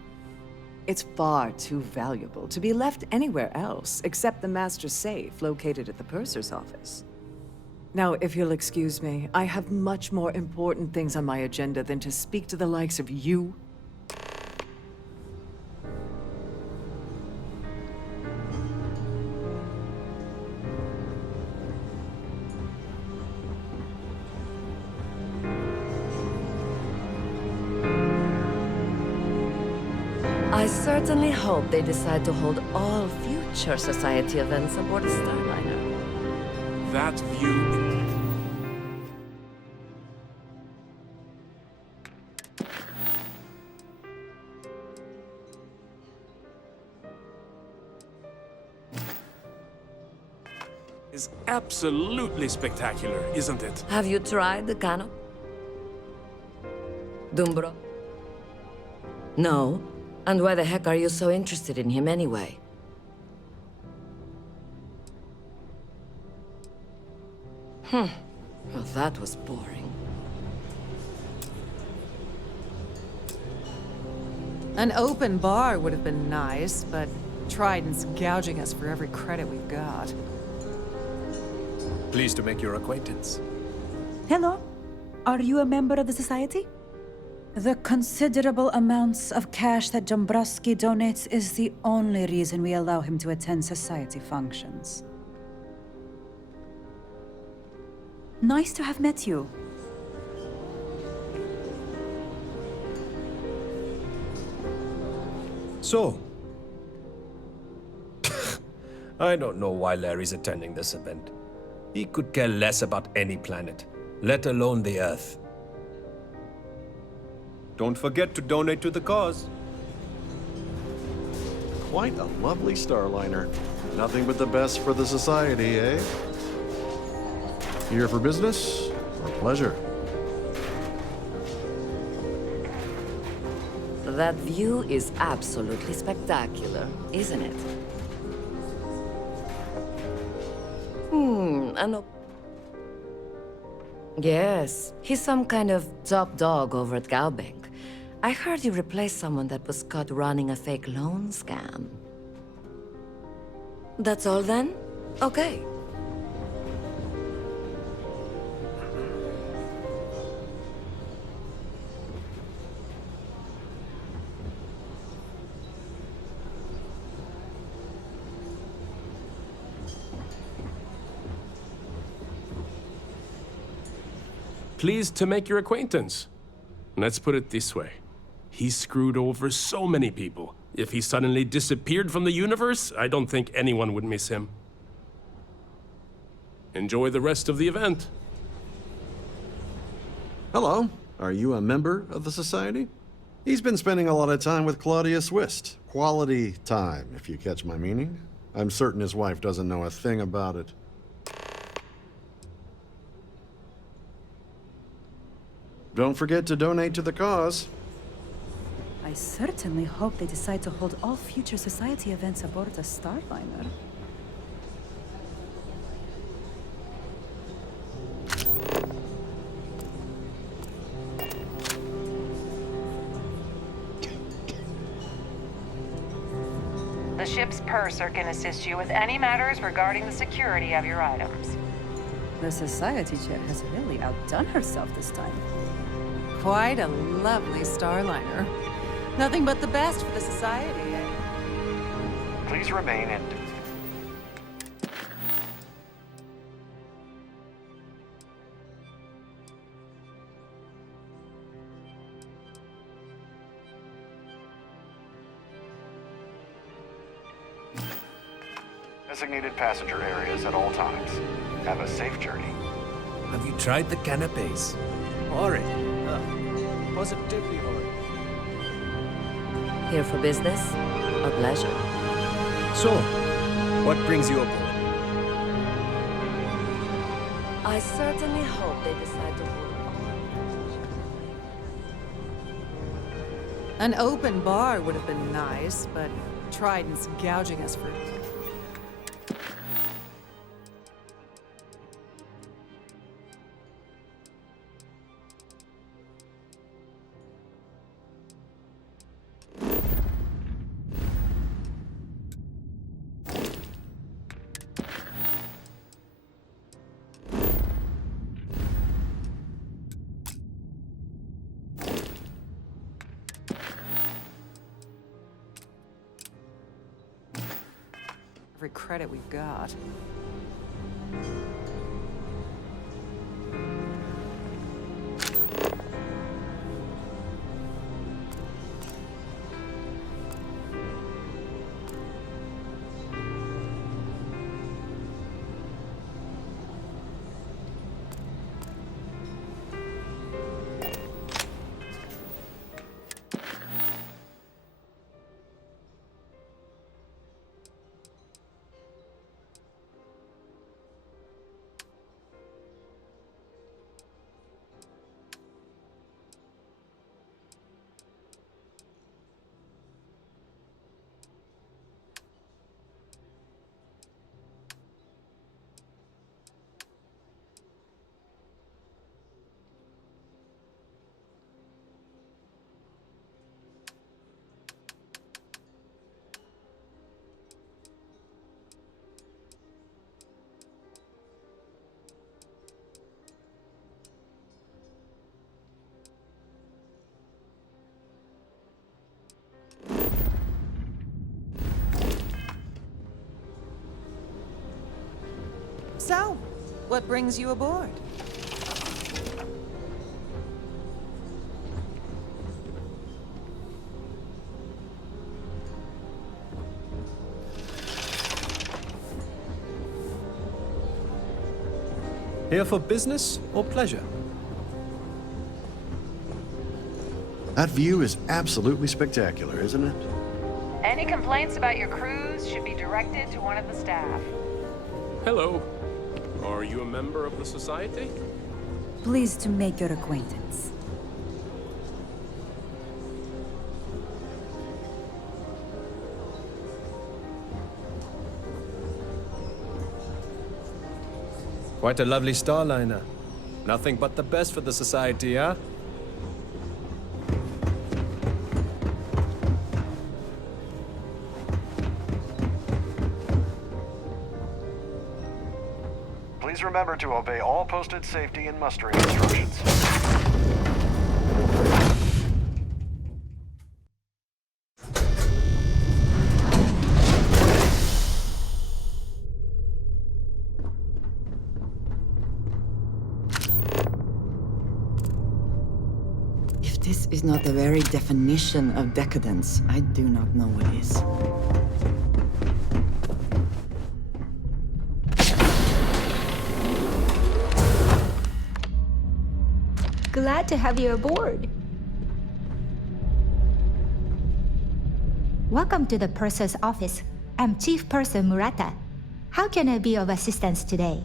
It's far too valuable to be left anywhere else except the master safe located at the purser's office. Now, if you'll excuse me, I have much more important things on my agenda than to speak to the likes of you. I certainly hope they decide to hold all future society events aboard the Starliner. That view... is absolutely spectacular, isn't it? Have you tried the Cano? Dumbro? No? And why the heck are you so interested in him anyway? Well, that was boring. An open bar would have been nice, but Trident's gouging us for every credit we've got. Pleased to make your acquaintance. Hello. Are you a member of the Society? The considerable amounts of cash that Dombrowski donates is the only reason we allow him to attend Society functions. Nice to have met you. So, I don't know why Larry's attending this event. He could care less about any planet, let alone the Earth. Don't forget to donate to the cause. Quite a lovely Starliner. Nothing but the best for the Society, eh? Here for business or pleasure? That view is absolutely spectacular, isn't it? Yes, he's some kind of top dog over at Galbank. I heard you replaced someone that was caught running a fake loan scam. That's all then? Okay. Pleased to make your acquaintance. Let's put it this way. He screwed over so many people. If he suddenly disappeared from the universe, I don't think anyone would miss him. Enjoy the rest of the event. Hello. Are you a member of the Society? He's been spending a lot of time with Claudius Wist. Quality time, if you catch my meaning. I'm certain his wife doesn't know a thing about it. Don't forget to donate to the cause. I certainly hope they decide to hold all future Society events aboard the Starliner. The ship's purser can assist you with any matters regarding the security of your items. The Society chair has really outdone herself this time. Quite a lovely Starliner. Nothing but the best for the Society, eh? Please remain in... Designated passenger areas at all times. Have a safe journey. Have you tried the canapes? Horrid. Positively horrid. Here for business or pleasure? So, what brings you aboard? I certainly hope they decide to hold An open bar would have been nice, but Trident's gouging us for... every credit we've got. So, what brings you aboard? Here for business or pleasure? That view is absolutely spectacular, isn't it? Any complaints about your cruise should be directed to one of the staff. Hello. Are you a member of the Society? Pleased to make your acquaintance. Quite a lovely starliner. Nothing but the best for the Society, huh? Please remember to obey all posted safety and mustering instructions. If this is not the very definition of decadence, I do not know what is. Glad to have you aboard. Welcome to the Purser's office. I'm Chief Purser Murata. How can I be of assistance today?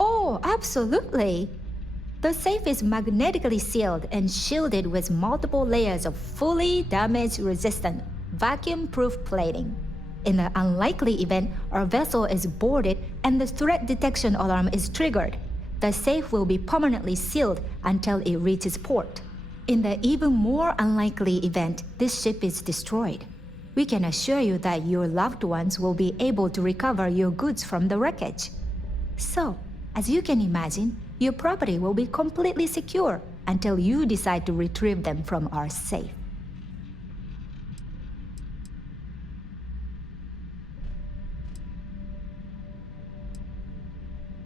Oh, absolutely. The safe is magnetically sealed and shielded with multiple layers of fully damage-resistant, vacuum-proof plating. In the unlikely event our vessel is boarded and the threat detection alarm is triggered, the safe will be permanently sealed until it reaches port. In the even more unlikely event this ship is destroyed, we can assure you that your loved ones will be able to recover your goods from the wreckage. So, as you can imagine, your property will be completely secure until you decide to retrieve them from our safe.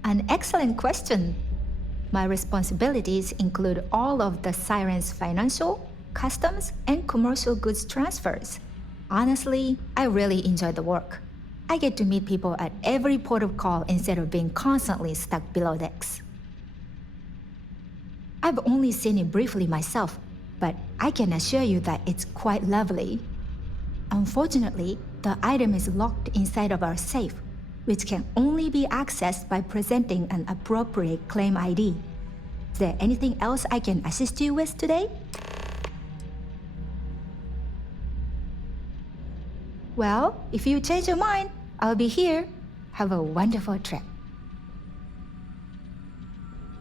An excellent question. My responsibilities include all of the Siren's financial, customs, and commercial goods transfers. Honestly, I really enjoy the work. I get to meet people at every port of call instead of being constantly stuck below decks. I've only seen it briefly myself, but I can assure you that it's quite lovely. Unfortunately, the item is locked inside of our safe, which can only be accessed by presenting an appropriate claim ID. Is there anything else I can assist you with today? Well, if you change your mind, I'll be here. Have a wonderful trip.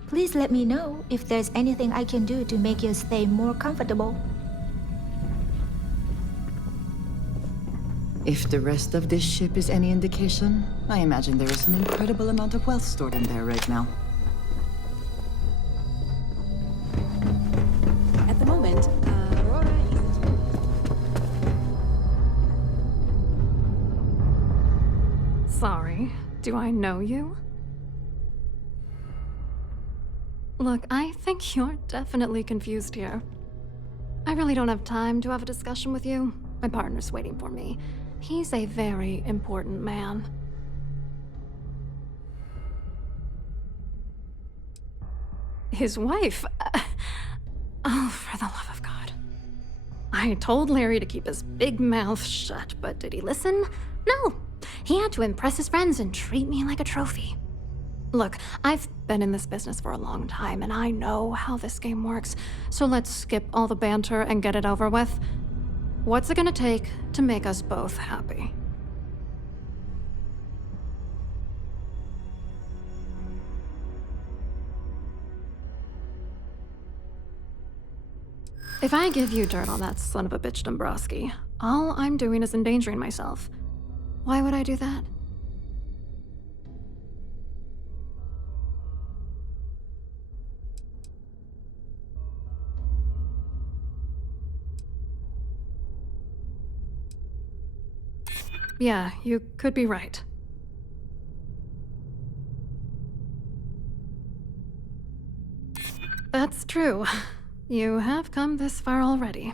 Please let me know if there's anything I can do to make your stay more comfortable. If the rest of this ship is any indication, I imagine there is an incredible amount of wealth stored in there right now. At the moment, Aurora isn't. Sorry, do I know you? Look, I think you're definitely confused here. I really don't have time to have a discussion with you. My partner's waiting for me. He's a very important man. His wife? Oh, for the love of God. I told Larry to keep his big mouth shut, but did he listen? No. He had to impress his friends and treat me like a trophy. Look, I've been in this business for a long time, and I know how this game works, so let's skip all the banter and get it over with. What's it gonna take to make us both happy? If I give you dirt on that son of a bitch Dombrowski, all I'm doing is endangering myself. Why would I do that? Yeah, you could be right. That's true. You have come this far already.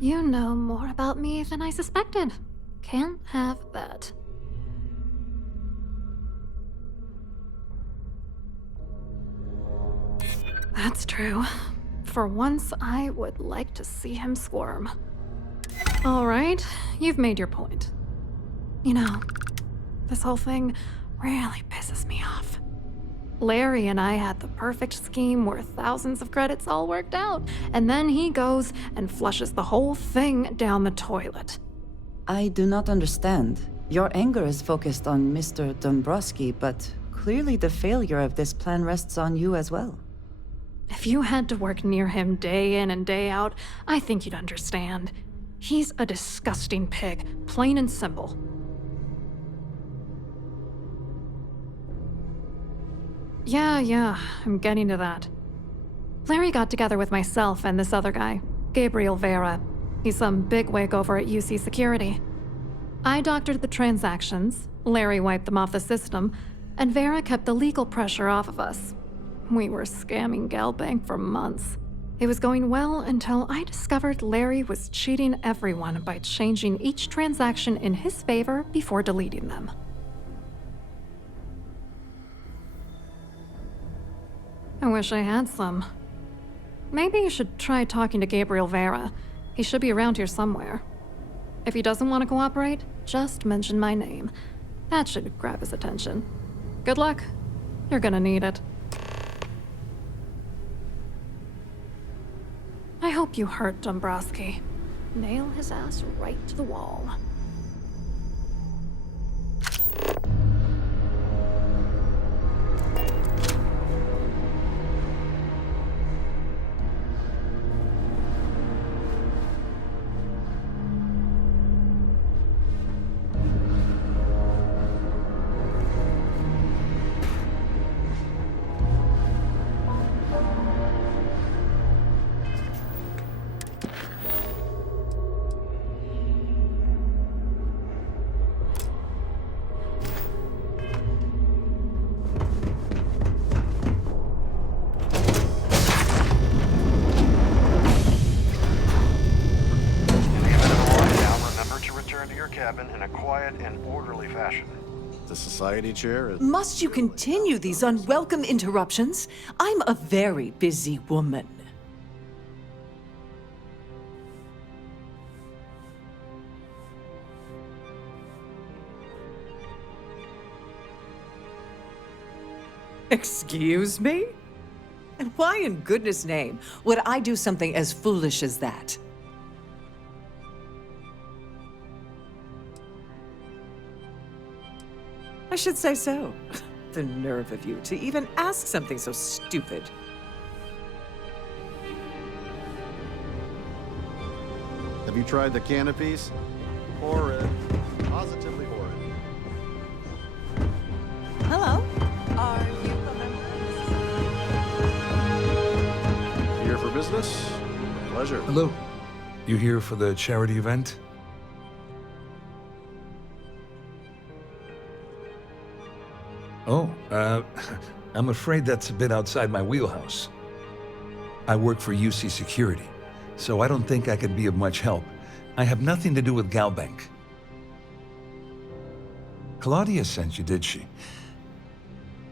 You know more about me than I suspected. Can't have that. That's true. For once, I would like to see him squirm. All right, you've made your point. You know, this whole thing really pisses me off. Larry and I had the perfect scheme where thousands of credits all worked out, and then he goes and flushes the whole thing down the toilet. I do not understand. Your anger is focused on Mr. Dombrowski, but clearly the failure of this plan rests on you as well. If you had to work near him day in and day out, I think you'd understand. He's a disgusting pig, plain and simple. Yeah, I'm getting to that. Larry got together with myself and this other guy, Gabriel Vera. He's some bigwig over at UC Security. I doctored the transactions, Larry wiped them off the system, and Vera kept the legal pressure off of us. We were scamming Galbank for months. It was going well until I discovered Larry was cheating everyone by changing each transaction in his favor before deleting them. I wish I had some. Maybe you should try talking to Gabriel Vera. He should be around here somewhere. If he doesn't want to cooperate, just mention my name. That should grab his attention. Good luck. You're gonna need it. I hope you hurt Dombrowski. Nail his ass right to the wall. cabin in a quiet and orderly fashion. The Society chair is... Must you continue these unwelcome interruptions? I'm a very busy woman. Excuse me? And why in goodness name would I do something as foolish as that? I should say so. The nerve of you to even ask something so stupid. Have you tried the canopies? Horrid. Positively horrid. Hello. Are you a member? Here for business? Pleasure. Hello. You here for the charity event? Oh, I'm afraid that's a bit outside my wheelhouse. I work for UC Security, so I don't think I could be of much help. I have nothing to do with Galbank. Claudia sent you, did she?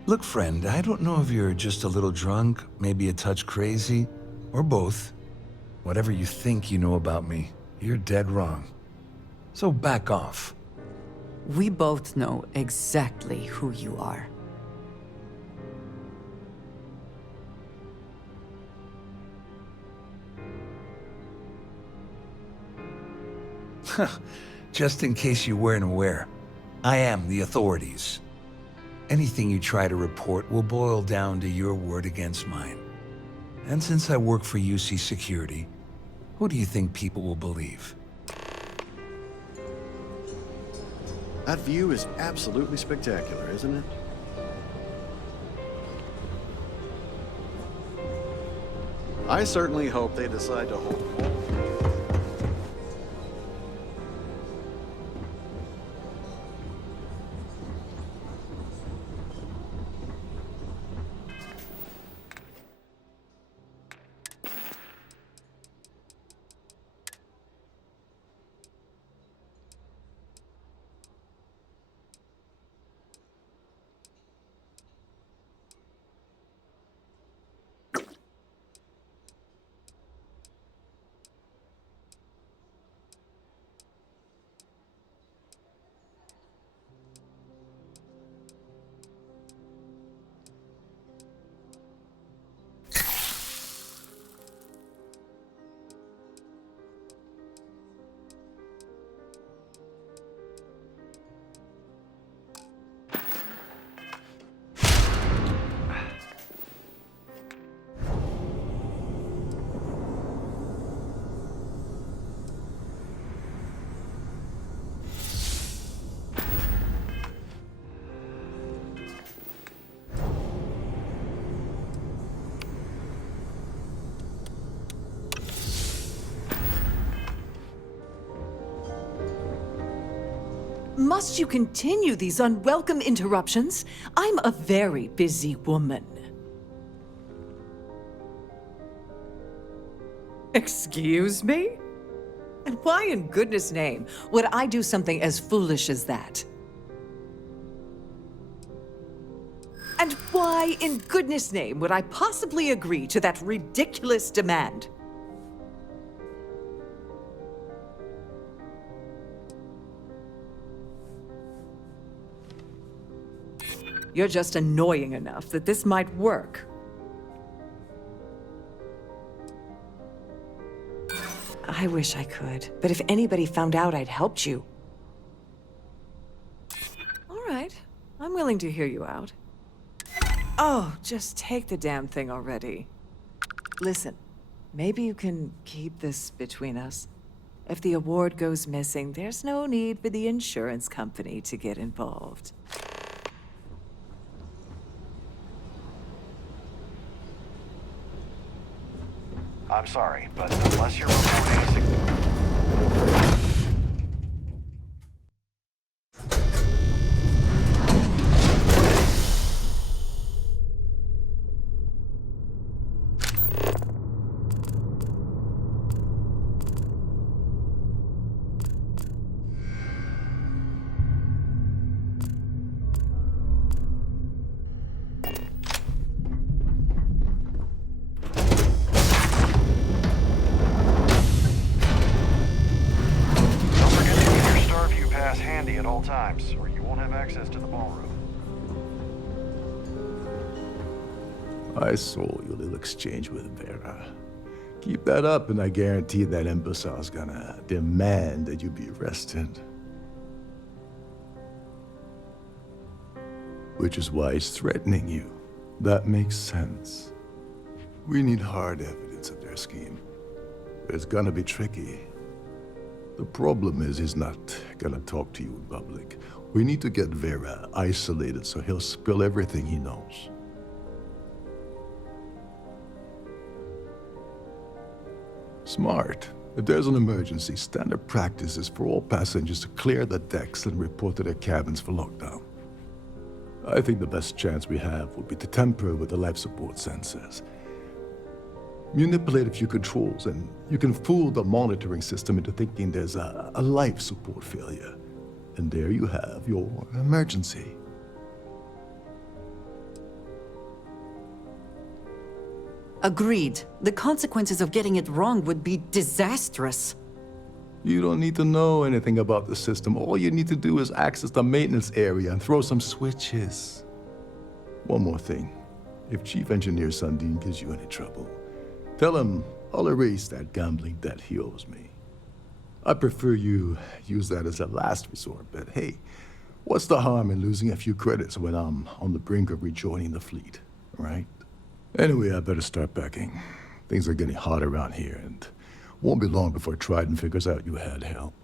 Look, friend, I don't know if you're just a little drunk, maybe a touch crazy, or both. Whatever you think you know about me, you're dead wrong. So back off. We both know exactly who you are. Just in case you weren't aware, I am the authorities. Anything you try to report will boil down to your word against mine. And since I work for UC Security, who do you think people will believe? That view is absolutely spectacular, isn't it? I certainly hope they decide to hold all. Must you continue these unwelcome interruptions? I'm a very busy woman. Excuse me? And why in goodness name would I do something as foolish as that? And why in goodness name would I possibly agree to that ridiculous demand? You're just annoying enough that this might work. I wish I could, but if anybody found out I'd helped you. All right, I'm willing to hear you out. Oh, just take the damn thing already. Listen, maybe you can keep this between us. If the award goes missing, there's no need for the insurance company to get involved. I'm sorry, but unless you're reporting... I saw your little exchange with Vera. Keep that up, and I guarantee that imbecile's gonna demand that you be arrested. Which is why he's threatening you. That makes sense. We need hard evidence of their scheme. It's gonna be tricky. The problem is he's not gonna talk to you in public. We need to get Vera isolated so he'll spill everything he knows. Smart. If there's an emergency, standard practice is for all passengers to clear the decks and report to their cabins for lockdown. I think the best chance we have would be to tamper with the life support sensors. Manipulate a few controls, and you can fool the monitoring system into thinking there's a life support failure. And there you have your emergency. Agreed. The consequences of getting it wrong would be disastrous. You don't need to know anything about the system. All you need to do is access the maintenance area and throw some switches. One more thing. If Chief Engineer Sundin gives you any trouble, tell him I'll erase that gambling debt he owes me. I prefer you use that as a last resort, but hey, what's the harm in losing a few credits when I'm on the brink of rejoining the fleet, right? Anyway, I better start packing. Things are getting hot around here, and won't be long before Trident figures out you had help.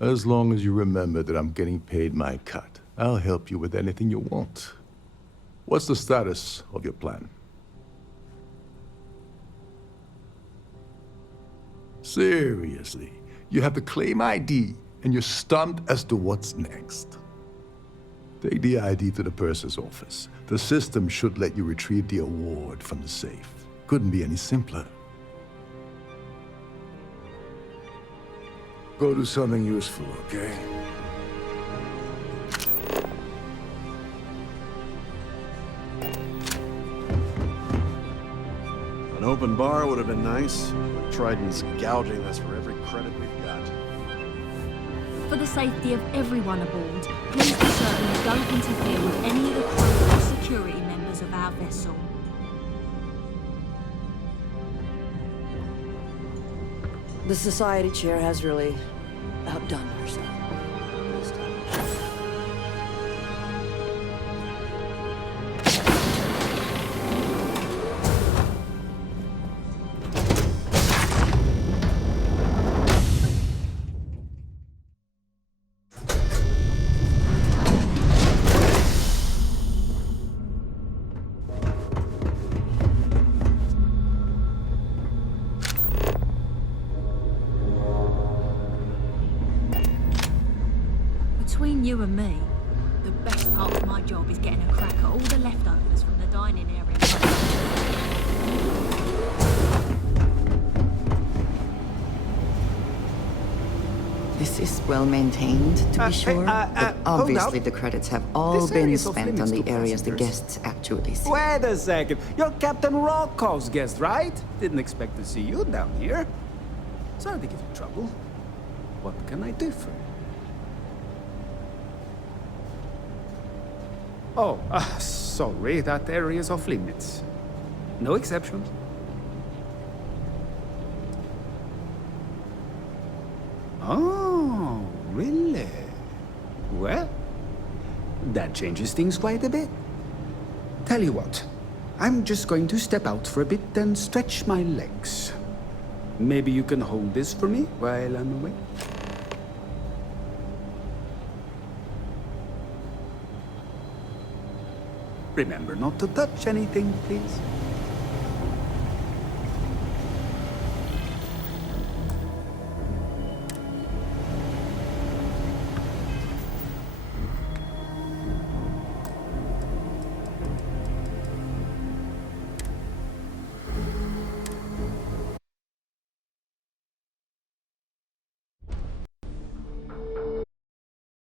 As long as you remember that I'm getting paid my cut, I'll help you with anything you want. What's the status of your plan? Seriously, you have the claim ID, and you're stumped as to what's next. Take the ID to the purser's office. The system should let you retrieve the award from the safe. Couldn't be any simpler. Go do something useful, okay? An open bar would have been nice. Trident's gouging us for every credit we've got. For the safety of everyone aboard, please be certain you don't interfere with any of the crew or security members of our vessel. The Society Chair has really outdone herself. Between you and me, the best part of my job is getting a crack at all the leftovers from the dining area. This is well maintained, to be sure, but obviously the credits have all been spent on the areas the guests actually see. Wait a second. You're Captain Rocco's guest, right? Didn't expect to see you down here. Sorry to give you trouble. What can I do for you? Oh, sorry, that area is off limits. No exceptions. Oh, really? Well, that changes things quite a bit. Tell you what, I'm just going to step out for a bit and stretch my legs. Maybe you can hold this for me while I'm away? Remember not to touch anything, please.